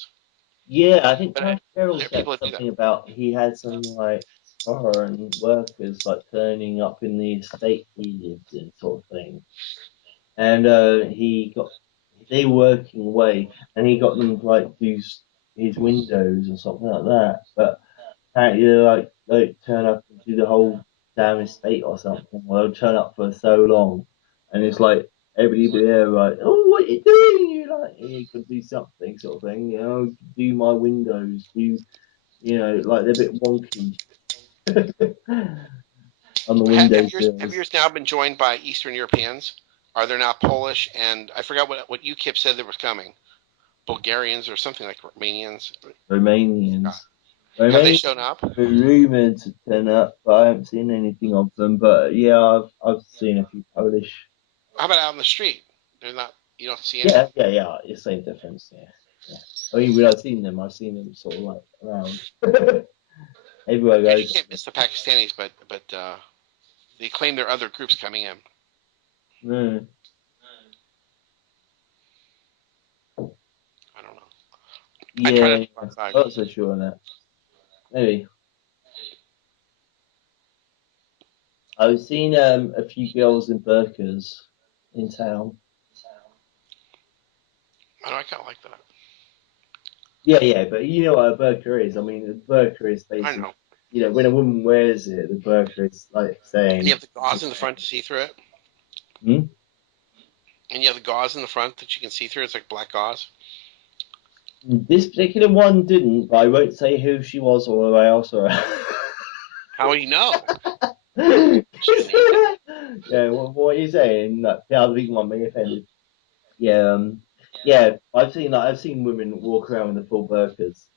Yeah, I think But Cheryl said people that do something that. about he had some like foreign workers like turning up in the estate he lives in, sort of thing. And they were working away, and he got them to like do his windows or something like that. But apparently they like turn up and do the whole damn estate or something. Well, they'll turn up for so long, and it's like everybody be there like, oh, what you doing? You like, you could do something, sort of thing. Do my windows, like they're a bit wonky on the window Have grills. yours now been joined by Eastern Europeans? Are there now Polish and I forgot what UKIP said that was coming? Bulgarians or something like Romanians? Romanians. Have they Romanians shown up? are rumored to turn up, but I haven't seen anything of them. But yeah, I've seen a few Polish. How about out in the street? They're not. You don't see any. Yeah. It's the same difference. Yeah. I mean, when I've seen them sort of like around everywhere I And you go. can't miss the Pakistanis, but they claim there are other groups coming in. No, I don't know. I try not yeah, to go outside. I'm not so sure on that. Maybe I've seen a few girls in burqas in town. I know. I kind of like that. Yeah, but you know what a burqa is. I mean, a burqa is I basically, know. when a woman wears it, the burqa is like And you saying, have the gauze in the front to see through it. hmm? And you have the gauze in the front that you can see through. It's like black gauze. This particular one didn't, but I won't say who she was or who I asked her. How will you know? Yeah, what are you saying? Like, the other big one may offended. Yeah. I've seen women walk around with the full burqas.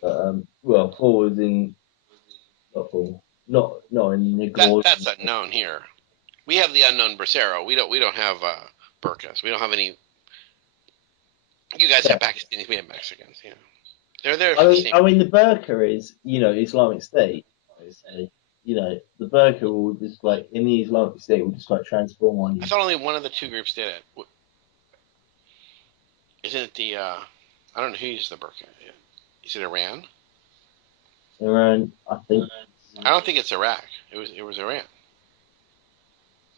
But, well, full was in not full, not in the That's unknown here. We have the unknown bracero. We don't have burqas. We don't have any. You guys Yeah. have Pakistanis. We have Mexicans. Yeah, they're there I for the mean, same. I mean, the burqa is, Islamic State. Basically. The burqa will just like in the Islamic State will just like transform on I you. thought only one of the two groups did it. Isn't it the? I don't know who used the burqa. Is it Iran? Around, I think, I don't think it's Iraq. It was Iran.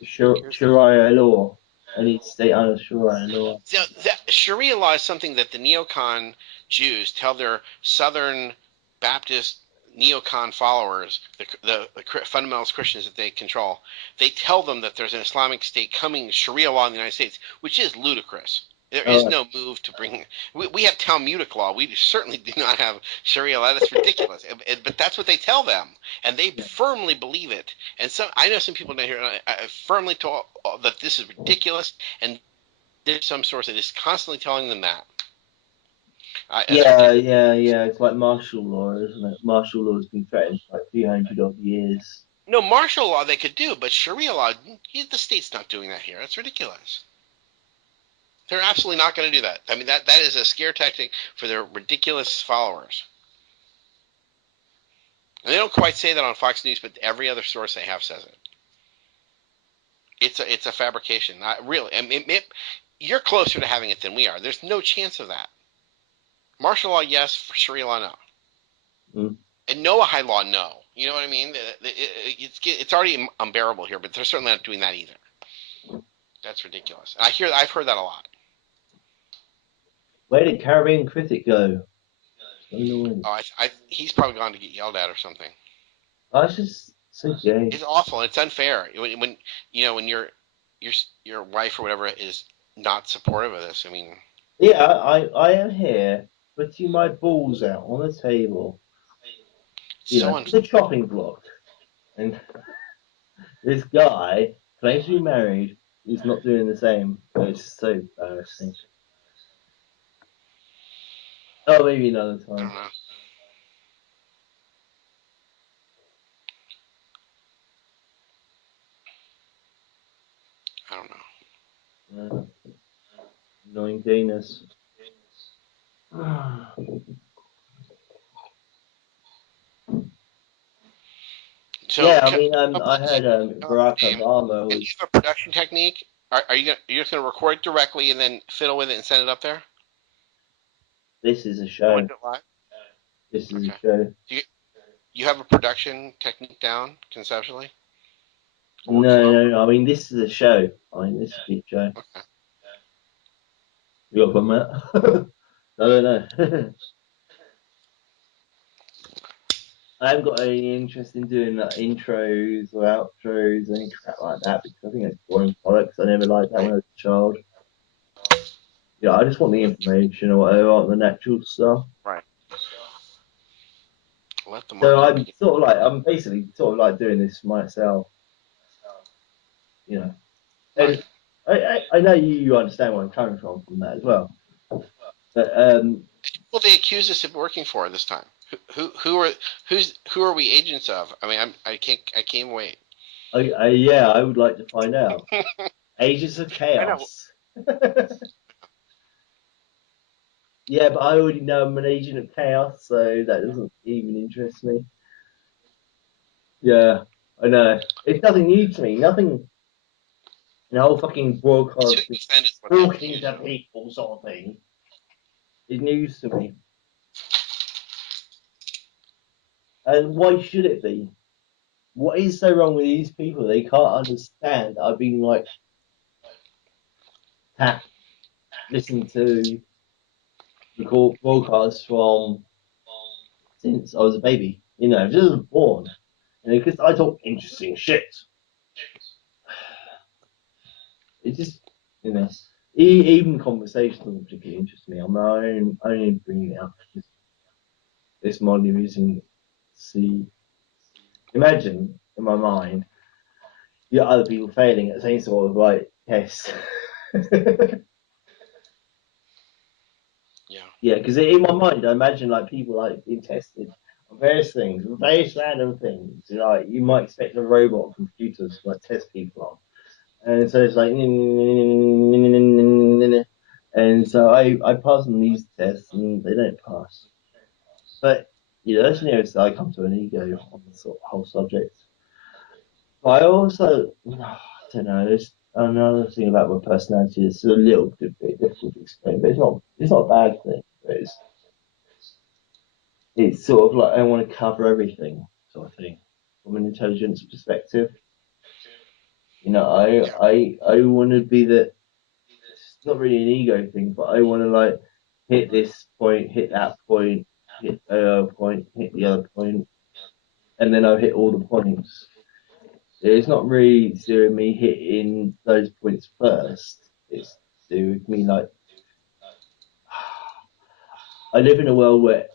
Sharia law. Any state under Sharia law. So Sharia law is something that the neocon Jews tell their Southern Baptist neocon followers, the fundamentalist Christians that they control. They tell them that there's an Islamic state coming, Sharia law in the United States, which is ludicrous. There is no move to bring. We have Talmudic law. We certainly do not have Sharia law. That's ridiculous. But that's what they tell them, and they firmly believe it. And I know some people down here firmly told that this is ridiculous, and there's some source that is constantly telling them that. Yeah. It's like martial law, isn't it? Martial law has been threatened for like 300 odd years. No, martial law they could do, but Sharia law, the state's not doing that here. That's ridiculous. They're absolutely not going to do that. I mean, that is a scare tactic for their ridiculous followers. And they don't quite say that on Fox News, but every other source they have says it. It's a fabrication. Not really. I mean, you're closer to having it than we are. There's no chance of that. Martial law, yes. For Sharia law, no. Mm. And Noahide law, no. You know what I mean? It's already unbearable here, but they're certainly not doing that either. That's ridiculous. I've heard that a lot. Where did Caribbean Critic go? Oh, he's probably gone to get yelled at or something. I just so gay. It's awful. It's unfair when your wife or whatever is not supportive of this. I mean, Yeah, I am here putting my balls out on the table. The chopping block, and this guy claims to be married. He's not doing the same. It's so embarrassing. Oh, maybe another I time. don't know. Annoying gayness. So, Yeah, I mean, I heard Barack Obama and was. you have a production technique? Are you just going to record directly and then fiddle with it and send it up there? This is a show. Live? This is a show. You you have a production technique down conceptually? No. I mean, this is a show. I mean, this is a big show. Okay. You got a problem with that? I don't know. I haven't got any interest in doing like intros or outros or any crap like that because I think it's boring products. I never liked that when I was a child. Yeah, I just want the information or whatever, I want the natural stuff. Right. Let the So market be. I'm basically sort of like doing this myself, you know. Right. And I know you understand where I'm coming from that as well. But Well, they accuse us of working for this time. Who are we agents of? I mean, I can't wait. I would like to find out. Agents of I know. Chaos. Yeah, but I already know I'm an agent of chaos, so that doesn't even interest me. Yeah, I know. It's nothing new to me. Nothing. The whole fucking To broadcast, an extent, it's what happened to talking you. to people sort of thing is news to me. And why should it be? What is so wrong with these people? They can't understand. I've been like listening to record broadcasts from since I was a baby. You know, just was born. And because I talk interesting shit. It's just, you know, even conversations don't particularly interest me. I'm only bringing it up because this modern reason. See, imagine in my mind, you got other people failing at the same sort of like test. Yeah. Yeah, because in my mind, I imagine like people like being tested on various things, various random things. You know, like you might expect a robot or computers to like test people on, and so it's like, and so I pass on these tests and they don't pass. But you know, that's the nearest I come to an ego on the sort of whole subject. But I also, I don't know, there's another thing about my personality that's a little bit difficult to explain, but it's not a bad thing. But it's sort of like I want to cover everything, sort of thing, from an intelligence perspective. You know, Yeah. I want to be the. It's not really an ego thing, but I want to like hit this point, hit that point, hit the other point, hit the other point, and then I hit all the points. It's not really to do with me hitting those points first. It's to do with me like I live in a world where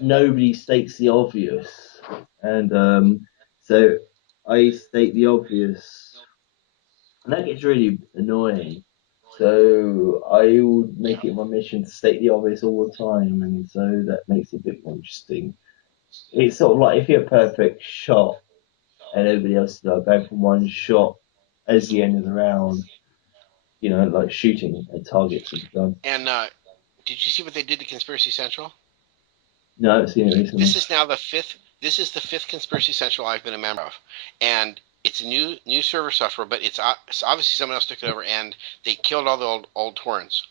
nobody states the obvious, and so I state the obvious, and that gets really annoying. So I would Yeah. make it my mission to state the obvious all the time, and so that makes it a bit more interesting. It's sort of like if you're a perfect shot and everybody else is like going for one shot as the end of the round, you know, like shooting at targets with a gun. And did you see what they did to Conspiracy Central? No, I haven't seen it recently. This is now the fifth. This is the fifth Conspiracy Central I've been a member of, and it's a new server software, but it's obviously someone else took it over, and they killed all the old torrents,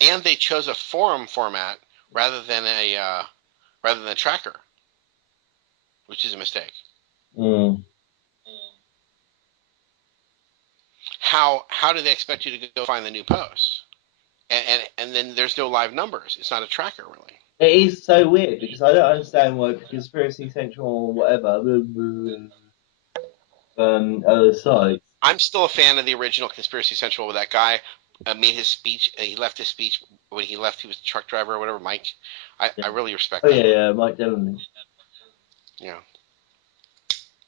and they chose a forum format rather than a tracker, which is a mistake. Mm. How do they expect you to go find the new posts? And then there's no live numbers. It's not a tracker really. It is so weird because I don't understand why Conspiracy Central or whatever other sites. I'm still a fan of the original Conspiracy Central where that guy made his speech. He left his speech when he left. He was a truck driver or whatever. Mike, Yeah. I really respect Oh that. yeah, Mike Dillon. Yeah.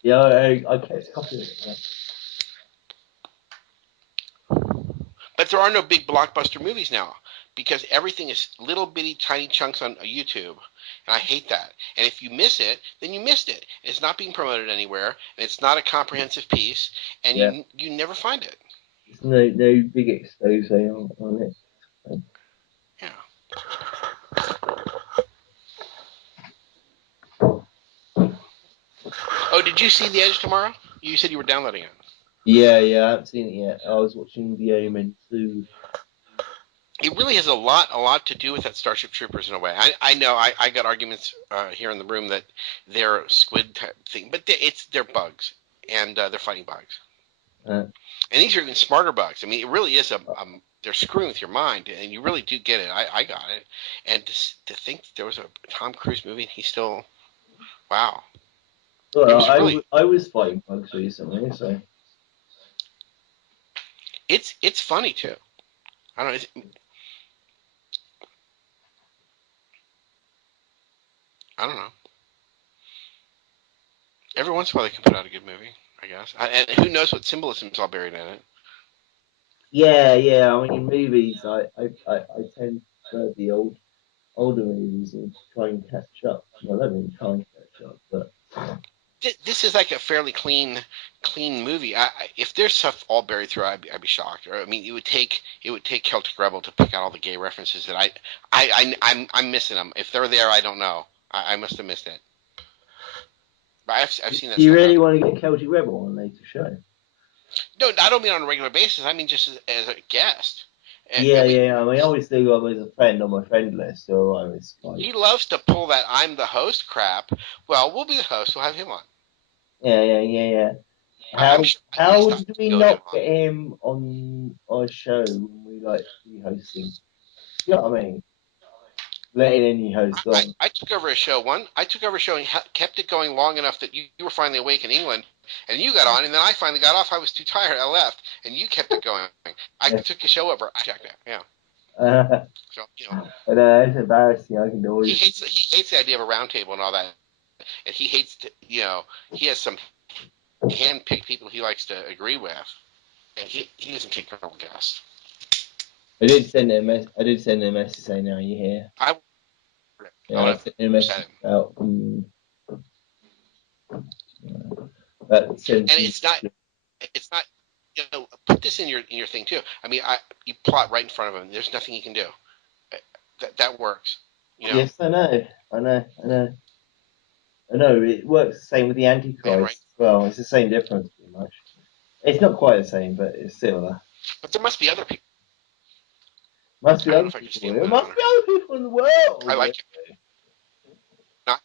Yeah, I kept a copy of it. Yeah. But there are no big blockbuster movies now because everything is little bitty tiny chunks on YouTube, and I hate that. And if you miss it, then you missed it. It's not being promoted anywhere, and it's not a comprehensive piece, and Yeah. you never find it. There's no big expose on it. Yeah. Oh, did you see The Edge tomorrow? You said you were downloading it. Yeah, I haven't seen it yet. I was watching The Omen 2. it really has a lot to do with that Starship Troopers in a way. I know I got arguments here in the room that they're squid type thing, but they're bugs, and they're fighting bugs. Uh, And these are even smarter bugs. I mean, it really is they're screwing with your mind, and you really do get it. I got it, and to think that there was a Tom Cruise movie, and he's still, wow, it well, was really, I was fighting bugs recently, so it's funny too. I don't know, I don't know. Every once in a while they can put out a good movie, I guess. And who knows what symbolism's all buried in it. yeah. I mean, movies, I tend to prefer the older movies and try and catch up. Well, I don't really try and catch up, but This is like a fairly clean movie. If there's stuff all buried through, I'd be shocked. Or I mean, it would take Celtic Rebel to pick out all the gay references that I'm missing them. If they're there, I don't know. I must have missed it. But I've seen that do you stuff out really there. want to get Celtic Rebel on a later show? No, I don't mean on a regular basis. I mean just as a guest. Yeah, And we yeah. I mean, obviously, I'm as a friend on my friend list, so I was like, he loves to pull that I'm the host crap. Well, we'll be the host. We'll have him on. yeah. I'm How sure at how least I did can we goad him not on. get him on our show when we like re-hosting? You know what I mean? Letting any host on. I took over a show one. I took over a show and kept it going long enough that you were finally awake in England, and you got on, and then I finally got off. I was too tired. I left, and you kept it going. I Yeah. took the show over. I checked it. Yeah. So But it's embarrassing. I can he always. hates the idea of a round table and all that, and he hates he has some hand-picked people he likes to agree with, and he doesn't take normal guests. I did send him. I did send him a message saying, "Are you here?" I Yeah, would I have sent him a upset message him, about about and 17. it's not put this in your thing too. I mean, you plot right in front of him. There's nothing he can do. That works. You know, Yes, I know. I know. It works the same with the man, right? Antichrist as well. It's the same difference, pretty much. It's not quite the same, but it's similar. But there must be other people. Must I be don't know other if I can people. stand There Lennon must on the be radio. other people in the world. I like him. Not,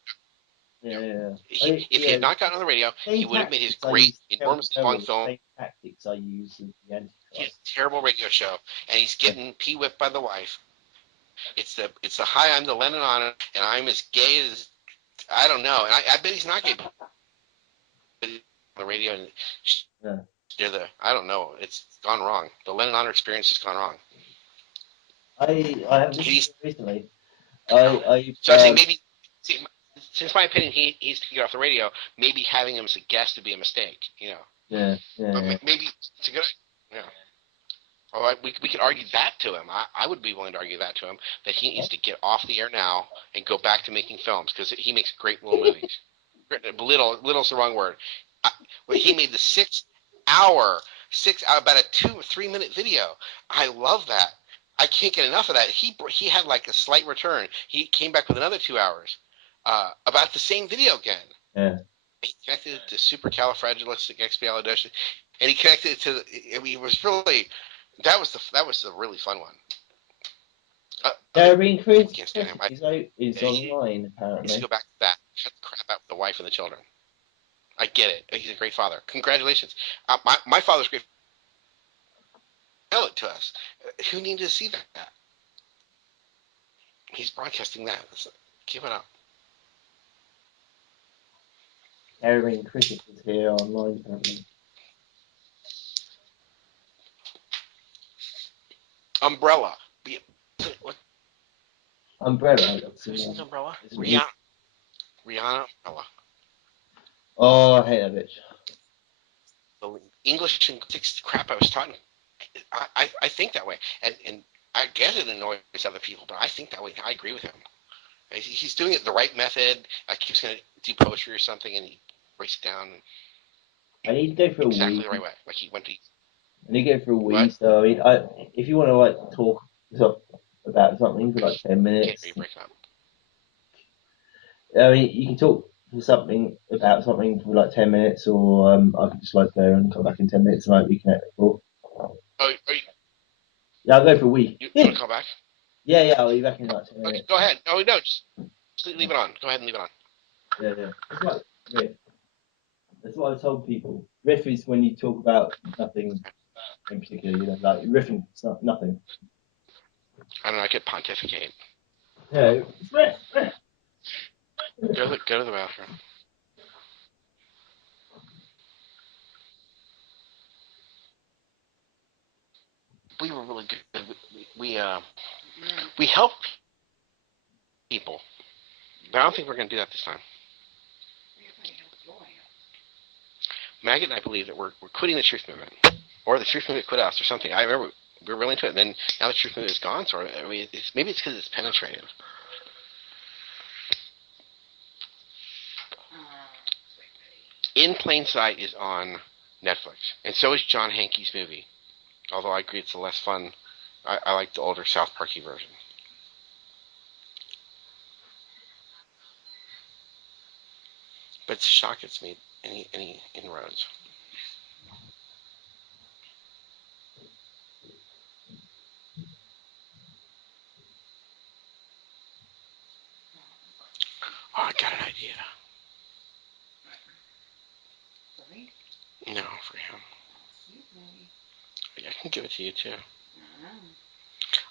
you know, Yeah. if he Yeah. had not gotten on the radio, he Same would have made his tactics I great, use with Celtic enormously long Rebel, the film. same tactics I use with the He has Antichrist. a terrible radio show, and he's getting pee whipped by the wife. It's the hi, I'm the Lennon on it, and I'm as gay as I don't know, and I bet he's not gay. But on the radio, and Yeah. I don't know. It's gone wrong. The Lennon Honor experience has gone wrong. I have listened He's to it recently. no. I So I say maybe. See, since my opinion, he's to get off the radio. Maybe having him as a guest would be a mistake. But yeah. maybe it's a good. Yeah. All right, we could argue that to him. I would be willing to argue that to him that he needs to get off the air now and go back to making films because he makes great little movies. Little's the wrong word. When he made the 6 hour, about a 2 or 3 minute video. I love that. I can't get enough of that. He had like a slight return. He came back with another 2 hours about the same video again. Yeah. He connected it to supercalifragilisticexpialidocious, and he connected it to. I mean, it was really that was the really fun one. Caribbean People Cruise can't stand him. is online He needs to apparently. go back to that. Shut the crap out with the wife and the children. I get it. He's a great father. Congratulations. My father's great. Tell it to us. Who needed to see that? He's broadcasting that. Give it up. Caribbean Cricket is here online apparently. Umbrella. What? Umbrella. Who's Umbrella? It's Rihanna. Rihanna Umbrella. Oh, I hate that bitch. The English and crap I was taught. I think that way, and I guess it annoys other people, but I think that way. I agree with him. He's doing it the right method. Like he was going to do poetry or something, and he breaks it down I need to go for a exactly wee. the right way. Like he went to. I need to go for a wee. What? So I mean, if you want to like talk about something for like 10 minutes, Can't break up. I mean, you can talk for something about something for like 10 minutes, or I can just like go and come back in 10 minutes and like reconnect the call. Oh, Yeah, I'll go for a week. You want to call back? Yeah, I'll be back in like 10 Okay, minutes. go ahead. Oh no, just leave it on. Go ahead and leave it on. Yeah. It's like riff. That's what I told people. Riff is when you talk about nothing in particular, like riffing, it's nothing. I don't know. I could pontificate. Yeah, it's riff. Go to the bathroom. We were really good. We helped people. But I don't think we're going to do that this time. Maggot and I believe that we're quitting the truth movement, or the truth movement quit us, or something. I remember we were really into it, and then now the truth movement is gone. So I mean, maybe it's because it's penetrative. In Plain Sight is on Netflix, and so is John Hankey's movie. Although I agree it's a less fun. I like the older South Parky version. But it's a shock it's made any inroads. Oh, I got an idea. No, for him. I can give it to you too.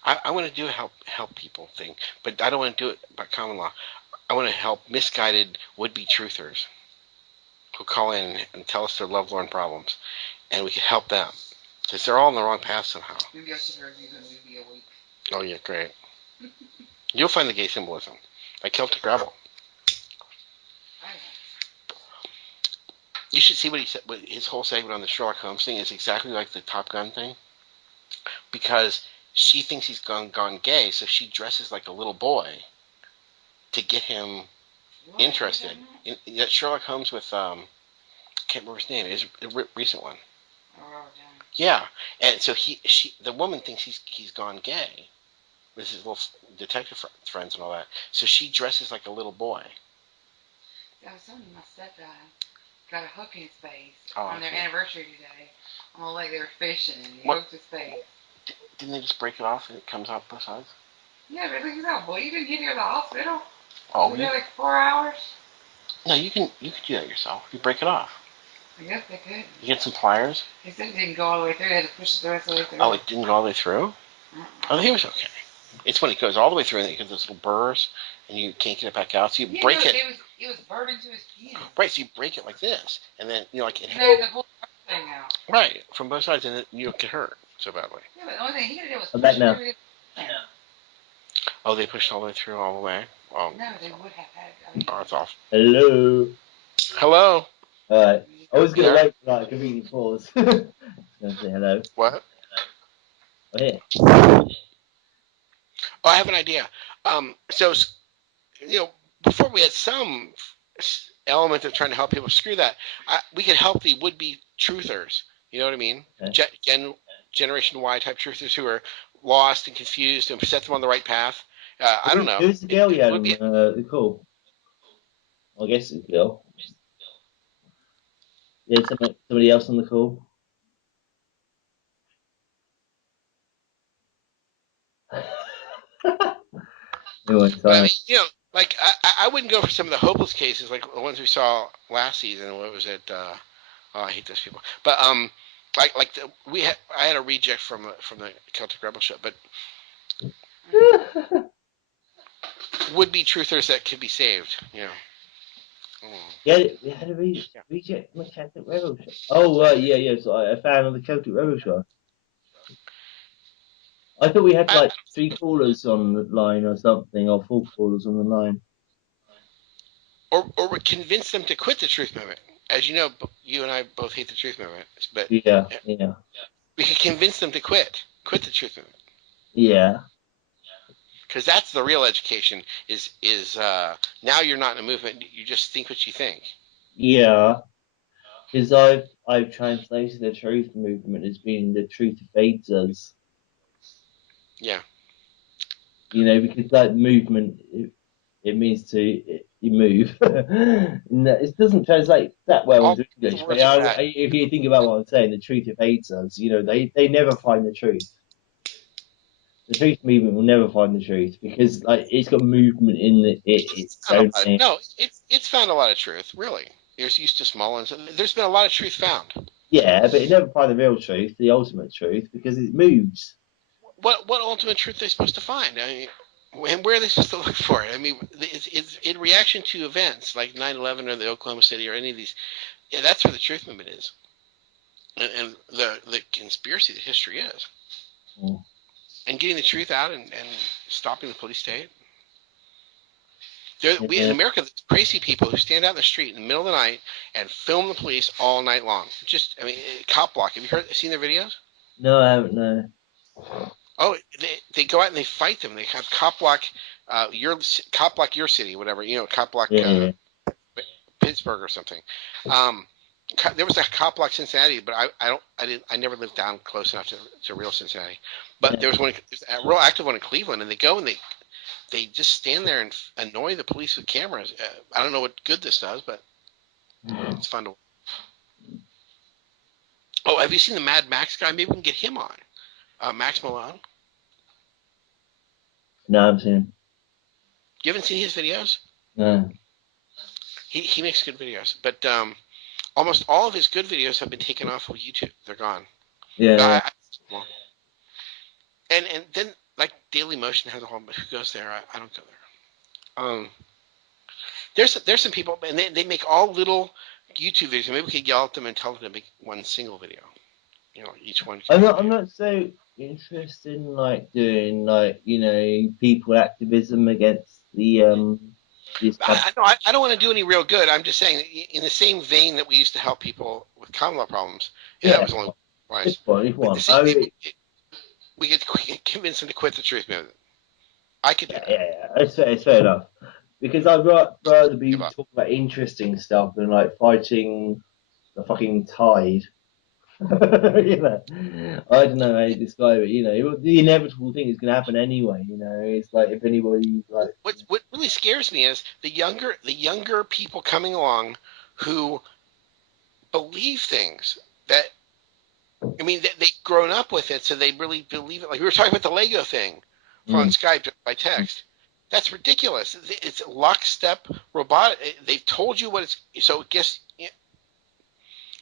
I want to do a help people thing, but I don't want to do it by common law. I want to help misguided would-be truthers who call in and tell us their lovelorn problems, and we can help them because they're all on the wrong path somehow. Maybe I should review the movie a week. Oh yeah, great. You'll find the gay symbolism, like Celtic Rebel. You should see what he said. His whole segment on the Sherlock Holmes thing is exactly like the Top Gun thing, because she thinks he's gone gay, so she dresses like a little boy to get him interested. That Sherlock Holmes with can't remember his name. It's a recent one. Yeah, and so the woman thinks he's gone gay with his little detective friends and all that. So she dresses like a little boy. I was telling you, my stepdad got a hook in his face on their anniversary today. On the lake, they were fishing, and he hooked his face. Didn't they just break it off and it comes out both sides? Yeah, but he's not bleeding. Get here to the hospital. Oh, we had like 4 hours. No, you could do that yourself. You break it off. I guess they could. You get some pliers. He said it didn't go all the way through. They had to push it the rest of the way through. Oh, it didn't go all the way through? Oh, he was okay. It's when it goes all the way through and you get those little burrs and you can't get it back out. So you break it. It was burning to his skin. Right, so you break it like this. And then, like it. And they had the whole thing out. Right, from both sides, and you don't get hurt so badly. Yeah, but the only thing he could do was push it through. Oh, they pushed all the way through all the way? No, they would have had it. Oh, that's awful. Hello. Hello. Alright. I was going to wait for like a convenient pause. I was going to say hello. What? Oh, here. Oh, I have an idea. So, before we had some element of trying to help people, screw that. We could help the would-be truthers. You know what I mean? Okay. Generation Y type truthers who are lost and confused and set them on the right path. I don't know. Who's the girl you had on the call? I guess it's a girl. Yeah, somebody else on the call. Anyway, but, I mean, I wouldn't go for some of the hopeless cases like the ones we saw last season. What was it? I hate those people. But I had a reject from the Celtic Rebel show, but would be truthers that could be saved. Yeah, we had a reject from the Celtic Rebel show. Oh, right, yeah. So a fan of the Celtic Rebel show. I thought we had like 3 callers on the line or something, or 4 callers on the line. Or we convince them to quit the truth movement. As you know, you and I both hate the truth movement. But yeah. We could convince them to quit the truth movement. Yeah. Because that's the real education. Is now you're not in a movement. You just think what you think. Yeah. Because I've translated the truth movement as being the truth evades us. Yeah. Because that movement, it means you move. It doesn't translate that well into English. But if you think about what I'm saying, the truth evades us. They never find the truth. The truth movement will never find the truth because like it's got movement in its Found a own lot name. no, it's found a lot of truth, really. There's used to small ones. There's been a lot of truth found. Yeah, but it never find the real truth, the ultimate truth, because it moves. What ultimate truth are they supposed to find? I mean, and where are they supposed to look for it? I mean, it's in reaction to events like 9/11 or the Oklahoma City or any of these. Yeah, that's where the truth movement is, and the conspiracy, the history is, Mm. and getting the truth out and stopping the police state. We in Yeah. America, there's crazy people who stand out in the street in the middle of the night and film the police all night long. Just, I mean, cop block. Have you seen their videos? No, I haven't. No. Oh, they go out and they fight them. They have cop block, cop block your city, whatever, cop block Yeah, yeah, Pittsburgh or something. Um, there was a cop block Cincinnati, but I never lived down close enough to real Cincinnati. But yeah. there was a real active one in Cleveland, and they go and they just stand there and annoy the police with cameras. I don't know what good this does, but it's fun to. Oh, have you seen the Mad Max guy? Maybe we can get him on. Max Malone. No, I've seen. You haven't seen his videos? No. He makes good videos, but almost all of his good videos have been taken off of YouTube. They're gone. Yeah, yeah. Well, and then like Daily Motion has a whole. But who goes there? I don't go there. There's some people, and they make all little YouTube videos. Maybe we could yell at them and tell them to make one single video. Each one. I'm not so interested in like doing like people activism against the establishment. I don't want to do any real good. I'm just saying, in the same vein that we used to help people with common law problems. Yeah, that Yeah, was only it's twice. fine. It's But one. the same thing, we could convince them to quit the truth movement. I could do Yeah, that. yeah, yeah. It's fair enough. Because I'd rather be Give up. talking about interesting stuff than like fighting the fucking tide. you know, I don't know how to describe it. The inevitable thing is going to happen anyway. It's like if anybody like, What really scares me is the younger people coming along who believe things that I mean they've grown up with it, so they really believe it. Like we were talking about the Lego thing on mm, Skype by text. That's ridiculous. It's lockstep robotic. They've told you what it's. So it guess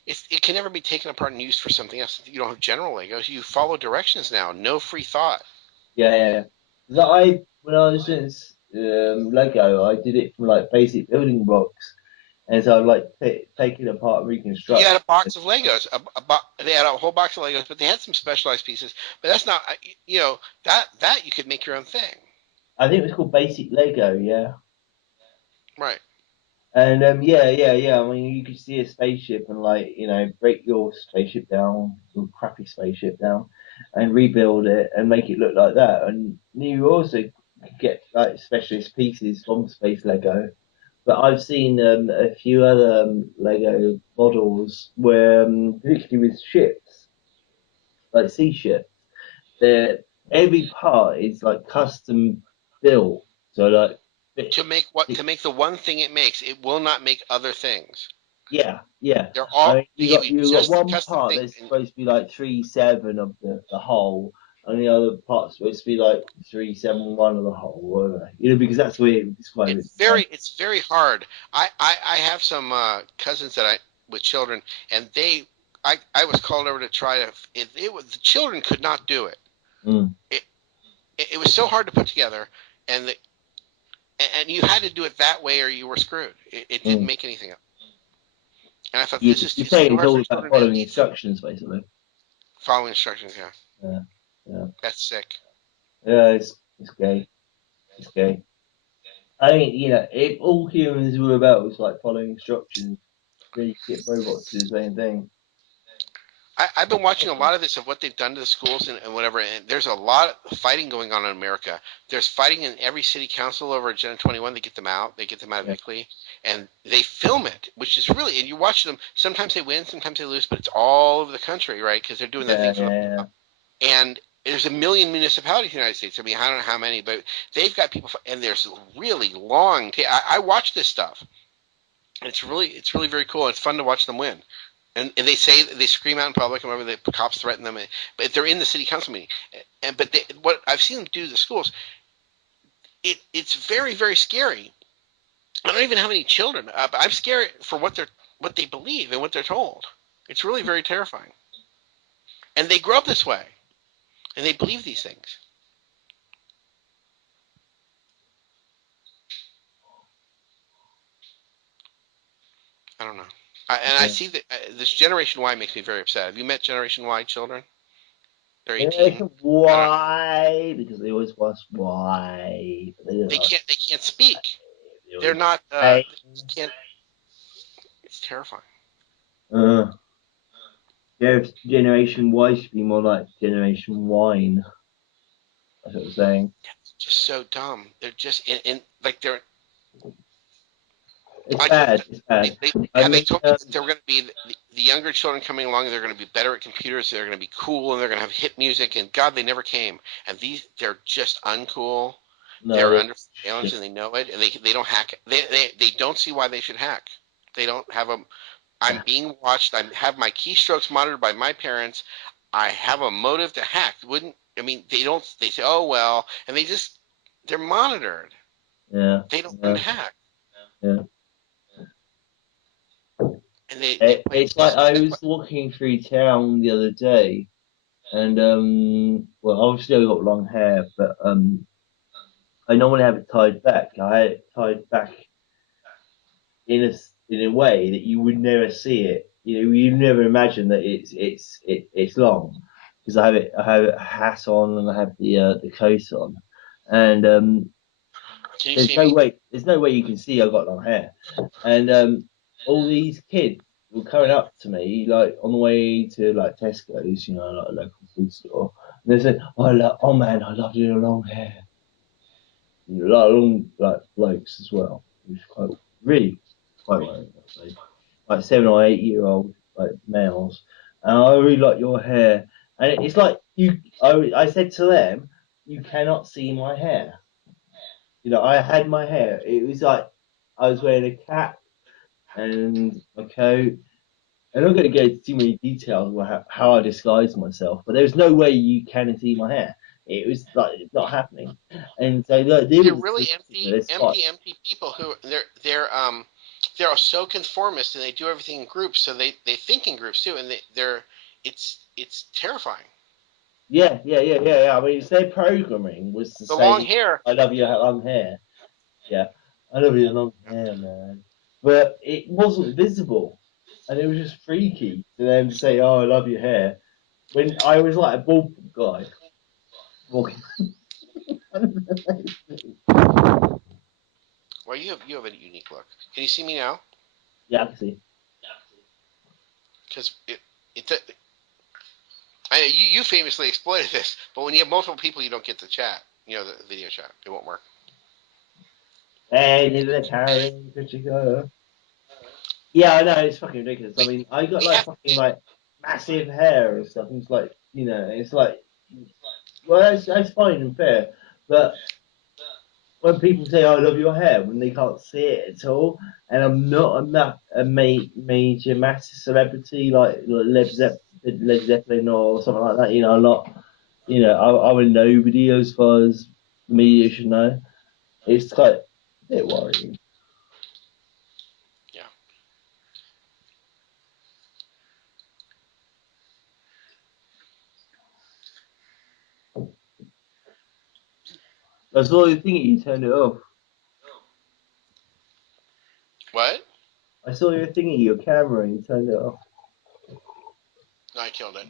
it can never be taken apart and used for something else. You don't have general Legos. You follow directions now. No free thought. yeah, yeah, yeah. 'Cause when I was doing Lego, I did it from like basic building blocks, and so I like taking apart and You reconstruct. had a box of Legos. They had a whole box of Legos, but they had some specialized pieces. But that's not, that you could make your own thing, I think it was called Basic Lego, yeah. right? And yeah, yeah, yeah. I mean, you could see a spaceship and like break your spaceship down, your crappy spaceship down, and rebuild it and make it look like that. And you also could get like specialist pieces from Space Lego. But I've seen a few other Lego models where, particularly with ships, like sea ships, every part is like custom built. So like, To make the one thing it makes, it will not make other things. yeah, yeah. They're I all mean, they you give got you you got just the one custom part thing. that's supposed to be like 3/7 of the whole, and the other part's supposed to be like 3/7 of the whole, whatever. Because that's the way it describe it. It's very hard. I have some cousins with children, and I was called over to try to. It was the children could not do it. Mm. It it was so hard to put together, and you had to do it that way or you were screwed. It didn't Mm. make anything up. And I thought You, this is you're it's saying too it's hard all for about children to following instructions, basically. follow instructions. Yeah, Yeah, yeah, that's sick. yeah. It's gay. It's gay. I think if all humans were about was like following instructions, then you could get robots to do the same thing. I've been watching a lot of this of what they've done to the schools and whatever, and there's a lot of fighting going on in America. There's fighting in every city council over Agenda 21. They get them out. They get them out Yeah, weekly, and they film it, which is really. And you watch them. Sometimes they win, sometimes they lose, but it's all over the country, right? Because they're doing that yeah, thing from. yeah, And there's a million municipalities in the United States. I mean, I don't know how many, but they've got people, and there's really long. I watch this stuff. It's really very cool. It's fun to watch them win. And they say they scream out in public, and whatever the cops threaten them, but they're in the city council meeting. But what I've seen them do to the schools, it's very very scary. I don't even have any children, but I'm scared for what they believe and what they're told. It's really very terrifying. And they grow up this way, and they believe these things. I don't know. I see that this Generation Y makes me very upset. Have you met Generation Y children? They're 18. Why? Because they always ask why. But they don't ask They can't speak. why. They They're always not. say, They can't. It's terrifying. yeah, Generation Y should be more like Generation Wine. That's what I'm saying. It's just so dumb. They're just in like they're. It's Like, bad. It's bad. I they mean, told me that they were going to be the younger children coming along. They're going to be better at computers. They're going to be cool, and they're going to have hit music. And God, they never came. And they're just uncool. no, They're that's under surveillance, shit. and they know it. And they don't hack. They don't see why they should hack. They don't have a. I'm being watched. I have my keystrokes monitored by my parents. I have a motive to hack. Wouldn't I mean? They don't. They say, "Oh well," and they're monitored. Yeah. They don't learn Yeah. to hack, Yeah. and they play. It's like I was walking through town the other day, and well, obviously I got long hair, but I normally have it tied back. I had it tied back in a way that you would never see it. You know, you never imagine that it's long because I have a hat on and I have the coat on, and Can you see me? there's no way you can see I've got long hair, and all these kids were coming up to me like on the way to like Tesco's, you know, like a local food store, and they said, "Oh man, I love your long hair." You know, like long like blokes as well, which is really quite worrying, actually. Like 7 or 8 year old like males, and I really like your hair, and it's like I said to them, you cannot see my hair. You know, I had my hair. It was like I was wearing a cap and a coat. I'm not going to go into too many details about how I disguised myself, but there's no way you can see my hair. It was like it's not happening. And so look, they They're were really this spot. empty people who they're so conformist and they do everything in groups, so they think in groups too, and it's terrifying. Yeah. I mean, it's their programming was to The long say, hair. "I love your long hair." Yeah, I love your long hair, man. But it wasn't visible, and it was just freaky to them to say, "Oh, I love your hair," when I was like a bald guy walking. Well, you have a unique look. Can you see me now? Yeah, I can see. Because it I know you famously exploited this, but when you have multiple people, you don't get the chat. You know, the video chat. It won't work. Hey, need the carrying go. Yeah, I know it's fucking ridiculous. I mean, I got We like have fucking like massive hair and stuff. And it's like it's like well, that's fine and fair, but when people say "I love your hair" when they can't see it at all, and I'm not major massive celebrity like Led Zeppelin or something like that. You know, I'm not. You know, I'm a nobody as far as the media should know. It's quite a bit worrying. yeah. I saw the thing you turned it off. What? I saw your thingy, your camera, and you turned it off. No, I killed it.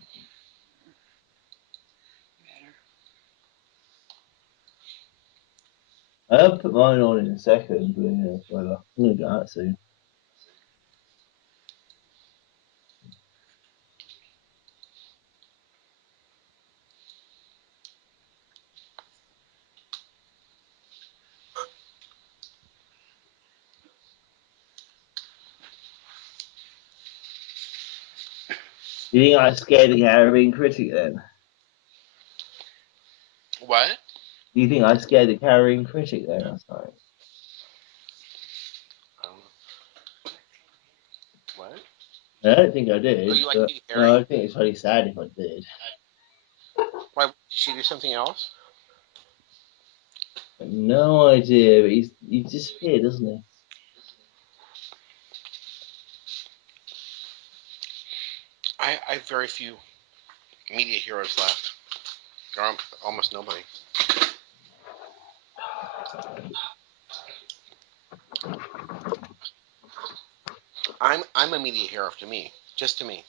I'll put mine on in a second, but yeah, whatever. I'm gonna get out soon. You think I'm scared of Caribbean critic then? What? Do you think I'm scared of Caribbean critic then? I'm sorry. What? I don't think I did, Oh, you like but Katy Perry? I think it's really sad if I did. Why did she do something else? No idea, but he disappeared, doesn't he? I have very few media heroes left. There are almost nobody. I'm a media hero to me, just to me.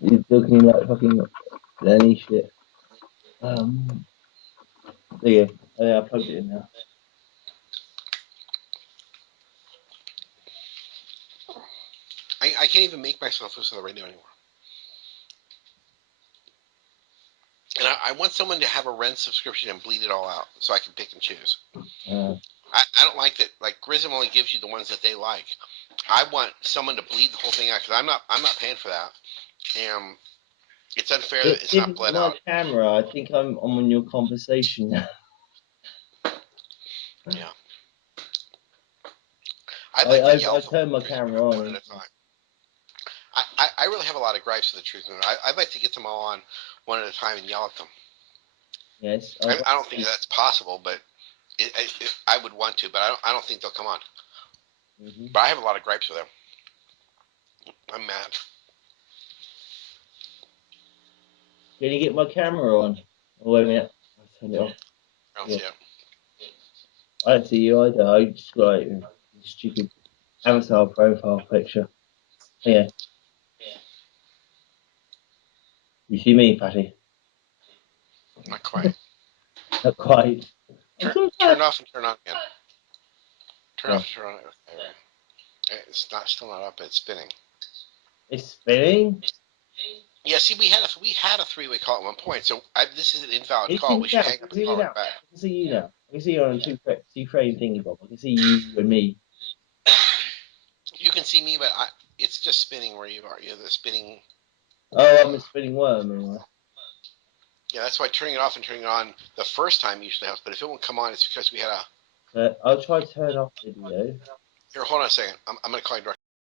He's talking like fucking any shit. There you go. Oh, yeah, I plugged it in now. I can't even make myself listen to the radio anymore. And I want someone to have a Ren subscription and bleed it all out so I can pick and choose. I don't like that. Like Grism only gives you the ones that they like. I want someone to bleed the whole thing out because I'm not paying for that, and it's unfair that it's not bled my out. camera. I think I'm on your conversation now. Yeah, I'd like to yell I for turned my camera on. one at a time. I really have a lot of gripes with the truth movement. I'd like to get them all on one at a time and yell at them. Yes. I don't think that's possible, but I would want to, but I don't think they'll come on. Mm-hmm. But I have a lot of gripes with them. I'm mad. Can you get my camera on? Oh, wait a minute. I'll turn it off. I don't see it. I don't see you either. I just got like a stupid avatar profile picture. Yeah. You see me, Patty? Not quite. Not quite. Turn off and turn on again. Turn off and turn on. Okay. It's not still not up. It's spinning. It's spinning. Yeah. See, we had a three-way call at one point. So this is an invalid You call. see We me should now. hang up You and see me call now. it back. I can see you now. I can see you on a two-frame thingy, Bob. I can see you and me. You can see me, but it's just spinning where you are. You're the spinning. Oh, I'm a spinning worm anyway. Yeah, that's why turning it off and turning it on the first time usually helps. But if it won't come on, it's because we had a. I'll try to turn off video. Here, hold on a second. I'm going to call you directly.